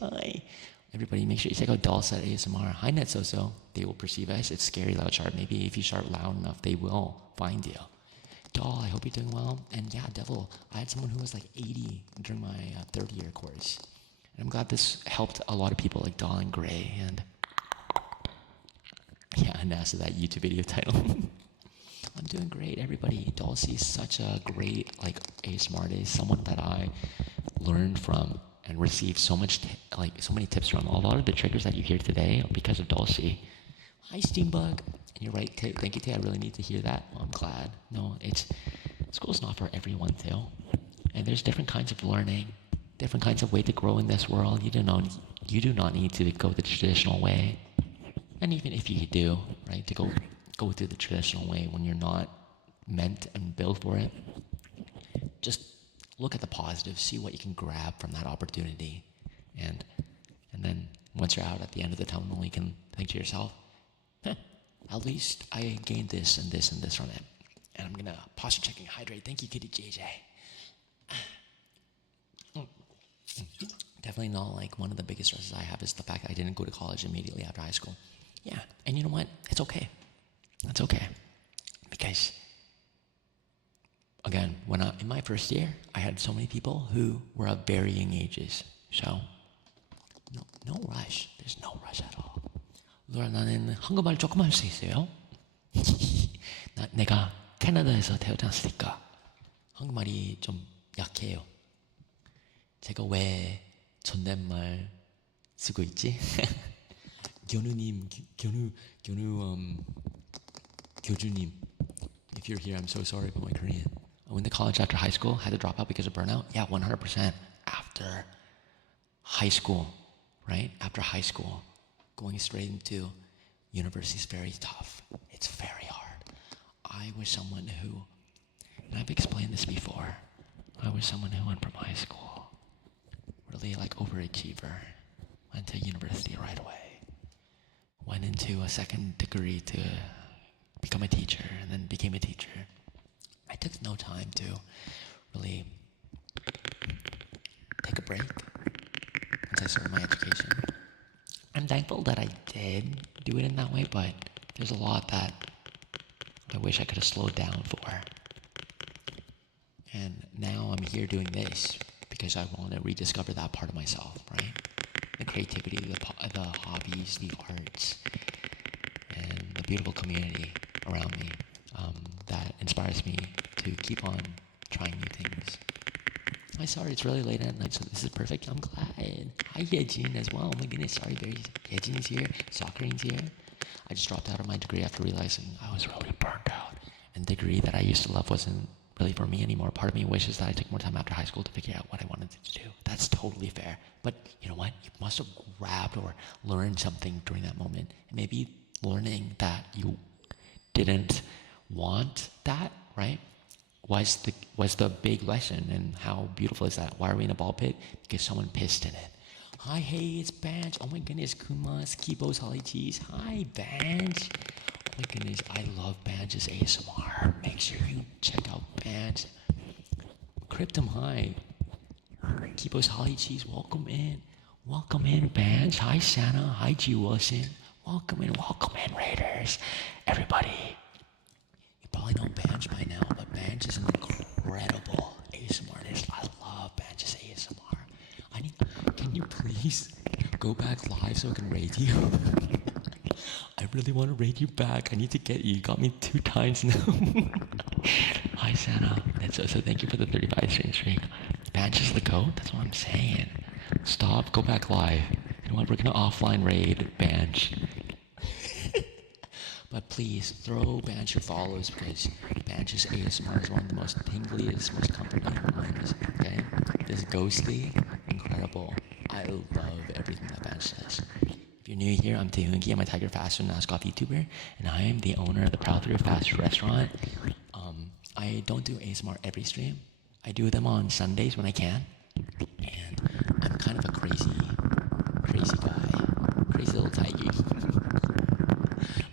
hi. Everybody make sure you check out Dollset ASMR. Hi Netsoso, they will perceive us. It's scary loud sharp. Maybe if you shout loud enough, they will find you. Doll, I hope you're doing well. And yeah, Devil, I had someone who was like 80 during my third year course. And I'm glad this helped a lot of people like Doll and Gray and yeah, and as to that YouTube video title. I'm doing great, everybody. Dulcie is such a great like ASMR artist, someone that I learned from and received so many tips from. A lot of the triggers that you hear today are because of Dulcie. Hi Steambug. And you're right, thank you, Tay. I really need to hear that. Well, I'm glad. No, school's not for everyone, too. And there's different kinds of learning, different kinds of way to grow in this world. You do not need to go the traditional way. And even if you do, right, to go through the traditional way when you're not meant and built for it, just look at the positives, see what you can grab from that opportunity. And then once you're out at the end of the tunnel, you can think to yourself, at least I gained this and this and this from it. And I'm gonna posture check and hydrate. Thank you, Kitty JJ. Definitely not like one of the biggest stresses I have is the fact that I didn't go to college immediately after high school. Yeah, and you know what? It's okay. It's okay. Because, again, in my first year, I had so many people who were of varying ages. So, no rush. There's no rush at all. 로라, 나는 한국말 조금 할 수 있어요. 내가 캐나다에서 태어났으니까 한국말이 좀 약해요. 제가 왜 존댓말 쓰고 있지? 교주님, if you're here, I'm so sorry about my Korean. I went to college after high school, had to drop out because of burnout. Yeah, 100% after high school, right? After high school, going straight into university is very tough. It's very hard. I was someone who, and I've explained this before, I was someone who went from high school, really like overachiever, went to university right away, went into a second degree to become a teacher, and then became a teacher. I took no time to really take a break once I started my education. I'm thankful that I did do it in that way, but there's a lot that I wish I could have slowed down for. And now I'm here doing this because I want to rediscover that part of myself, right? The creativity, the hobbies, the arts, and the beautiful community around me that inspires me to keep on trying new things. I'm sorry, it's really late at night, so this is perfect. I'm glad. Hi, Yejin as well. Oh my goodness, sorry, Yejin's here. Sakurine's here. I just dropped out of my degree after realizing I was really burnt out. And the degree that I used to love wasn't really for me anymore. Part of me wishes that I took more time after high school to figure out what I wanted to do. That's totally fair. But you know what? You must have grabbed or learned something during that moment. And maybe learning that you didn't want that, right? Was the big lesson, and how beautiful is that? Why are we in a ball pit? Because someone pissed in it. Hi, hey, it's Banj. Oh my goodness, Kumas, Kibo's Holly Cheese. Hi, Banj. Oh my goodness, I love Banj's ASMR. Make sure you check out Banj. Cryptum, hi. Kibo's Holly Cheese, welcome in. Welcome in, Banj. Hi, Santa. Hi, G. Wilson. Welcome in, Raiders. Everybody. You probably know Banj by now, but Banj is an incredible ASMR artist. I love Banj's ASMR. Can you please go back live so I can raid you? I really want to raid you back. I need to get you. You got me 2 times now. Hi, Santa. So thank you for the 35 streak. Banj is the GOAT? That's what I'm saying. Stop. Go back live. You know what? We're going to offline raid Banj. But please, throw Banj your follows, because Banj's ASMR is one of the most tingliest, most comforting ones, okay? This ghostly, incredible. I love everything that Banj you're new here, I'm Taehoongie. I'm a Tiger Fast Food Mascot VTuber, and I am the owner of the Proud Three Fast Food Restaurant. I don't do ASMR every stream. I do them on Sundays when I can, and I'm kind of a crazy guy, crazy little tiger.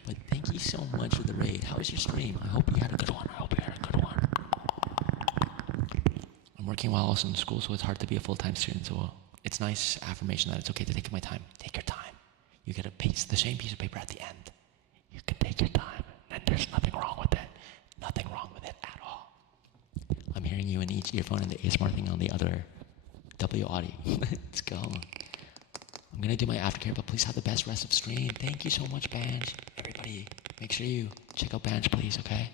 But thank you so much for the raid. How was your stream? I hope you had a good one. I'm working while also in school, so it's hard to be a full-time student. So it's nice affirmation that it's okay to take my time. Take your time. You get the same piece of paper at the end. You can take your time, and there's nothing wrong with it. Nothing wrong with it at all. I'm hearing you in each earphone and the ASMR thing on the other audio. Let's go. I'm gonna do my aftercare, but please have the best rest of stream. Thank you so much, Banj. Everybody, make sure you check out Banj, please, okay?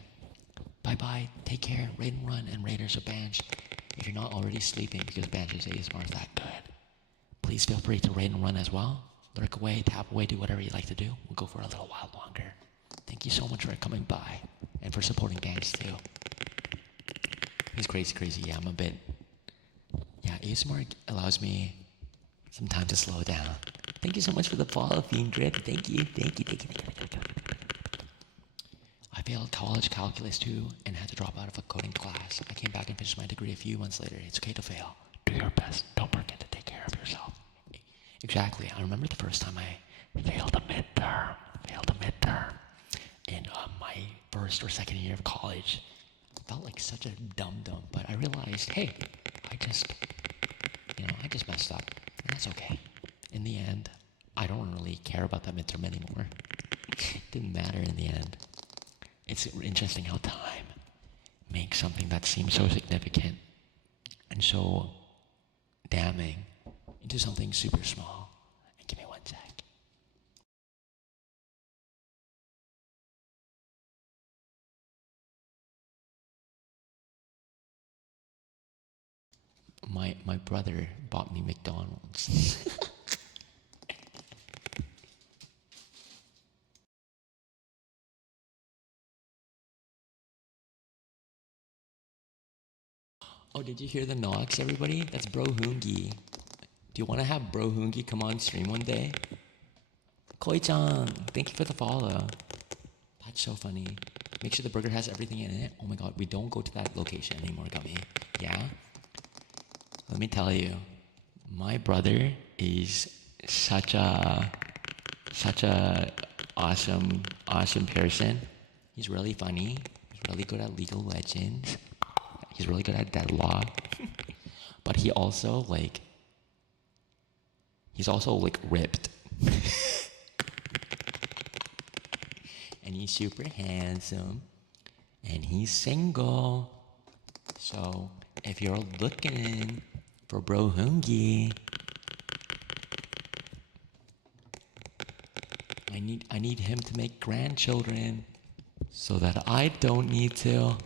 Bye-bye. Take care. Raid and run and raiders of Banj. If you're not already sleeping because Banj's ASMR is that good, please feel free to raid and run as well. Lurk away, tap away, do whatever you like to do. We'll go for a little while longer. Thank you so much for coming by and for supporting Banj too. He's crazy. Yeah, I'm a bit... Yeah, ASMR allows me some time to slow down. Thank you so much for the follow, Fiend Grip. Thank you. I failed college calculus too and had to drop out of a coding class. I came back and finished my degree a few months later. It's okay to fail. Do your best. Don't forget to take care of yourself. Exactly. I remember the first time I failed a midterm. In my first or second year of college. I felt like such a dum-dum, but I realized, hey, I just messed up. And that's okay. In the end, I don't really care about that midterm anymore. It didn't matter in the end. It's interesting how time makes something that seems so significant and so damning into something super small. And give me one sec. My brother bought me McDonald's. Oh, did you hear the knocks, everybody? That's Taehoongie. Do you want to have Taehoongie come on stream one day? Koi-chan, thank you for the follow. That's so funny. Make sure the burger has everything in it. Oh my god, we don't go to that location anymore, Gummy. Yeah? Let me tell you, my brother is such a awesome person. He's really funny. He's really good at League of Legends. He's really good at Deadlock. But he's also ripped. And he's super handsome. And he's single. So if you're looking for Taehoongie, I need him to make grandchildren so that I don't need to.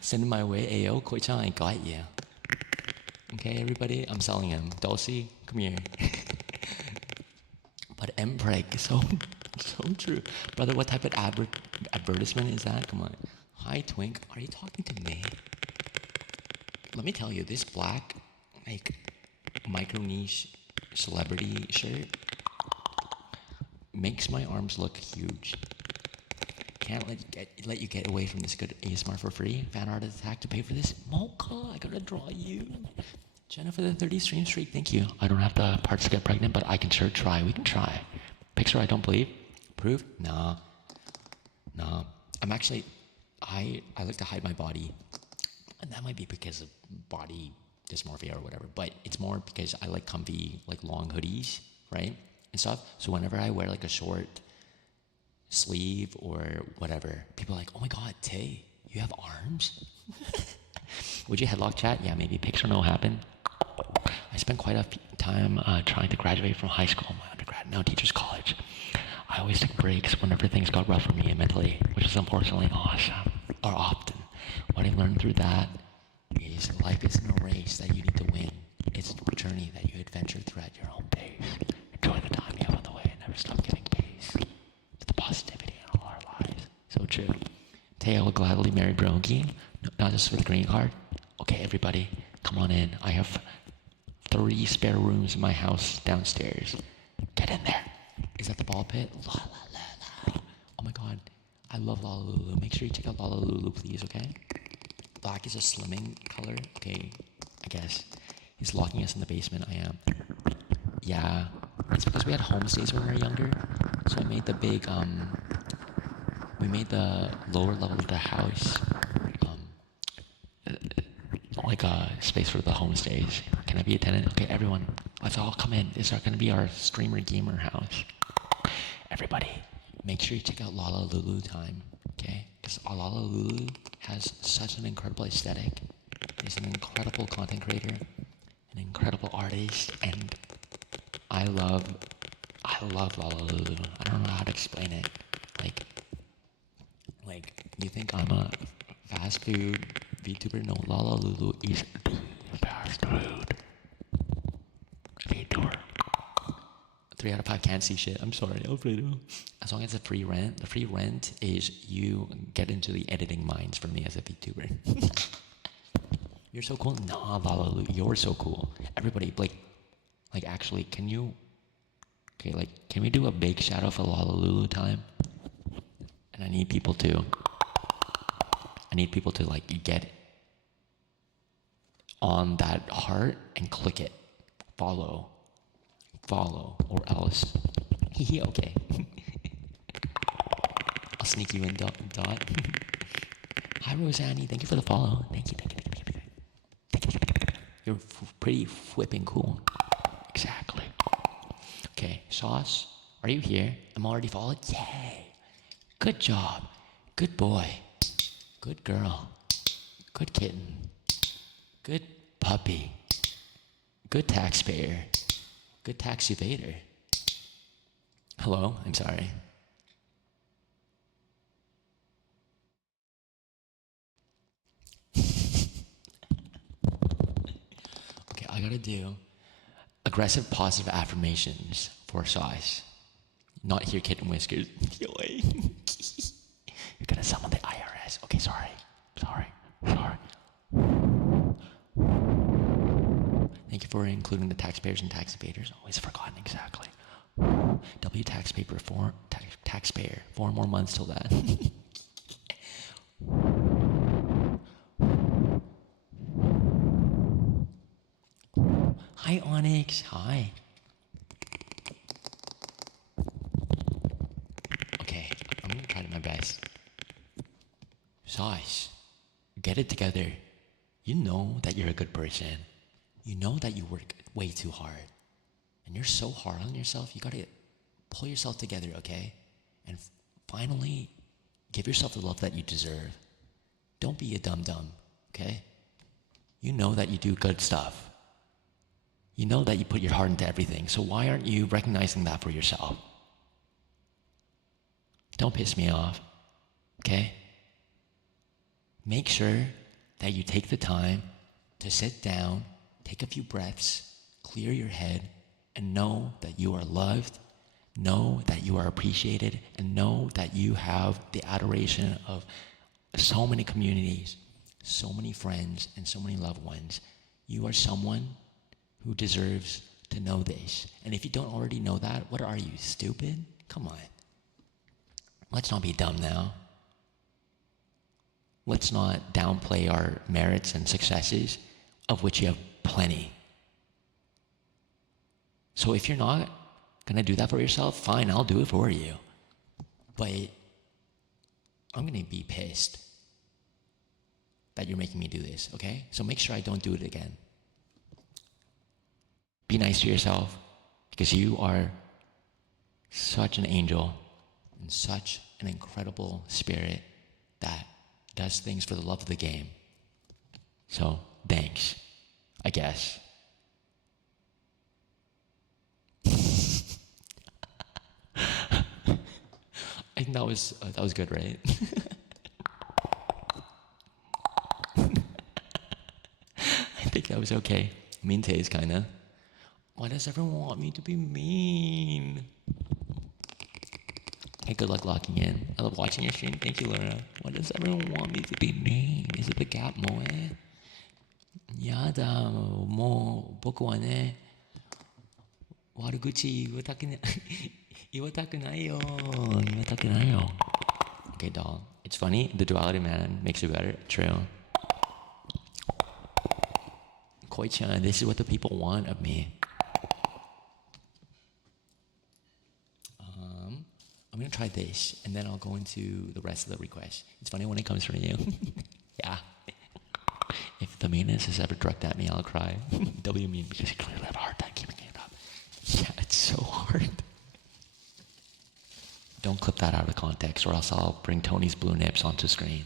Send him my way. Ayo, Koi-chan, I got you. Okay, everybody, I'm selling him. Dulcie, come here. But Mpreg, so true. Brother, what type of advertisement is that? Come on. Hi, Twink. Are you talking to me? Let me tell you, this black, micro niche celebrity shirt makes my arms look huge. Can't let you get away from this good ASMR for free. Fan art attack to pay for this. Mocha, I gotta draw you. Jenna for the 30 stream streak, thank you. I don't have the parts to get pregnant, but I can sure try. We can try. Picture, I don't believe. Proof? Nah. I'm actually, I like to hide my body. And that might be because of body dysmorphia or whatever, but it's more because I like comfy, long hoodies, right? And stuff. So whenever I wear a short sleeve or whatever, people are like, oh my god, Tay, you have arms? Would you headlock chat? Yeah, maybe. Picture no happen. I spent quite a time trying to graduate from high school, my undergrad, now teacher's college. I always took breaks whenever things got rough for me mentally, which is unfortunately often. What I've learned through that is life isn't a race that you need to win. It's a journey that you adventure through at your own pace. Enjoy the time you have on the way and never stop giving pace. It's the positivity in all our lives. So true. Tae will gladly marry Bronky, not just for the green card. Okay, everybody, come on in. I have 3 spare rooms in my house downstairs. Get in there. Is that the ball pit? La la la la. Oh my god, I love Lalalooloo. Make sure you check out Lalalooloo, please, okay? Black is a slimming color. Okay, I guess. He's locking us in the basement. I am. Yeah, it's because we had homestays when we were younger. So I made the big, we made the lower level of the house, like a space for the homestays. Can I be a tenant? Okay, everyone, let's all come in. This is going to be our streamer gamer house. Everybody, make sure you check out Lalalooloo time, okay? Because Lalalooloo has such an incredible aesthetic. He's an incredible content creator, an incredible artist, and I love Lalalooloo. I don't know how to explain it. Like you think I'm a fast food VTuber? No, Lalalooloo is the fast food VTuber. 3 out of 5 can't see shit. I'm sorry, Alfredo. As long as it's free rent, the free rent is you get into the editing minds for me as a VTuber. You're so cool. Nah, Lalalooloo, you're so cool. Everybody, like actually, can you? Okay, like, can we do a big shout out for Lalalooloo time? And I need people to like get on that heart and click it. Follow, or else. Okay. I'll sneak you in, Dot. Hi, Rosanny. Thank you for the follow. Thank you. You're pretty flipping cool. Exactly. Okay, Sauce, are you here? I'm already followed. Yay. Good job. Good boy. Good girl. Good kitten. Good puppy. Good taxpayer. Good tax evader. Hello, I'm sorry. Okay, I gotta do aggressive positive affirmations for Sauce. Not here, kitten whiskers. You're gonna summon the IRS. Okay, sorry. Thank you for including the taxpayers and tax evaders. Always forgotten exactly. W taxpayer. 4 more months till that. Hi, Onyx. Hi. Okay, I'm gonna try my best. Sauce, get it together. You know that you're a good person. You know that you work way too hard. And you're so hard on yourself, you gotta pull yourself together, okay? And finally, give yourself the love that you deserve. Don't be a dum-dum, okay? You know that you do good stuff. You know that you put your heart into everything, so why aren't you recognizing that for yourself? Don't piss me off, okay? Make sure that you take the time to sit down, take a few breaths, clear your head, and know that you are loved, know that you are appreciated, and know that you have the adoration of so many communities, so many friends, and so many loved ones. You are someone who deserves to know this. And if you don't already know that, what are you, stupid? Come on. Let's not be dumb now. Let's not downplay our merits and successes, of which you have plenty. So if you're not gonna do that for yourself, fine, I'll do it for you. But I'm gonna be pissed that you're making me do this, okay? So make sure I don't do it again. Be nice to yourself, because you are such an angel and such an incredible spirit that does things for the love of the game. So, thanks, I guess. I think that was good, right? I think that was okay. Mean taste, kinda. Why does everyone want me to be mean? Hey, good luck locking in. I love watching your stream. Thank you, Laura. What does everyone want me to be named? Is it the gap moe? Yada mo boku wa ne waruguchi iwataku nai yo. Iwataku nai yo. Okay, doll. It's funny. The duality man makes it better. True. Koi-chan, this is what the people want of me. I'm gonna try this, and then I'll go into the rest of the requests. It's funny when it comes from you. Yeah. If the meanness is ever directed at me, I'll cry. W mean because you clearly have a hard time keeping it up. Yeah, it's so hard. Don't clip that out of context, or else I'll bring Tony's blue nips onto screen.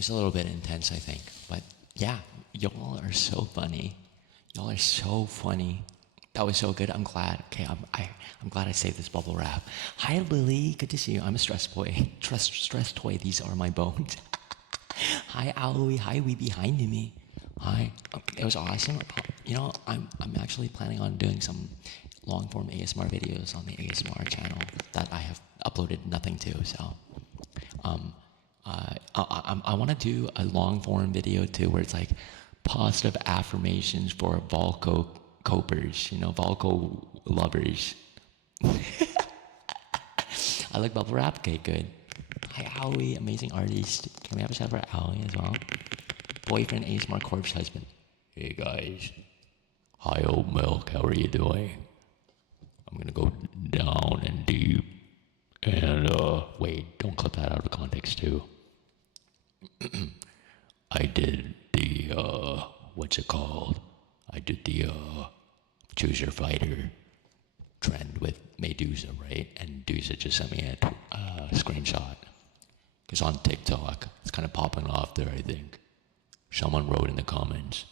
was a little bit intense, I think. But yeah, y'all are so funny. Y'all are so funny. That was so good. I'm glad. Okay, I'm glad I saved this bubble wrap. Hi, Lily. Good to see you. I'm a stress boy. Stress toy. These are my bones. Hi, Aoi. Hi, we behind me. Hi. It was awesome. You know, I'm actually planning on doing some long form ASMR videos on the ASMR channel that I have uploaded nothing to. So, I want to do a long form video too, where it's like positive affirmations for Volco copers, you know, Volco lovers. I like bubble wrap. Okay, good. Hi, Aoi, amazing artist. Can we have a shout for Aoi as well? Boyfriend, ASMR corpse husband. Hey guys. Hi, old milk. How are you doing? I'm gonna go down and deep. And, wait, don't cut that out of context, too. I did the, what's it called? I did the, choose your fighter trend with Medusa, right? And Medusa just sent me a screenshot. Because on TikTok, it's kind of popping off there, I think. Someone wrote in the comments,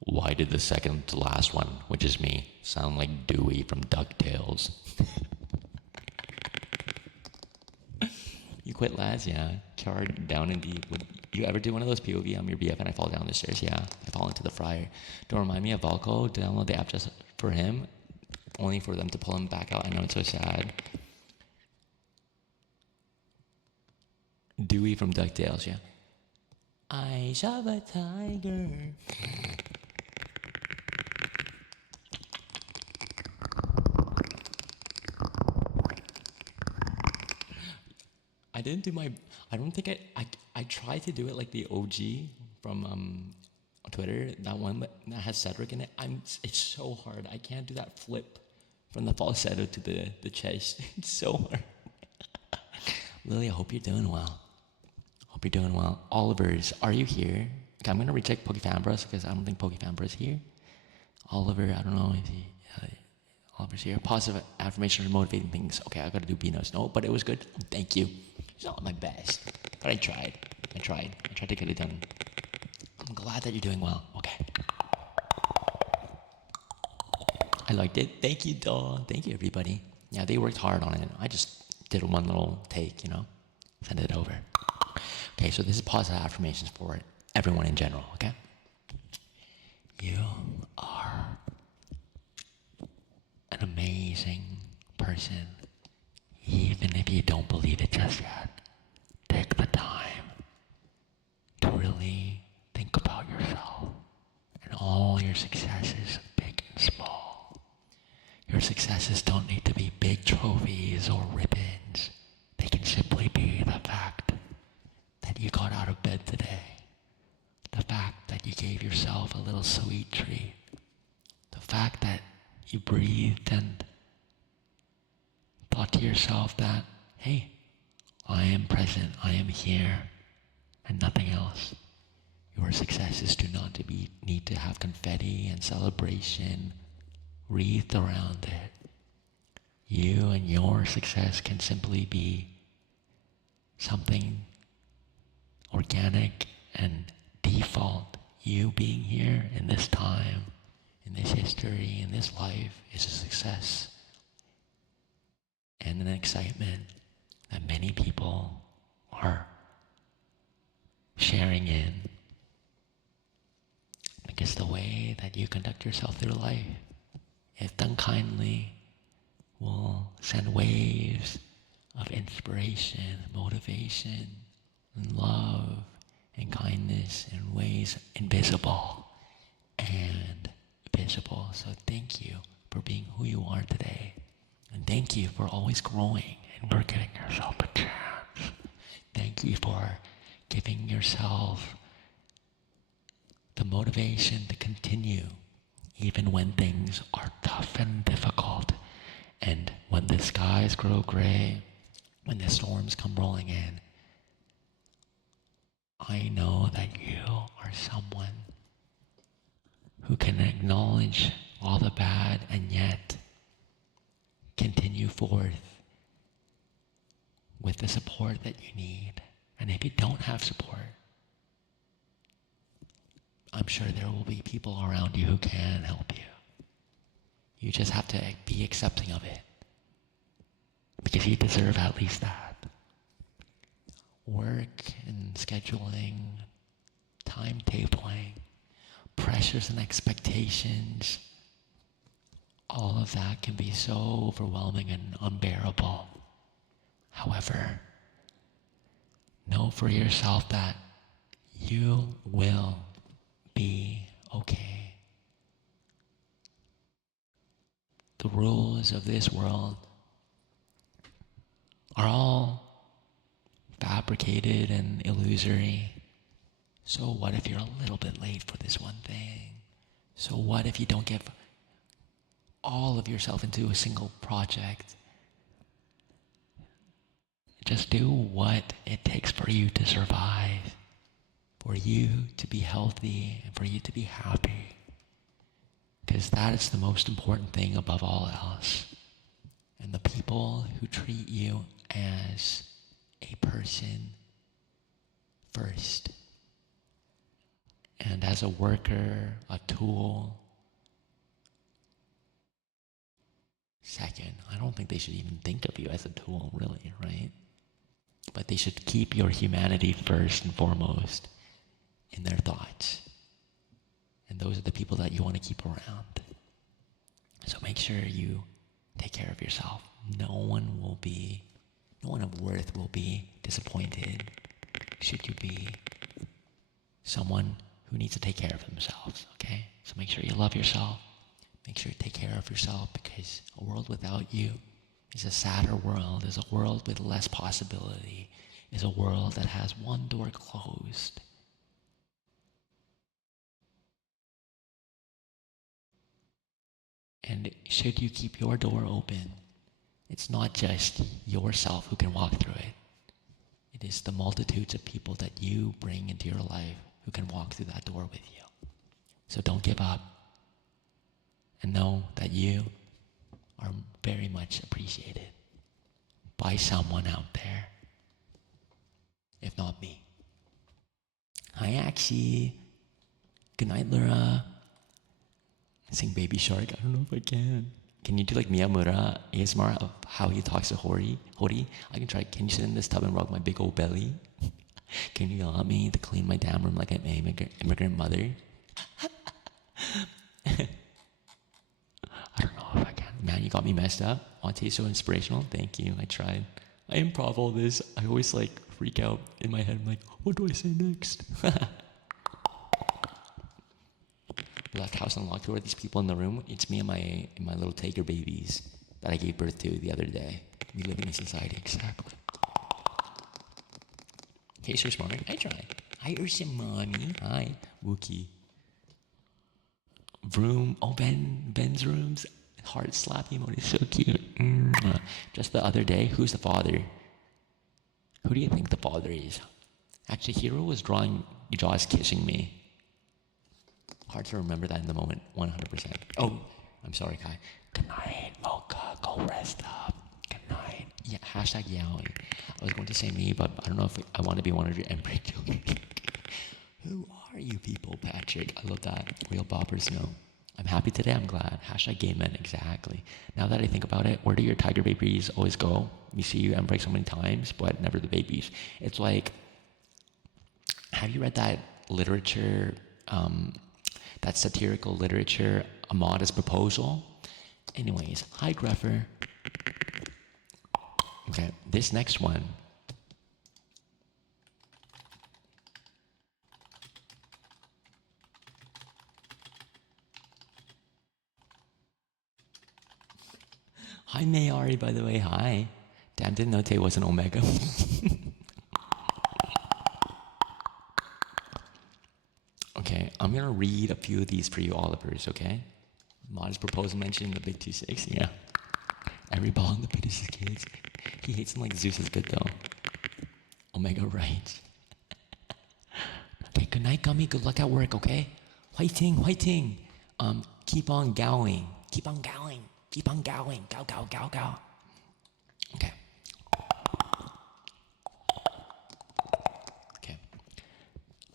why did the second to last one, which is me, sound like Dewey from DuckTales? You quit lads, yeah. Charred down and deep. Would you ever do one of those POV? I'm your BF and I fall down the stairs? Yeah, I fall into the fryer. Don't remind me of Valko. Download the app just for him, only for them to pull him back out. I know, it's so sad. Dewey from DuckTales, yeah. Eyes of a tiger. I didn't do my. I don't think I tried to do it like the OG from Twitter. That one that has Cedric in it. It's so hard. I can't do that flip from the falsetto to the chest. It's so hard. Lily, I hope you're doing well. Hope you're doing well. Oliver's, are you here? Okay, I'm gonna recheck Pokefambras because I don't think Pokefambras here. Oliver, I don't know if he. Oliver's here. Positive affirmations are motivating things. Okay, I gotta do B-notes. No, but it was good. Thank you. It's not my best, but I tried. I tried to get it done. I'm glad that you're doing well. Okay. I liked it. Thank you, Dawn. Thank you, everybody. Yeah, they worked hard on it. I just did one little take, send it over. Okay, so this is positive affirmations for everyone in general, okay? You are an amazing person, even if you don't believe it just yet. Take the time to really think about yourself and all your successes, big and small. Your successes don't need to be big trophies or ribbons. They can simply be the fact that you got out of bed today. The fact that you gave yourself a little sweet treat. The fact that you breathed and thought to yourself that, hey, I am present, I am here, and nothing else. Your successes do not need to have confetti and celebration wreathed around it. You and your success can simply be something organic and default. You being here in this time, in this history, in this life is a success and an excitement that many people are sharing in, because the way that you conduct yourself through life, if done kindly, will send waves of inspiration, motivation, and love and kindness in ways invisible and visible. So thank you for being who you are today. And thank you for always growing and for giving yourself a chance. Thank you for giving yourself the motivation to continue even when things are tough and difficult, and when the skies grow gray, when the storms come rolling in. I know that you are someone who can acknowledge all the bad and yet continue forth with the support that you need. And if you don't have support, I'm sure there will be people around you who can help you. You just have to be accepting of it, because you deserve at least that. Work and scheduling, timetabling, pressures and expectations, all of that can be so overwhelming and unbearable. However, know for yourself that you will be okay. The rules of this world are all fabricated and illusory. So what if you're a little bit late for this one thing? So what if you don't give all of yourself into a single project? Just do what it takes for you to survive, for you to be healthy, and for you to be happy. Because that is the most important thing above all else. And the people who treat you as a person first, and as a worker, a tool, second. I don't think they should even think of you as a tool, really, right? But they should keep your humanity first and foremost in their thoughts. And those are the people that you want to keep around. So make sure you take care of yourself. No one of worth will be disappointed should you be someone who needs to take care of themselves, okay? So make sure you love yourself. Make sure you take care of yourself, because a world without you is a sadder world, is a world with less possibility, is a world that has one door closed. And should you keep your door open, it's not just yourself who can walk through it. It is the multitudes of people that you bring into your life who can walk through that door with you. So don't give up. And know that you are very much appreciated by someone out there, if not me. Hi, Axie. Good night, Laura. Sing Baby Shark. I don't know if I can. Can you do like Miyamura ASMR of how he talks to Hori? I can try. Can you sit in this tub and rub my big old belly? Can you allow me to clean my damn room like an immigrant mother? I don't know if I can. Man, you got me messed up. Auntie, so inspirational. Thank you. I tried. I improv all this. I always like freak out in my head. I'm like, what do I say next? Left house unlocked. Who are these people in the room? It's me and my little tiger babies that I gave birth to the other day. We live in a society. Exactly. Hey, Sir Smart. I tried. Hi, Ursa Mommy. Hi, Wookie. Vroom. Oh, Ben's rooms. Heart slap emoji. So cute. Just the other day, who's the father? Who do you think the father is? Actually, Hero was drawing Jaws kissing me. Hard to remember that in the moment, 100%. Oh, I'm sorry, Kai. Good night, Mocha. Go rest up. Good night. Yeah, hashtag yaoi. I was going to say me, but I don't know if I want to be one of your emperor children. Who are you people, Patrick? I love that. Real boppers know. I'm happy today, I'm glad. Hashtag gay men, exactly. Now that I think about it, where do your tiger babies always go? We see you embrace so many times, but never the babies. It's like, have you read that literature, that satirical literature, A Modest Proposal? Anyways, hi Greffer. Okay, this next one. Hi Mayari, by the way, hi. Damn, didn't know Tay was an Omega. Okay, I'm gonna read a few of these for you Olivers, okay? Modest proposal mentioned in the Big 2-6, yeah. Every ball in the pit is his kids. He hates them like Zeus is good though. Omega right. Okay, good night, Gummy. Good luck at work, okay? Whiting. Keep on going. Keep on going. Keep on going. Go. Okay.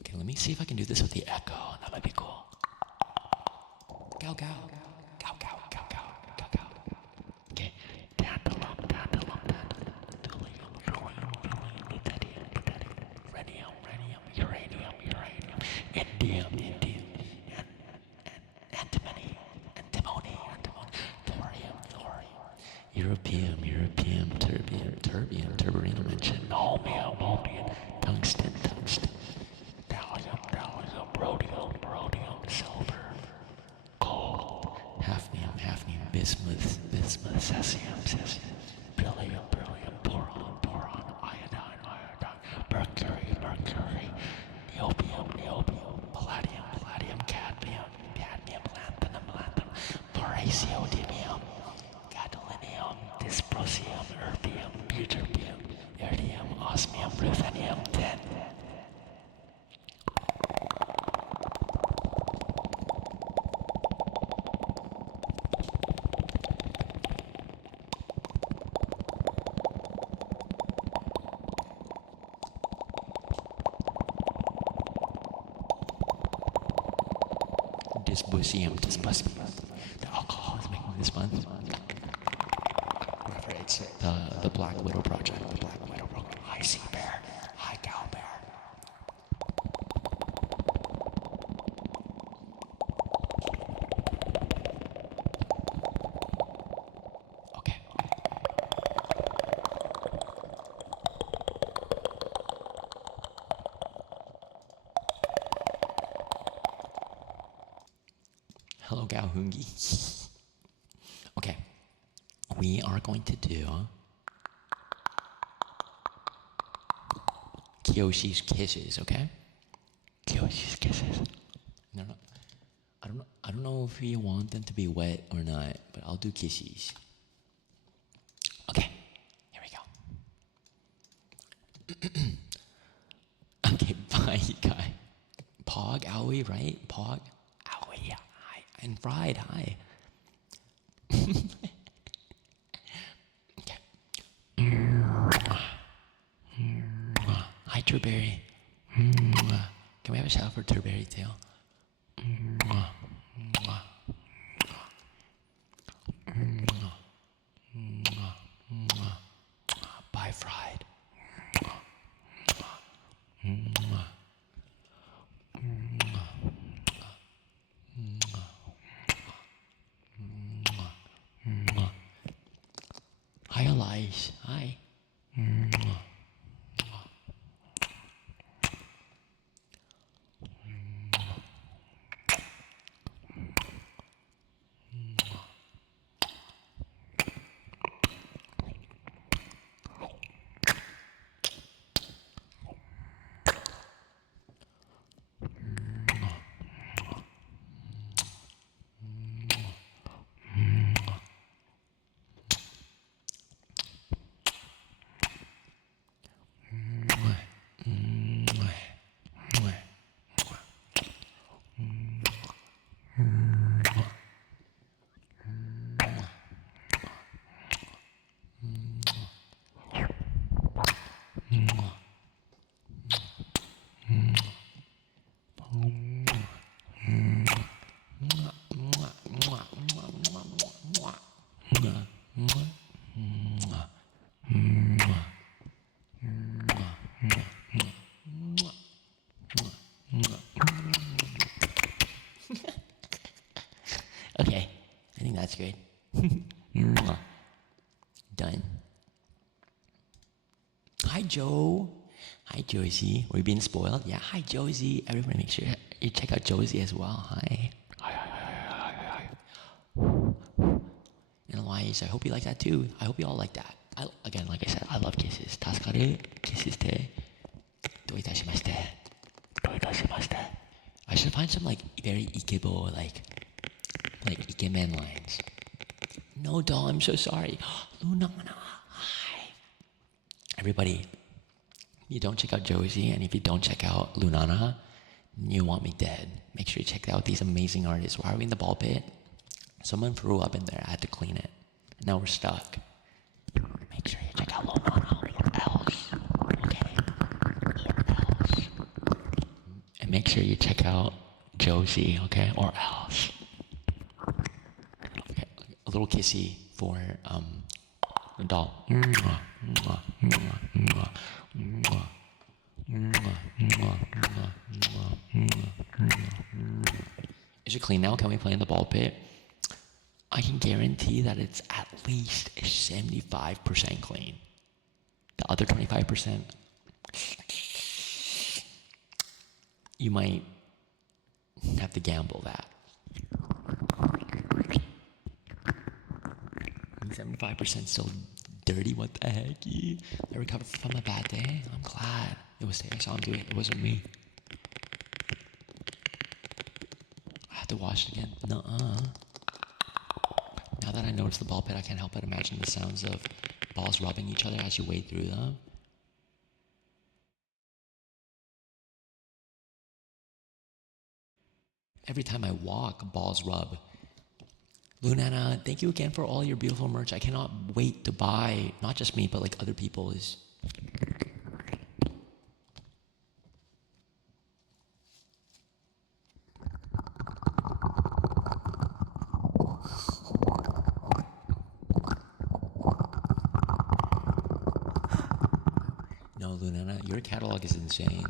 Okay, let me see if I can do this with the echo. That might be cool. Go. Okay. Radium, uranium, indium, antimony, thorium, europium, terbium, turbarium mentioned, holmium, tungsten, thallium, rhodium, silver, gold, hafnium, bismuth, cesium, beryllium, boron, iodine, isodymium, gadolinium, dysprosium, erbium, buterbium, iridium, osmium, ruthenium, tin. Dysprosium. The alcohol is making this fun. It's the Black Widow project. The Black Widow project. Hi, sea bear. Hi, cow bear. Okay. Hello, Taehoongie. Okay. We are going to do Kyoshi's Kisses, okay? Kyoshi's Kisses. No, I don't know if you want them to be wet or not, but I'll do kisses. Okay, here we go. Okay, bye, guy. Pog, owie, right? Pog, owie, hi. And fried, hi. Okay. Hi, Turberry. Can we have a shout for Turberry too? Bye, fried. Hi, Elias. Hi. Okay, I think that's good. Done. Hi, Joe. Hi, Josie. We're being spoiled? Yeah, hi, Josie. Everybody make sure you check out Josie as well. Hi. And Elias, I hope you like that too. I hope you all like that. Again, like I said, I love kisses. Tasukare, kisses te. Doitashimashite. Doitashimashite. I should find some like very ikebo, like ikemen lines. No, doll, I'm so sorry. Lunana, hi. Everybody, you don't check out Josie, and if you don't check out Lunana, you want me dead. Make sure you check out these amazing artists. Why are we in the ball pit? Someone threw up in there. I had to clean it. Now we're stuck. Make sure you check out Lunana or else. Okay? Or else. And make sure you check out Josie, okay? Or else. Okay, a little kissy for the doll. Is it clean now? Can we play in the ball pit? I can guarantee that it's at least 75% clean. The other 25%, you might have to gamble that. 75% still dirty, what the heck? I recovered from a bad day. I'm glad. It was there, I saw him do it. It wasn't me. I have to wash it again. Nuh-uh. Now that I notice the ball pit, I can't help but imagine the sounds of balls rubbing each other as you wade through them. Every time I walk, balls rub. Lunana, thank you again for all your beautiful merch. I cannot wait to buy, not just me, but like other people's. No, Lunana, your catalog is insane.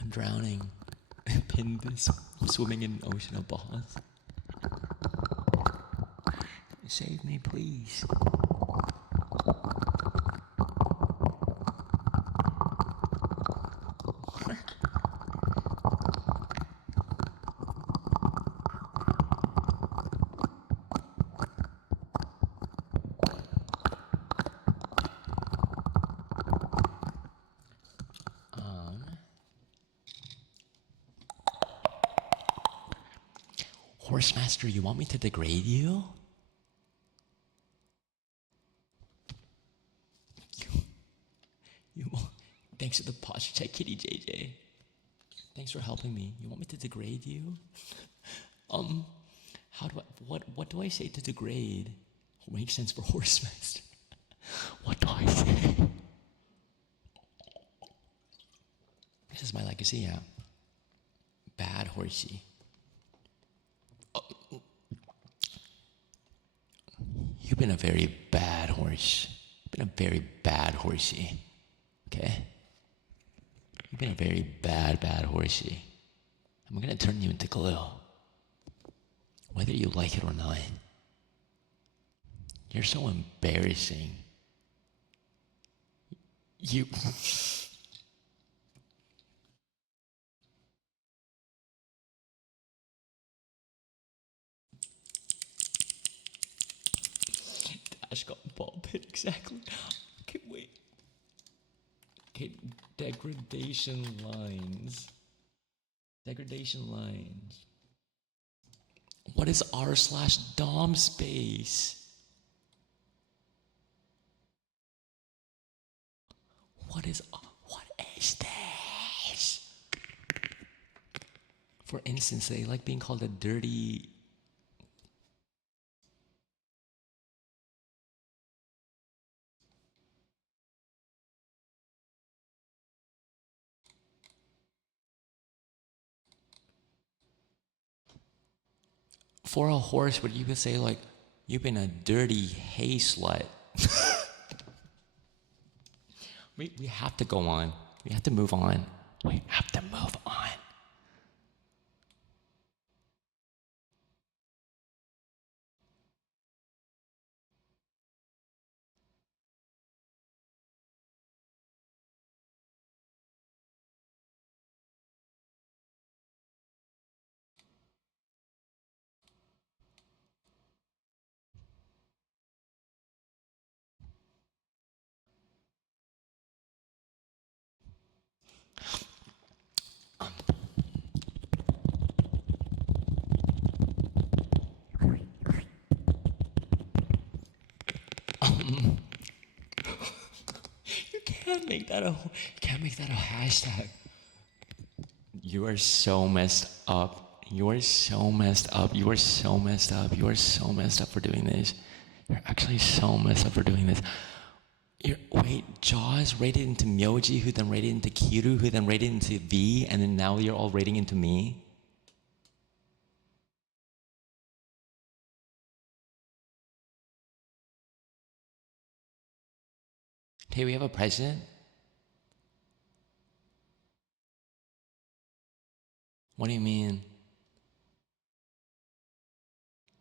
I'm drowning. Pinned this, swimming in an ocean of balls. Save me, please. Horsemaster, you want me to degrade you? Thanks for the posture check, Kitty JJ. Thanks for helping me. You want me to degrade you? What do I say to degrade? Makes sense for Horsemaster. What do I say? This is my legacy, yeah. Bad horsey. You've been a very bad horse. You've been a very bad horsey. Okay? You've been a very bad horsey. I'm gonna turn you into glue. Whether you like it or not. You're so embarrassing. You... Dash got ball pit, exactly. Okay, wait. Okay, degradation lines. Degradation lines. What is r/dom space? What is this? For instance, they like being called a dirty... For a horse, would you could say like, you've been a dirty hay slut. We have to go on. We have to move on. We have to move on. You can't make that a hashtag. You are so messed up. You are so messed up. You are so messed up. You are so messed up for doing this. You're actually so messed up for doing this. Wait, Jaws rated into Myoji, who then rated into Kiru, who then rated into V, and then now you're all rating into me? Hey, we have a president? What do you mean?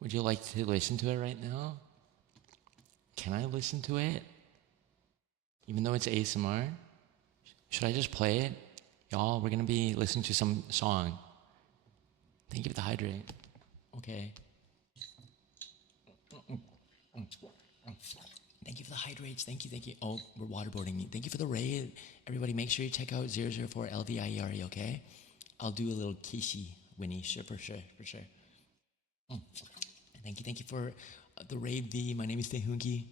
Would you like to listen to it right now? Can I listen to it? Even though it's ASMR? Should I just play it? Y'all, we're gonna be listening to some song. Thank you for the hydrate. Okay. Thank you for the hydrates. Thank you, thank you. Oh, we're waterboarding me. Thank you for the raid. Everybody, make sure you check out 004 LVIERE, okay? I'll do a little kissy, Winnie. Sure, for sure, for sure. Thank you for the raid V. My name is Taehoongie.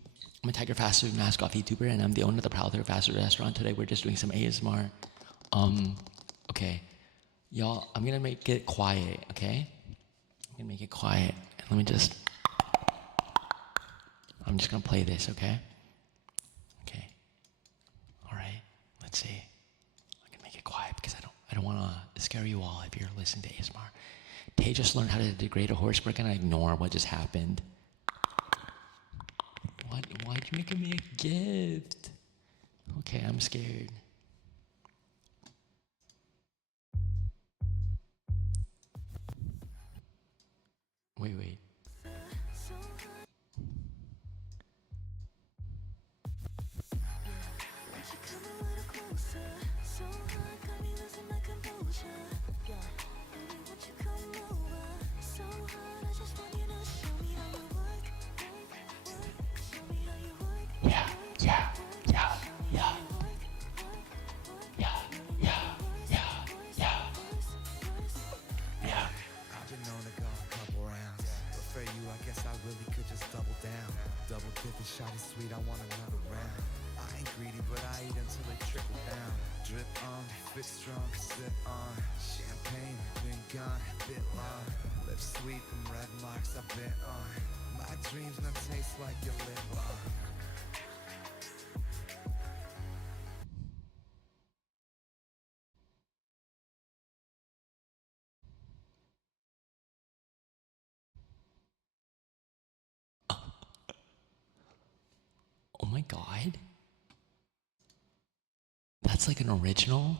I'm a Tiger Fast Food mascot VTuber, and I'm the owner of the Prowler Fast Food restaurant. Today, we're just doing some ASMR. Okay. Y'all, I'm gonna make it quiet, okay? I'm gonna make it quiet. And let me just... I'm just gonna play this, okay? Okay. Alright, let's see. I'm gonna make it quiet because I don't wanna scare you all if you're listening to ASMR. Tay just learned how to degrade a horse. We're gonna ignore what just happened. Why'd you make me a gift? Okay, I'm scared. Wait. Yeah. I've been known to go a couple rounds, but for you, I guess I really could just double down. Double dip and shot is sweet, I want another round. I ain't greedy, but I eat until it trickle down. Drip on, fit strong, sip on. Champagne, been gone, bit long. Lips sweet, them red marks I bit on. My dreams now taste like your lip balm. Oh my god. That's like an original?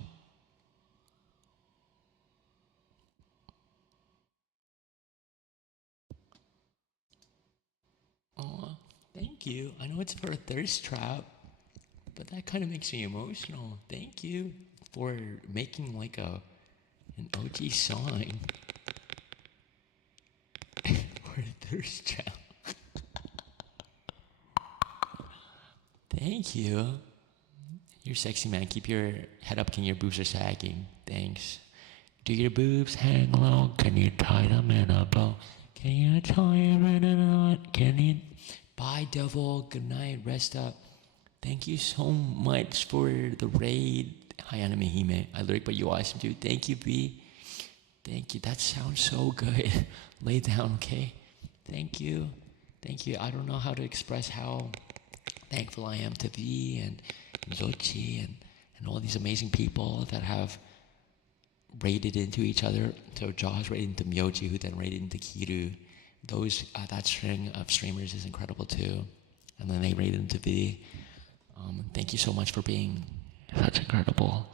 Oh, thank you. I know it's for a thirst trap, but that kind of makes me emotional. Thank you for making like an OG song for a thirst trap. Thank you. You're sexy, man. Keep your head up. Can your boobs are sagging? Thanks. Do your boobs hang low? Can you tie them in a bow? Can you tie them in a knot? Can you... Bye, devil. Good night. Rest up. Thank you so much for the raid. Hi, Anime Hime. I lyric, but you awesome too. Thank you, B. Thank you. That sounds so good. Lay down, okay? Thank you. Thank you. I don't know how to express how thankful I am to V and Zochi and all these amazing people that have raided into each other. So Jaws raided into Myoji, who then raided into Kiru. That string of streamers is incredible too. And then they raided into V. Thank you so much for being such incredible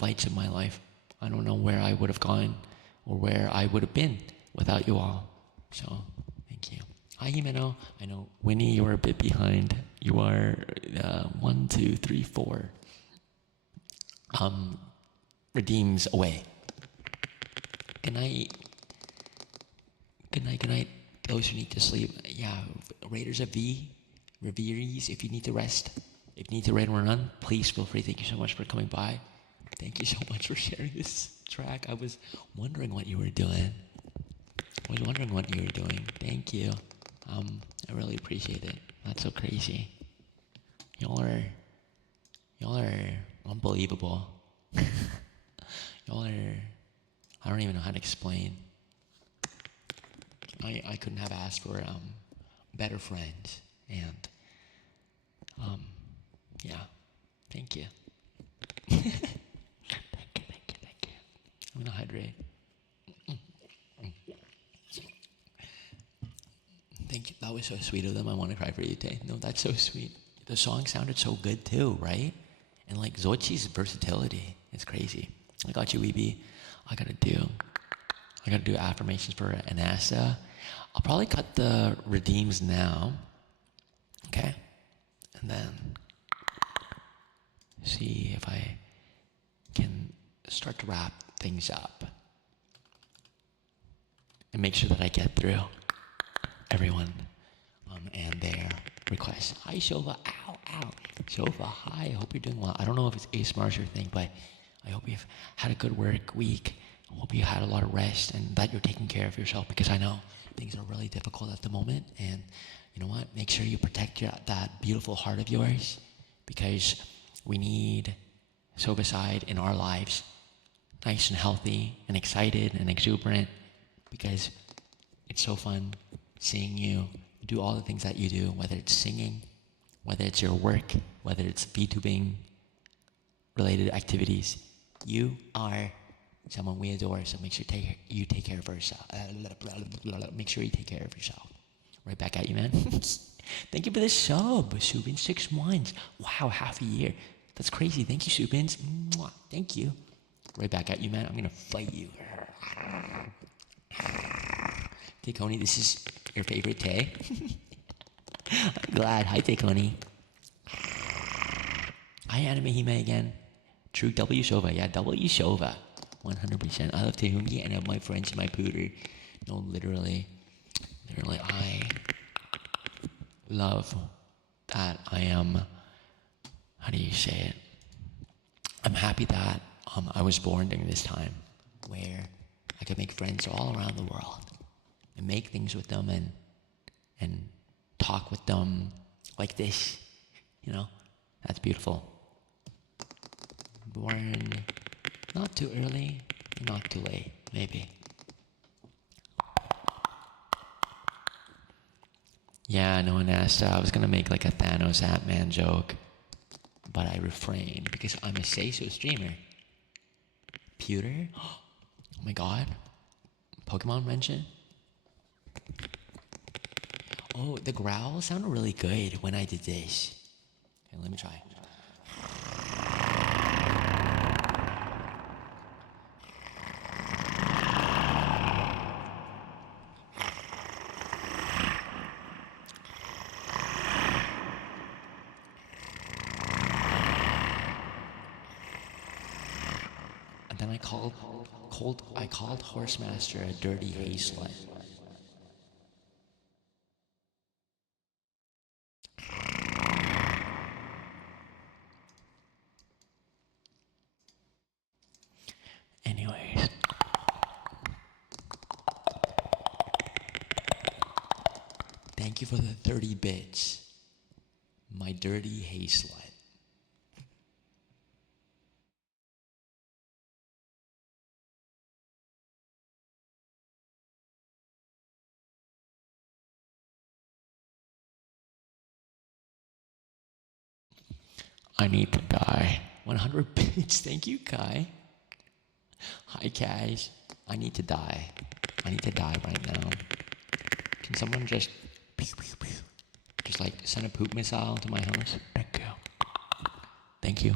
lights in my life. I don't know where I would have gone or where I would have been without you all. So thank you. Hi, Himeno. I know, Winnie, you're a bit behind. You are 1, 2, 3, 4 redeems away. Good night. Good night. Those who need to sleep. Yeah, Raiders of V, Reveries, if you need to rest, if you need to raid or run, please feel free. Thank you so much for coming by. Thank you so much for sharing this track. I was wondering what you were doing. Thank you. I really appreciate it. That's so crazy. Y'all are unbelievable. Y'all are, I don't even know how to explain. I couldn't have asked for better friends, and yeah, thank you. Thank you. I'm gonna hydrate. Thank you. That was so sweet of them. I want to cry for you, Tay. No, that's so sweet. The song sounded so good too, right? And like Zochi's versatility, it's crazy. I got you, Weeby. I gotta do affirmations for Anassa. I'll probably cut the redeems now. and then see if I can start to wrap things up and make sure that I get through everyone and their requests. Hi, Shova. Ow, ow. Shova, hi. I hope you're doing well. I don't know if it's ASMR's your thing, but I hope you've had a good work week. I hope you had a lot of rest and that you're taking care of yourself, because I know things are really difficult at the moment. And you know what? Make sure you protect that beautiful heart of yours, because we need Shova in our lives, nice and healthy and excited and exuberant, because it's so fun seeing you do all the things that you do, whether it's singing, whether it's your work, whether it's VTubing related activities. You are someone we adore, so make sure you take care of yourself. Make sure you take care of yourself. Right back at you, man. Thank you for the sub, Subin. 6 months. Wow, half a year. That's crazy. Thank you, Subins. Thank you. Right back at you, man. I'm gonna fight you. Taehoongie, this is your favorite Tay? I'm glad. Hi, Taehoongie. Hi, Anime Hime again. True W Shova. Yeah, W Shova. 100%. I love Taehoongie and I have my friends in my pooter. No, literally, I love that I am, how do you say it? I'm happy that I was born during this time where I could make friends all around the world and make things with them and talk with them like this. You know, that's beautiful. Born not too early, not too late, maybe. Yeah, no one asked. I was gonna make like a Thanos Ant-Man joke, but I refrained because I'm a Seiso streamer. Pewter? Oh my god. Pokemon mention? Oh, the growl sounded really good when I did this. Okay, let me try. And then I called Horsemaster a dirty hazelet. Anyways. Thank you for the 30 bits. My dirty hazelet. I need to die. 100 bits. Thank you, Kai. Hi, Kaz. I need to die. I need to die right now. Can someone just like send a poop missile to my house? Thank you. Thank you.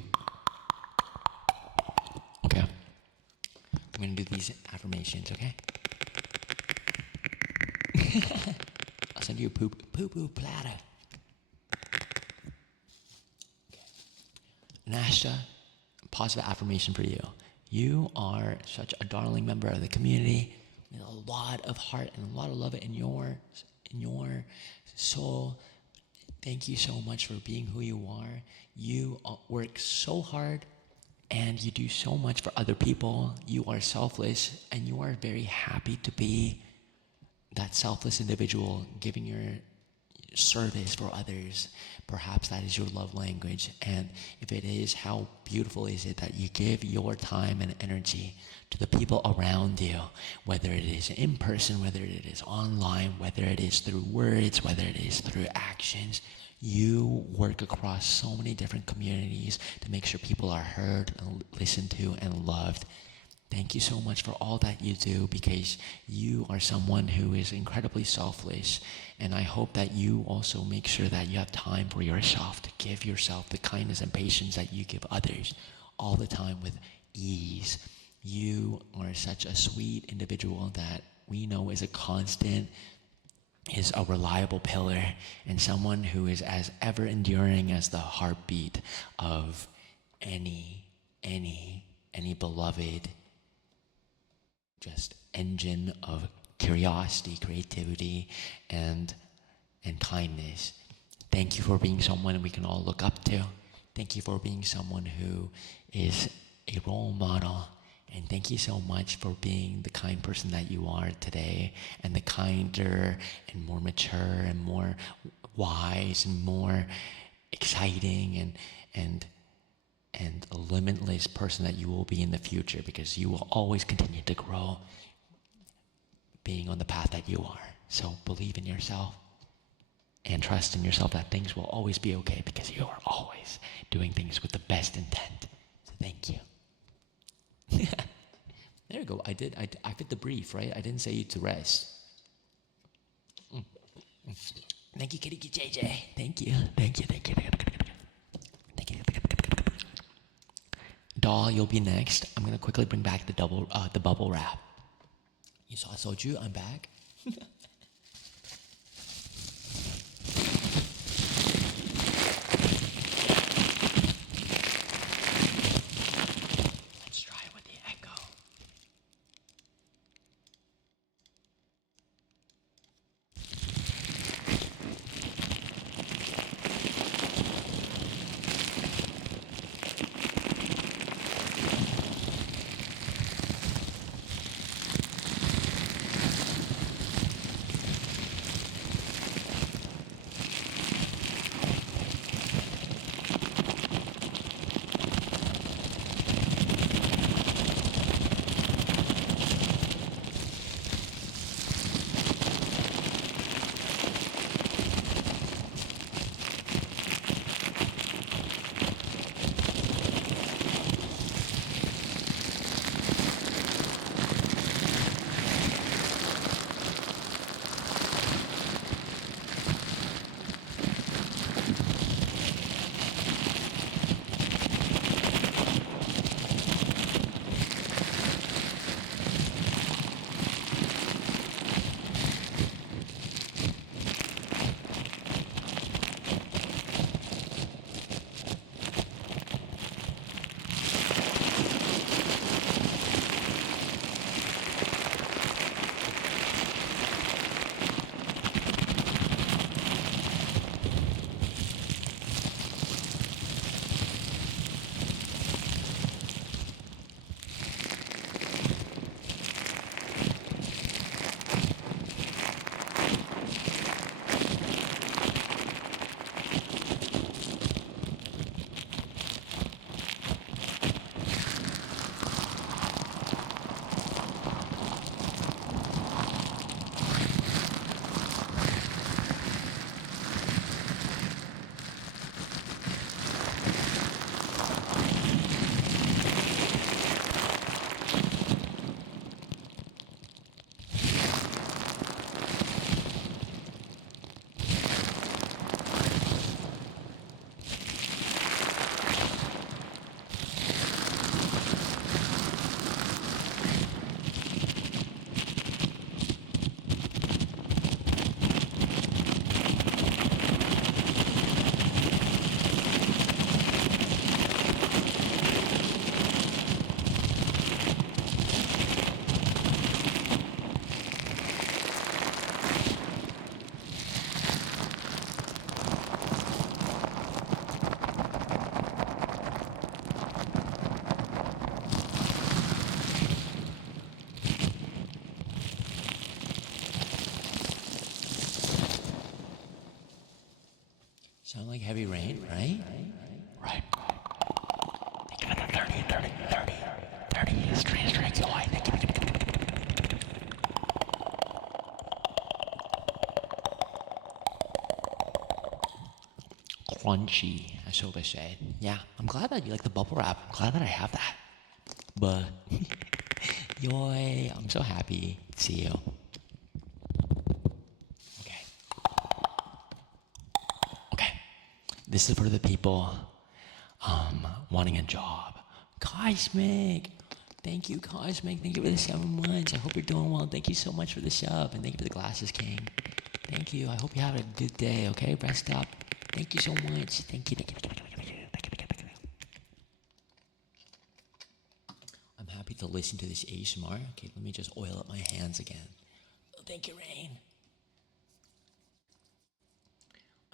Okay. I'm gonna do these affirmations, okay? I'll send you a poo-poo platter. Nashta, positive affirmation for you. You are such a darling member of the community with a lot of heart and a lot of love in your soul. Thank you so much for being who you are. You work so hard and you do so much for other people. You are selfless and you are very happy to be that selfless individual, giving your service for others. Perhaps that is your love language. And if it is, how beautiful is it that you give your time and energy to the people around you, whether it is in person, whether it is online, whether it is through words, whether it is through actions. You work across so many different communities to make sure people are heard and listened to and loved. Thank you so much for all that you do, because you are someone who is incredibly selfless. And I hope that you also make sure that you have time for yourself, to give yourself the kindness and patience that you give others all the time with ease. You are such a sweet individual that we know is a constant is a reliable pillar and someone who is as ever enduring as the heartbeat of any beloved just engine of curiosity, creativity, and kindness. Thank you for being someone we can all look up to. Thank you for being someone who is a role model. And thank you so much for being the kind person that you are today, and the kinder and more mature and more wise and more exciting and a limitless person that you will be in the future, because you will always continue to grow being on the path that you are. So believe in yourself and trust in yourself that things will always be okay, because you are always doing things with the best intent. So thank you. There you go. I fit the brief, right? I didn't say you to rest. Thank you, Kitty JJ. Thank you. Doll, you'll be next. I'm gonna quickly bring back the bubble wrap. You saw Soju? I'm back. Let's try it with the echo. Sound like heavy rain, right? Right. Think another 30. Straight, go away. Crunchy, as Soba said. Yeah, I'm glad that you like the bubble wrap. I'm glad that I have that. But, yoy, I'm so happy to see you. Okay. This is for the people wanting a job. Cosmic! Thank you, Cosmic. Thank you for the 7 months. I hope you're doing well. Thank you so much for the sub. And thank you for the glasses, King. Thank you. I hope you have a good day, okay? Rest up. Thank you so much. Thank you. I'm happy to listen to this ASMR. Okay, let me just oil up my hands again. Oh, thank you, Rain.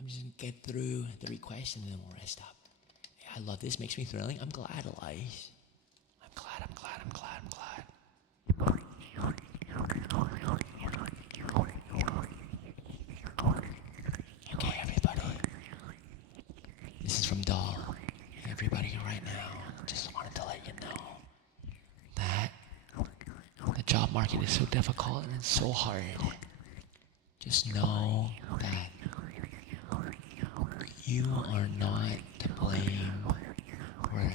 I'm just gonna get through the request and then we'll rest up. Yeah, I love this. Makes me thrilling. I'm glad, Elias. I'm glad. Okay, everybody. This is from Doll. Everybody right now, just wanted to let you know that the job market is so difficult and it's so hard. Just know that you are not to blame for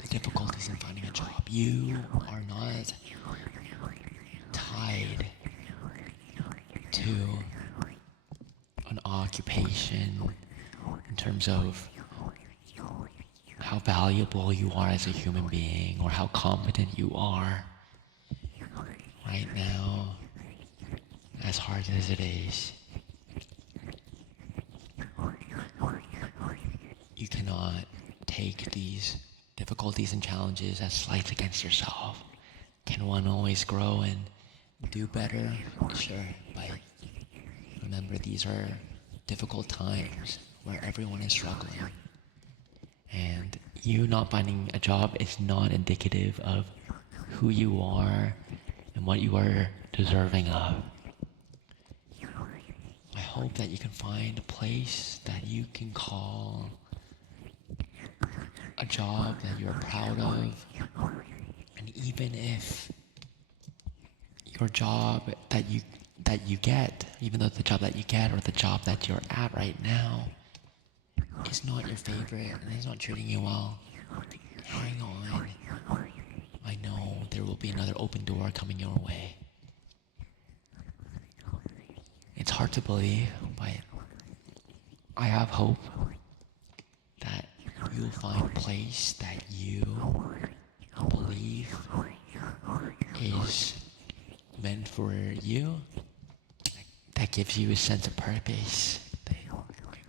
the difficulties in finding a job. You are not tied to an occupation in terms of how valuable you are as a human being or how competent you are. Right now, as hard as it is, you cannot take these difficulties and challenges as slights against yourself. Can one always grow and do better? Sure, but remember, these are difficult times where everyone is struggling. And you not finding a job is not indicative of who you are and what you are deserving of. I hope that you can find a place that you can call a job that you're proud of. And even if your job that you get, even though the job that you get or the job that you're at right now is not your favorite and is not treating you well, hang on. I know there will be another open door coming your way. It's hard to believe, but I have hope that you'll find a place that you believe is meant for you, that gives you a sense of purpose, that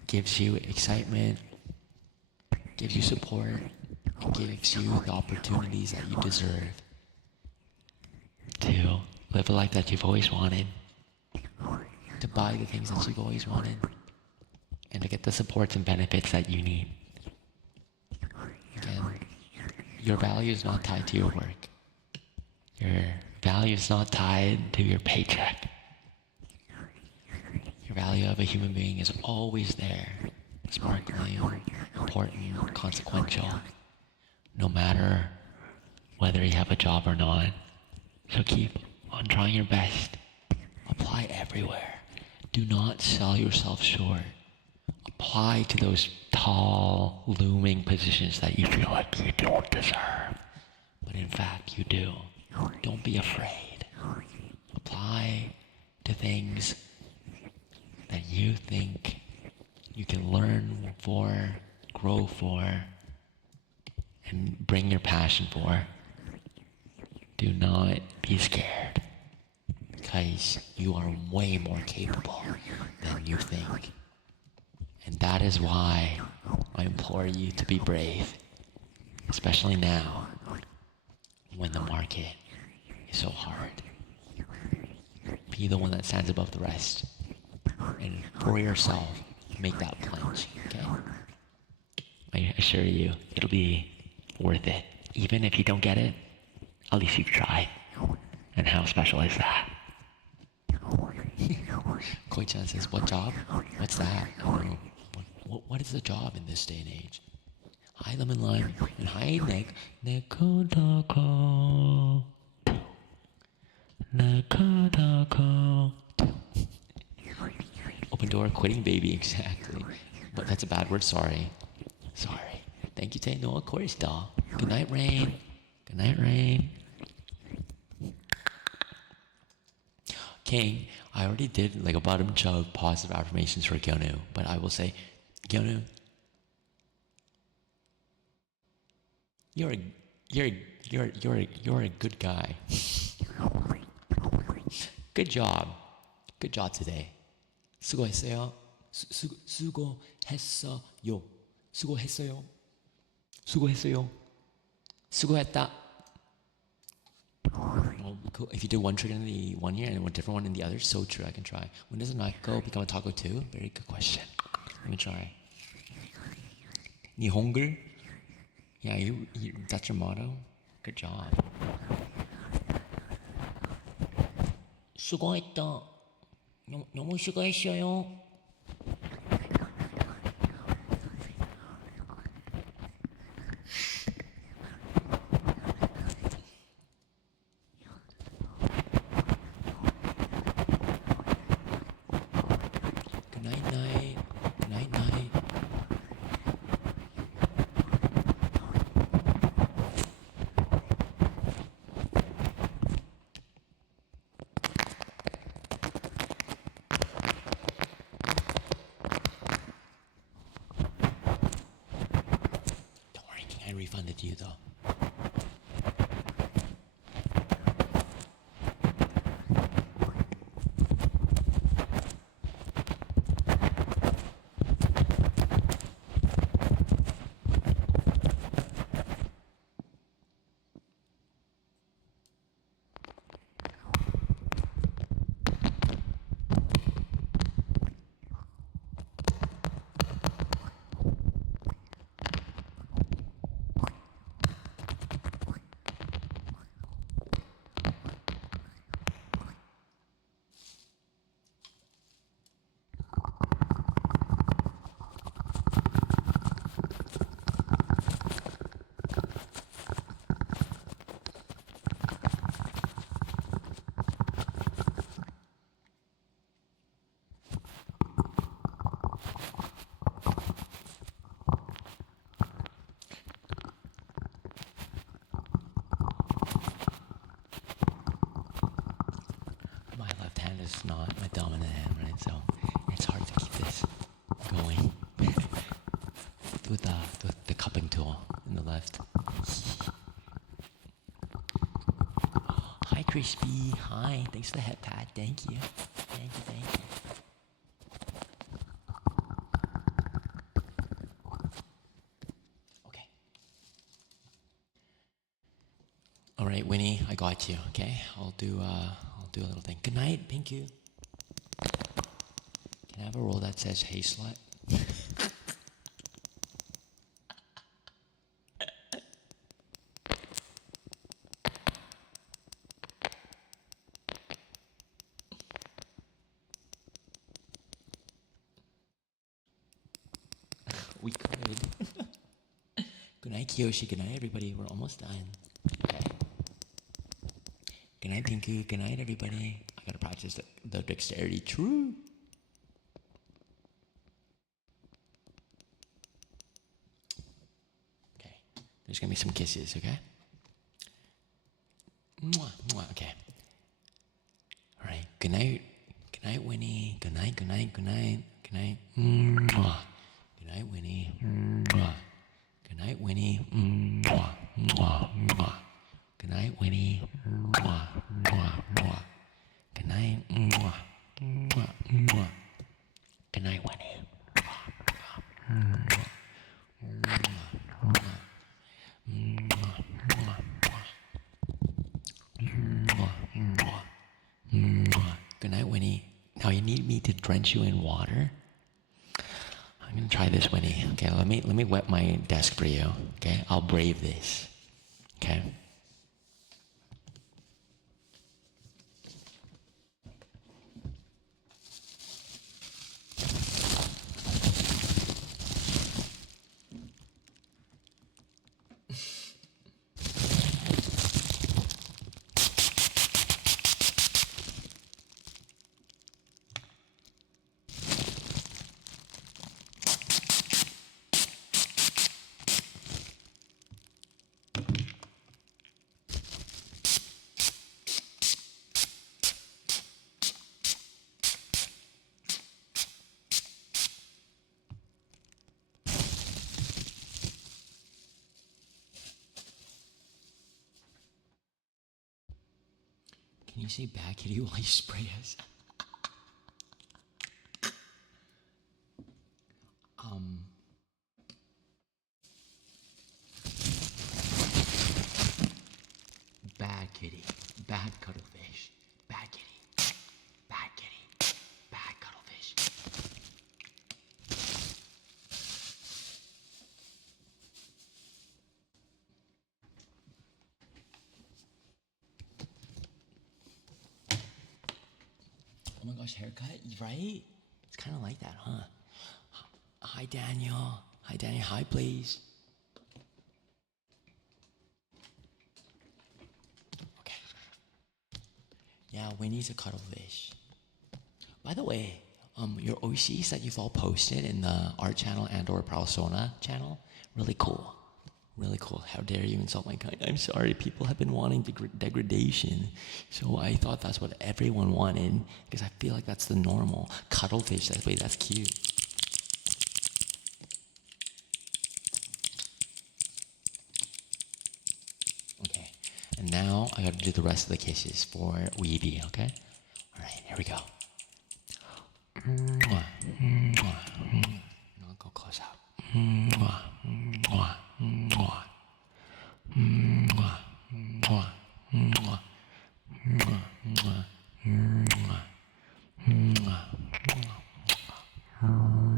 gives you excitement, gives you support, and gives you the opportunities that you deserve to live a life that you've always wanted, to buy the things that you've always wanted, and to get the supports and benefits that you need. Again, your value is not tied to your work. Your value is not tied to your paycheck. Your value of a human being is always there, sparkling, important, consequential, no matter whether you have a job or not. So keep on trying your best. Apply everywhere. Do not sell yourself short. Apply to those tall, looming positions that you feel like you don't deserve, but in fact you do. Don't be afraid. Apply to things that you think you can learn for, grow for, and bring your passion for. Do not be scared, because you are way more capable than you think. And that is why I implore you to be brave, especially now when the market is so hard. Be the one that stands above the rest, and for yourself, make that plunge, okay? I assure you, it'll be worth it. Even if you don't get it, at least you try. And how special is that? Koi-chan says, what job? What's that? I don't know. What is the job in this day and age? Hi, Lemon Lime. And hi, Nick. Neko-doko. Neko-doko. Open door, quitting baby, exactly. But that's a bad word, sorry. Sorry. Thank you, Tay. No, of course, doll. Good night, Rain. Good night, Rain. King, I already did like a bunch of positive affirmations for Gyonu, but I will say, Gyonu, you're a good guy. Good job. Good job today. 수고했어요. 수고했어요. 수고했어요. 수고했어요. 수고했다. Well, cool. If you do one trick in the one year and a different one in the other, so true. I can try. When does a Nako become a taco too? Very good question. Let me try. Nihongur? Yeah, that's your motto? Good job. 수고했다. 너무 수고했어요. Good night, night. Good night, night. Don't worry, King. I refunded you though. My left hand is not my dominant hand, right? So it's hard to keep this going with the cupping tool in the left. Hi, Crispy. Hi. Thanks for the head pat. Thank you. Thank you. Thank you. Okay. All right, Winnie. I got you. Okay. I'll do a little thing. Good night. Thank you. Can I have a roll that says "Hey slut"? We could. Good night, Kiyoshi. Good night, everybody. We're almost done. Okay. Good night, Pinku. Good night, everybody. I gotta practice the dexterity. True. Okay. There's gonna be some kisses, okay? Mwah, mwah. Okay. All right. Good night. Good night, Winnie. Good night. Good night. Good night. Good night. Mwah. Good night, Winnie. Mwah. Good night, Winnie. Mwah. Mwah. Mwah. Good night, Winnie. Mwah. Mwah. Mwah. Good night. Mwah. Mwah. Mwah. Good night, Winnie. Good night, Winnie. Now you need me to drench you in water? I'm gonna try this, Winnie. Okay, let me wet my desk for you. Okay, I'll brave this. Okay. Can you say back at you while you spray us? brainwashed haircut, right? It's kind of like that, huh? Hi, Daniel. Hi, Daniel. Hi, please. Okay. Yeah, Winnie's a cuttlefish. By the way, your OCs that you've all posted in the art channel and or Persona channel, really cool. Really cool. How dare you insult my kind? I'm sorry. People have been wanting degradation. So I thought that's what everyone wanted because I feel like that's the normal. Cuttlefish, that's cute. Okay. And now I gotta do the rest of the kisses for Weeby, okay? Alright, here we go. Mwah, mwah, mwah. I'll go close up. Mwah, mwah, mwah. Mwah, mwah, mwah. Mwah, mwah, mwah. Mwah, mwah, mwah.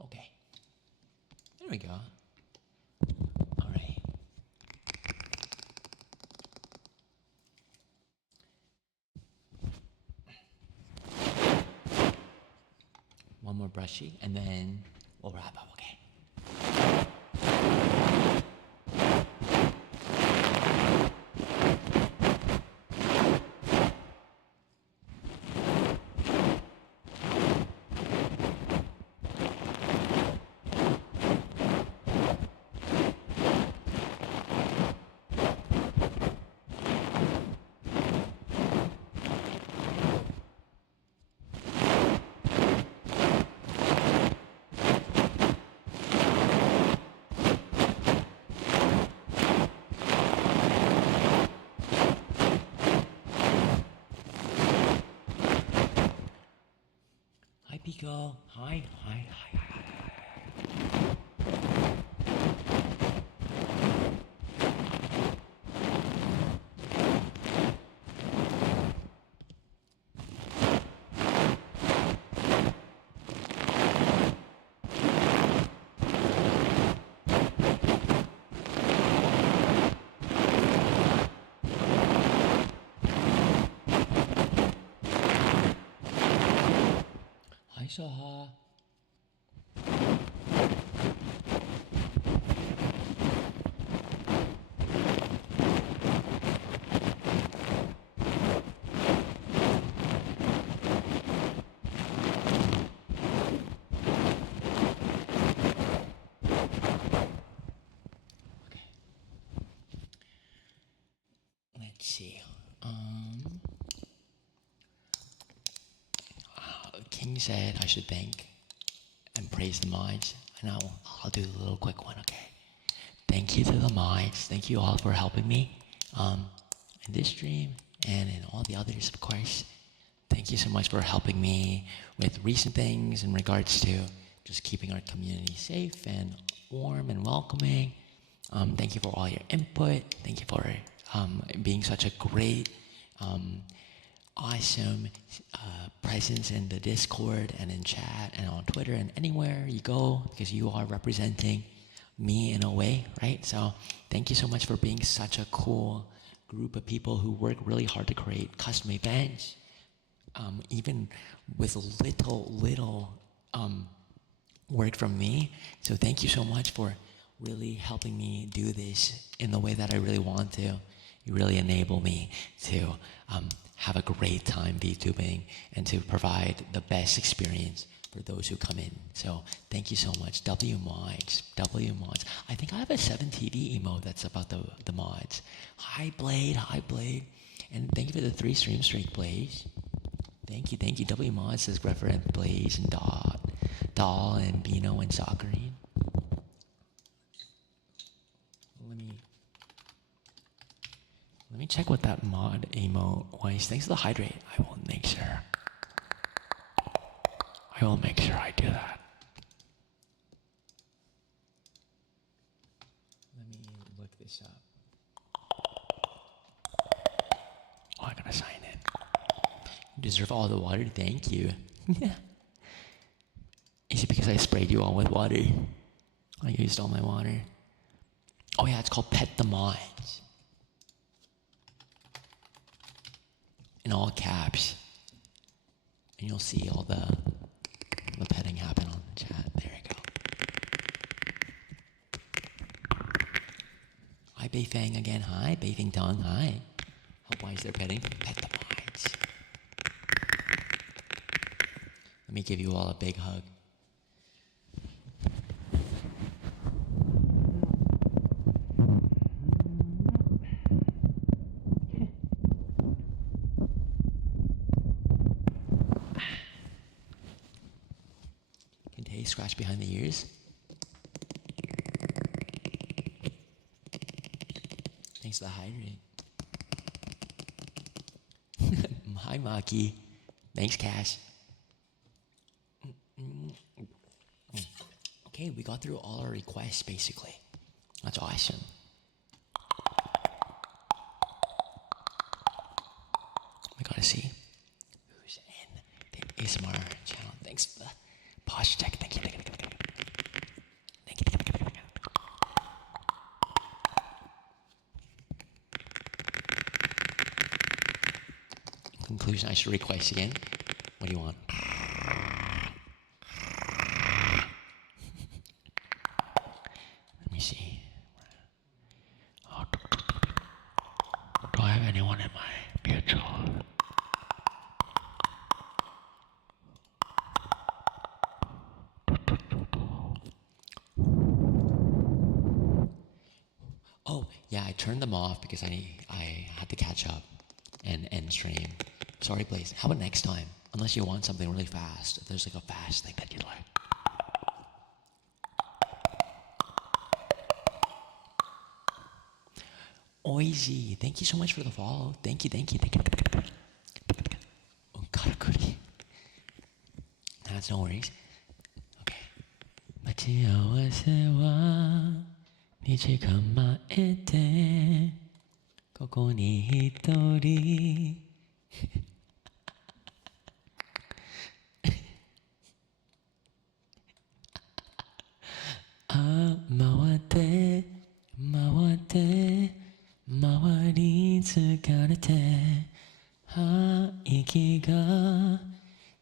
Okay. There we go. All right. One more brushy, and then we'll wrap up, okay? Hi, Pico. Hi, hi, hi, hi. Hi, Saha. Let's see. King said I should thank and praise the mods, and I'll do a little quick one, okay? Thank you to the mods. Thank you all for helping me in this stream and in all the others, of course. Thank you so much for helping me with recent things in regards to just keeping our community safe and warm and welcoming. Thank you for all your input. Thank you for being such a great, awesome presence in the Discord and in chat and on Twitter and anywhere you go, because you are representing me in a way, right? So thank you so much for being such a cool group of people who work really hard to create custom events, even with little work from me. So thank you so much for really helping me do this in the way that I really want to. You really enable me to have a great time VTubing and to provide the best experience for those who come in. So thank you so much. W mods. I think I have a 7TV emote that's about the mods. Hi Blade. And thank you for the 3 stream streak, Blaze. Thank you. W mods says reference Blaze and Doll and Bino and Sakurine. Let me check what that mod emote was. Thanks for the hydrate. I will make sure I do that. Let me look this up. Oh, I gotta sign in. You deserve all the water. Thank you. Is it because I sprayed you all with water? I used all my water. Oh yeah, it's called Pet the Mods. In all caps. And you'll see all the petting happen on the chat. There you go. Hi Beifang again. Hi Beifang Dong. Hi. Why is there petting? Pet the Mods. Let me give you all a big hug. Scratch behind the ears. Thanks for the hydrate. Hi Maki. Thanks Cash. Okay, we got through all our requests basically. That's awesome. We gotta see who's in the ASMR channel. Thanks for the posture check. Thank you. In conclusion, I should request again. What do you want? Let me see. Do I have anyone in my mutual? Oh, yeah, I turned them off because I had to catch up and end stream. Sorry, Blaze. How about next time? Unless you want something really fast. If there's like a fast thing that you like. Oizy, thank you so much for the follow. Thank you. Oh, karakuri. That's no worries. Okay. 待ち合わせは2時間前でここに一人回って回り疲れて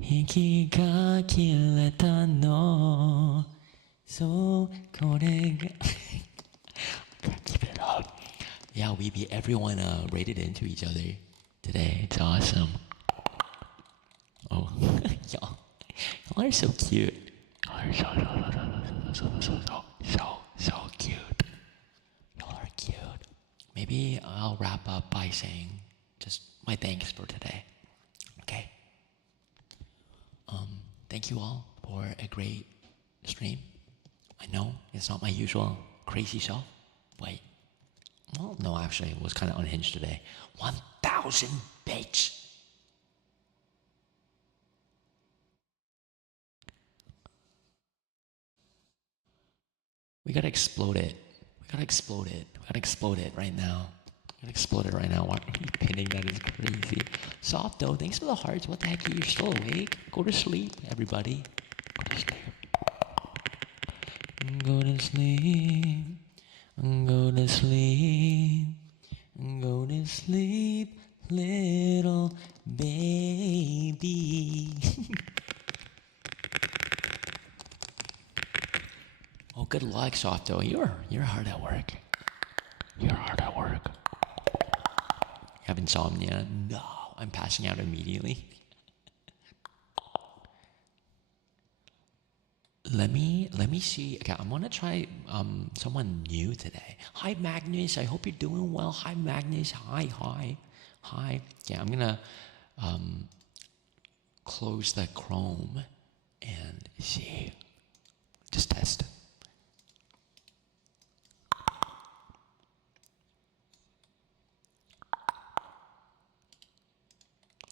息が切れたのそうこれがKeep it up. Yeah, we beat everyone rated into each other today. It's awesome. Oh, y'all are so cute. Y'all are so cute. Y'all are cute. Maybe I'll wrap up by saying just my thanks for today. Okay. Thank you all for a great stream. I know it's not my usual crazy self. Wait. Well, no, actually, it was kind of unhinged today. 1,000 bits. We gotta explode it. We gotta explode it right now. Why are you pinning? That is crazy. Softo, thanks for the hearts. What the heck? You're still awake? Go to sleep, everybody. Go to sleep. Go to sleep. Go to sleep. Go to sleep, little baby. Oh, good luck, Softo. You're hard at work. You're hard at work. You have insomnia? No, I'm passing out immediately. Let me see. Okay, I'm gonna try someone new today. Hi Magnus, I hope you're doing well. Hi Magnus. Hi. Yeah, I'm gonna close the Chrome and see. Just test.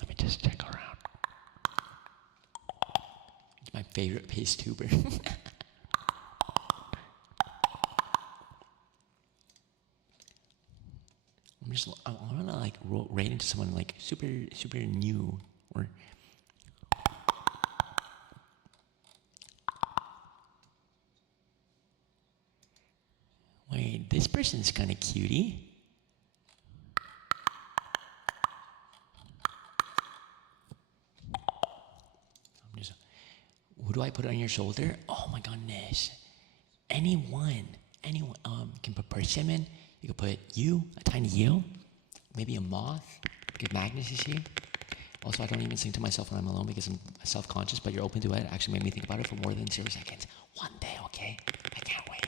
Let me just check around. It's my favorite VTuber. I wanna like rate into someone like super new or. Wait, this person's kind of cutie. Who do I put on your shoulder? Oh my goodness. Anyone can put persimmon. You could put you, a tiny you, maybe a moth, because Magnus is here. Also, I don't even sing to myself when I'm alone because I'm self-conscious, but you're open to it. It actually made me think about it for more than 0 seconds. One day, okay? I can't wait.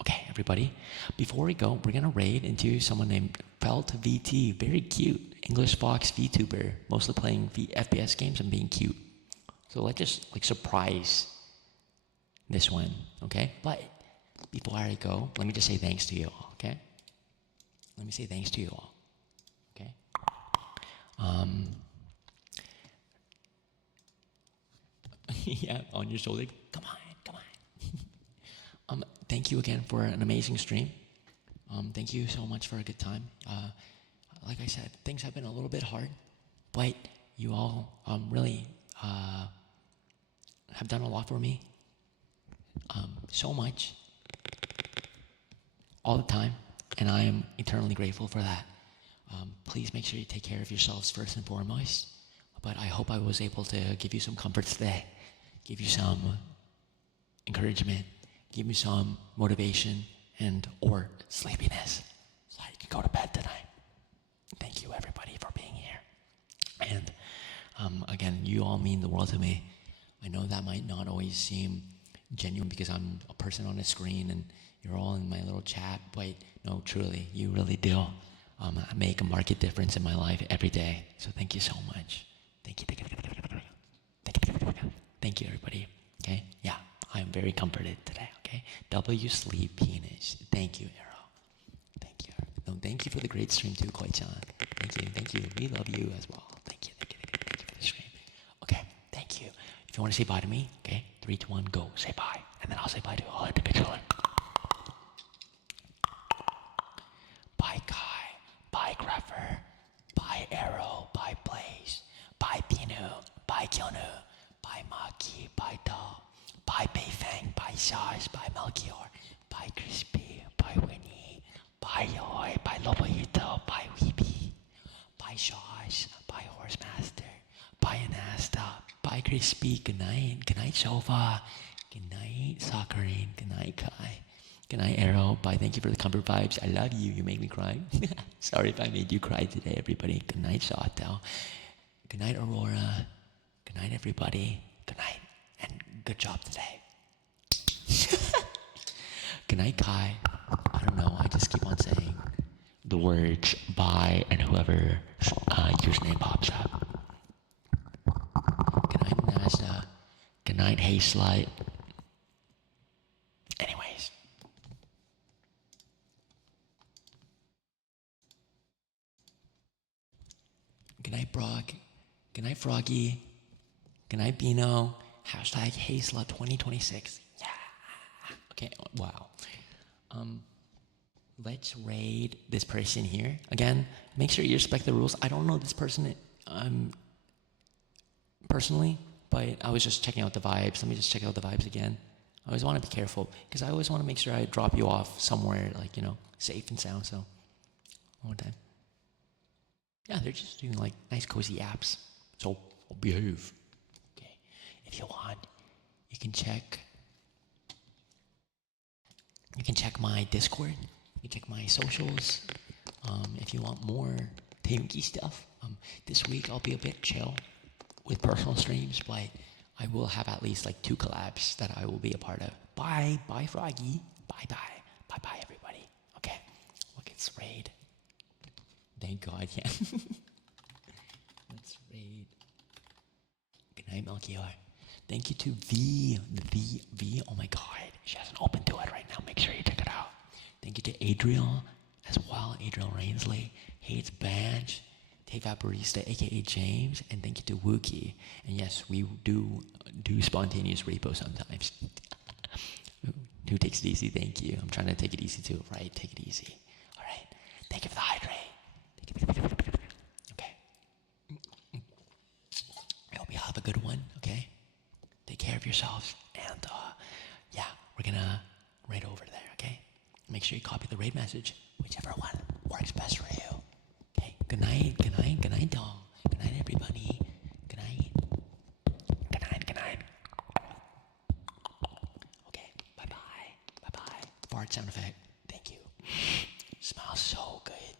Okay, everybody. Before we go, we're gonna raid into someone named Felt VT. Very cute. English Fox VTuber. Mostly playing FPS games and being cute. So let's just like surprise this one, okay? But before I go, let me just say thanks to you all, okay? Let me say thanks to you all, okay? Yeah, on your shoulder. Come on. Thank you again for an amazing stream. Thank you so much for a good time. Like I said, things have been a little bit hard, but you all really have done a lot for me. So much, all the time, and I am eternally grateful for that. Please make sure you take care of yourselves first and foremost. But I hope I was able to give you some comfort today, give you some encouragement, give you some motivation and or sleepiness so you can go to bed tonight. Thank you everybody for being here. And again, you all mean the world to me. I know that might not always seem genuine because I'm a person on a screen and you're all in my little chat, but no, truly, you really do make a marked difference in my life every day. So thank you so much. Thank you, everybody. Okay, yeah, I am very comforted today. Okay, W sleep penis. Thank you, Arrow. Thank you. No, thank you for the great stream too, Koi-chan. Thank you. We love you as well. Thank you for the stream. Okay, thank you. If you want to say bye to me, okay, 3, 2, 1, go. Say bye, and then I'll say bye to all individually. Bye, Kai. Bye, Greffer. Bye, Arrow. Bye, Blaze. Bye, Pinu. Bye, Kyonu. Bye, Maki. Bye, Doll. Bye, Beifang. Bye, Sars. Bye, Melchior. Bye, Crispy. Bye, Winnie. Bye, Yoy. Bye, Loboito. Bye, Weeby. Bye, Shosh. Bye, Horsemaster. Bye, Anasta. Bye, Crispy. Good night. Good night, Shova. Good night, Sakurine. Good night, Kai. Good night, Arrow. Bye. Thank you for the comfort vibes. I love you. You make me cry. Sorry if I made you cry today, everybody. Good night, Sato. Good night, Aurora. Good night, everybody. Good night. And good job today. Good night, Kai. I don't know. I just keep on saying the words bye and whoever username pops up. Good night, Nasta. Good night, Hey Slut. Anyways. Good night, Brock. Good night, Froggy. Good night, Bino. Hashtag Haysla 2026. Yeah. Okay, wow. Let's raid this person here. Again, make sure you respect the rules. I don't know this person personally, but I was just checking out the vibes. Let me just check out the vibes again. I always want to be careful because I always want to make sure I drop you off somewhere like, safe and sound. So, one more time. Yeah, they're just doing like nice cozy apps. So, behave. Okay. If You can check. You can check my Discord. You can check my socials. If you want more Taehoongie stuff. This week I'll be a bit chill with personal streams, but I will have at least like 2 collabs that I will be a part of. Bye, Froggy. Bye, everybody. Okay, look, it's raid. Thank God, yeah. Let's raid. Good night, Melchior. Thank you to V. Oh my God, she hasn't opened to it right now. Make sure you check it out. Thank you to Adriel as well. Adriel Rainsley, Hates Badge, Take Out Barista, aka James, and thank you to Wookie. And yes, we do spontaneous repo sometimes. Who takes it easy? Thank you. I'm trying to take it easy too, right? Take it easy. All right. Thank you for the hydrate. Okay. I hope you have a good one. Okay. Take care of yourselves, and yeah, we're gonna raid over there. Okay. Make sure you copy the raid message, whichever one works best for you. Okay. Good night. Good night. Good night, Dom. Good night, everybody. Good night. Good night. Good night. Okay. Bye bye. Bye bye. Fart sound effect. Thank you. Smells so good.